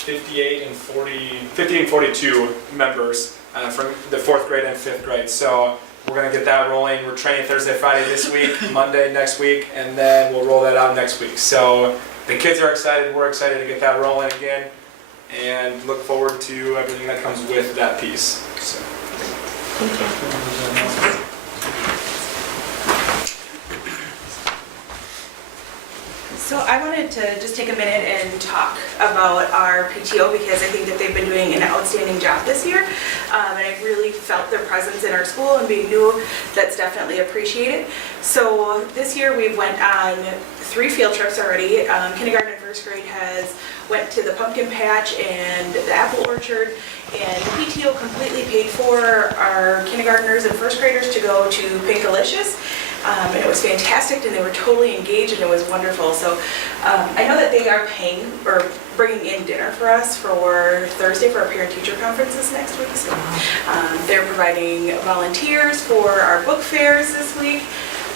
50 and 42 members from the 4th grade and 5th grade. So we're going to get that rolling. We're training Thursday, Friday this week, Monday next week, and then we'll roll that out next week. So the kids are excited. We're excited to get that rolling again and look forward to everything that comes with that piece. So. Thank you. So I wanted to just take a minute and talk about our PTO because I think that they've been doing an outstanding job this year. And I really felt their presence in our school and being new, that's definitely appreciated. So this year we went on 3 field trips already. Kindergarten and 1st grade went to the pumpkin patch and the apple orchard, and the PTO completely paid for our kindergartners and 1st graders to go to Pinkalicious. And it was fantastic, and they were totally engaged, and it was wonderful. So I know that they are paying or bringing in dinner for us for Thursday for our parent-teacher conferences next week. So they're providing volunteers for our book fairs this week,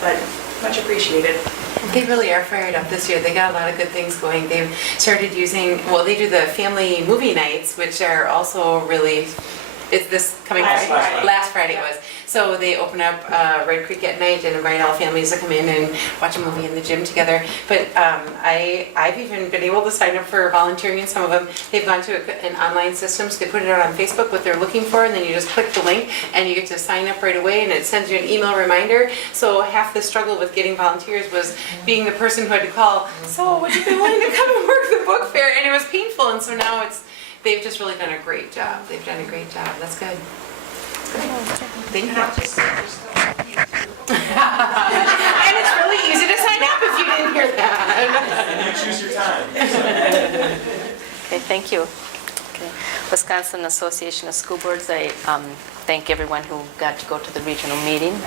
but much appreciated. They really are fired up this year. They got a lot of good things going. They've started using, well, they do the family movie nights, which are also really, it's this coming Last Friday? Friday. Last Friday it was. So they open up Red Creek at night and invite all families to come in and watch a movie in the gym together. But I've even been able to sign up for volunteering in some of them. They've gone to an online system, so they put it out on Facebook, what they're looking for, and then you just click the link and you get to sign up right away, and it sends you an email reminder. So half the struggle with getting volunteers was being the person who had to call, so would you be willing to come and work the book fair? And it was painful, and so now they've just really done a great job. They've done a great job. That's good. Thank you. And it's really easy to sign up if you didn't hear that. And you choose your time. Okay, thank you. Okay. Wisconsin Association of School Boards, I thank everyone who got to go to the regional meeting.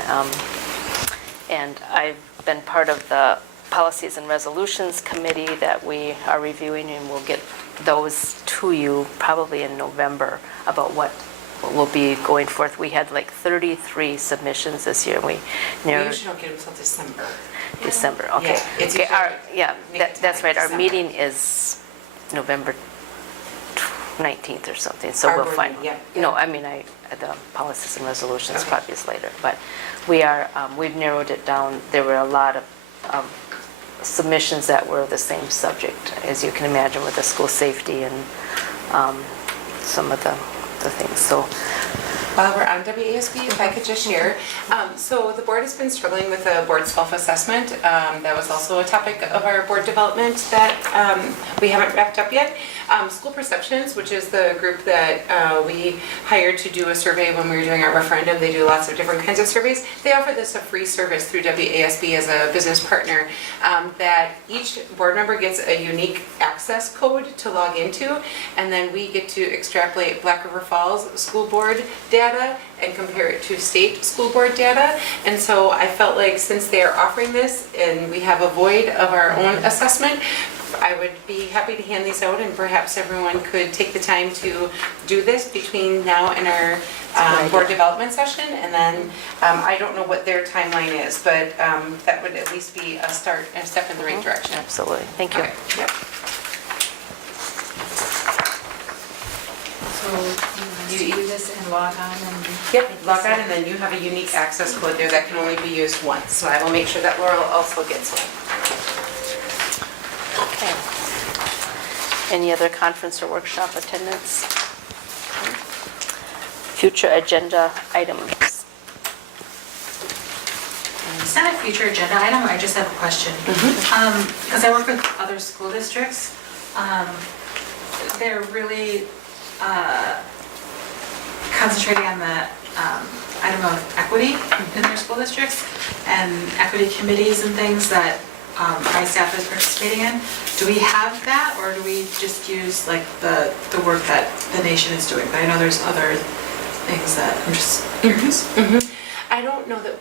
And I've been part of the Policies and Resolutions Committee that we are reviewing, and we'll get those to you probably in November about what will be going forth. We had like 33 submissions this year. We We narrowed. usually don't get them until December. December, okay. Yeah, it's Okay, usually that's right. Our December. meeting is November 19th or something, so Our we'll board find. meeting, yeah. No, I mean, the policies and resolutions Okay. probably is later, but we've narrowed it down. There were a lot of submissions that were the same subject, as you can imagine, with the school safety and some of the things, so. While we're on WASB, if I could just share. So the board has been struggling with a board self-assessment. That was also a topic of our board development that we haven't wrapped up yet. School Perceptions, which is the group that we hired to do a survey when we were doing our referendum. They do lots of different kinds of surveys. They offer this a free service through WASB as a business partner that each board member gets a unique access code to log into, and then we get to extrapolate Black River Falls school board data and compare it to state school board data. And so I felt like since they are offering this and we have a void of our own assessment, I would be happy to hand these out, and perhaps everyone could take the time to do this between now and our board development session. And then I don't know what their timeline is, but that would at least be a start and a step in the right direction. Absolutely, thank you. Okay. Yep. So you do this and log on and... Yep, log on, and then you have a unique access code there that can only be used once. So I will make sure that Laurel also gets one. Okay. Any other conference or workshop attendance? Future agenda items. It's not a future agenda item, I just have a question. Because I work with other school districts, they're really concentrating on the item of equity in their school districts and equity committees and things that my staff is participating in. Do we have that, or do we just use like the work that the nation is doing? But I know there's other things that I'm just curious. I don't know that,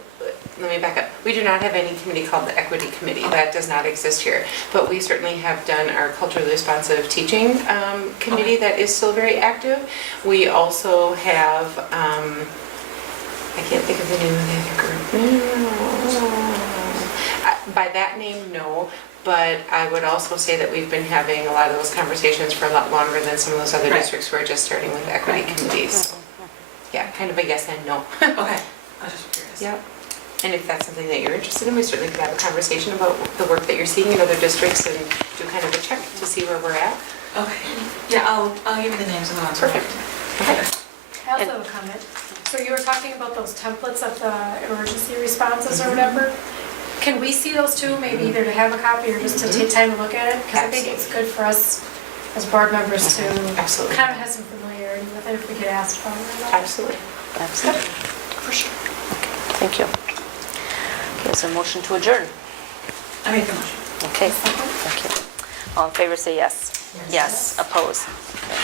let me back up. We do not have any committee called the Equity Committee. That does not exist here. But we certainly have done our culturally responsive teaching committee that is still very active. We also have, I can't think of the name of the other group. By that name, no. But I would also say that we've been having a lot of those conversations for a lot longer than some of those other districts who are just starting with equity committees. So, yeah, kind of a yes and no. Okay, I was just curious. Yep. And if that's something that you're interested in, we certainly could have a conversation about the work that you're seeing in other districts and do kind of a check to see where we're at. Okay, yeah, I'll give you the names of the ones. Perfect. Okay. I also have a comment. So you were talking about those templates of the emergency responses or whatever. Can we see those too, maybe either to have a copy or just to take time to look at it? Because I think it's good for us as board members to Absolutely. kind of have some familiarity with it if we get asked about it. Absolutely. Absolutely. For sure. Thank you. Okay, is there a motion to adjourn? I make the motion. Okay, thank you. All in favor say yes. Yes. Oppose? Okay.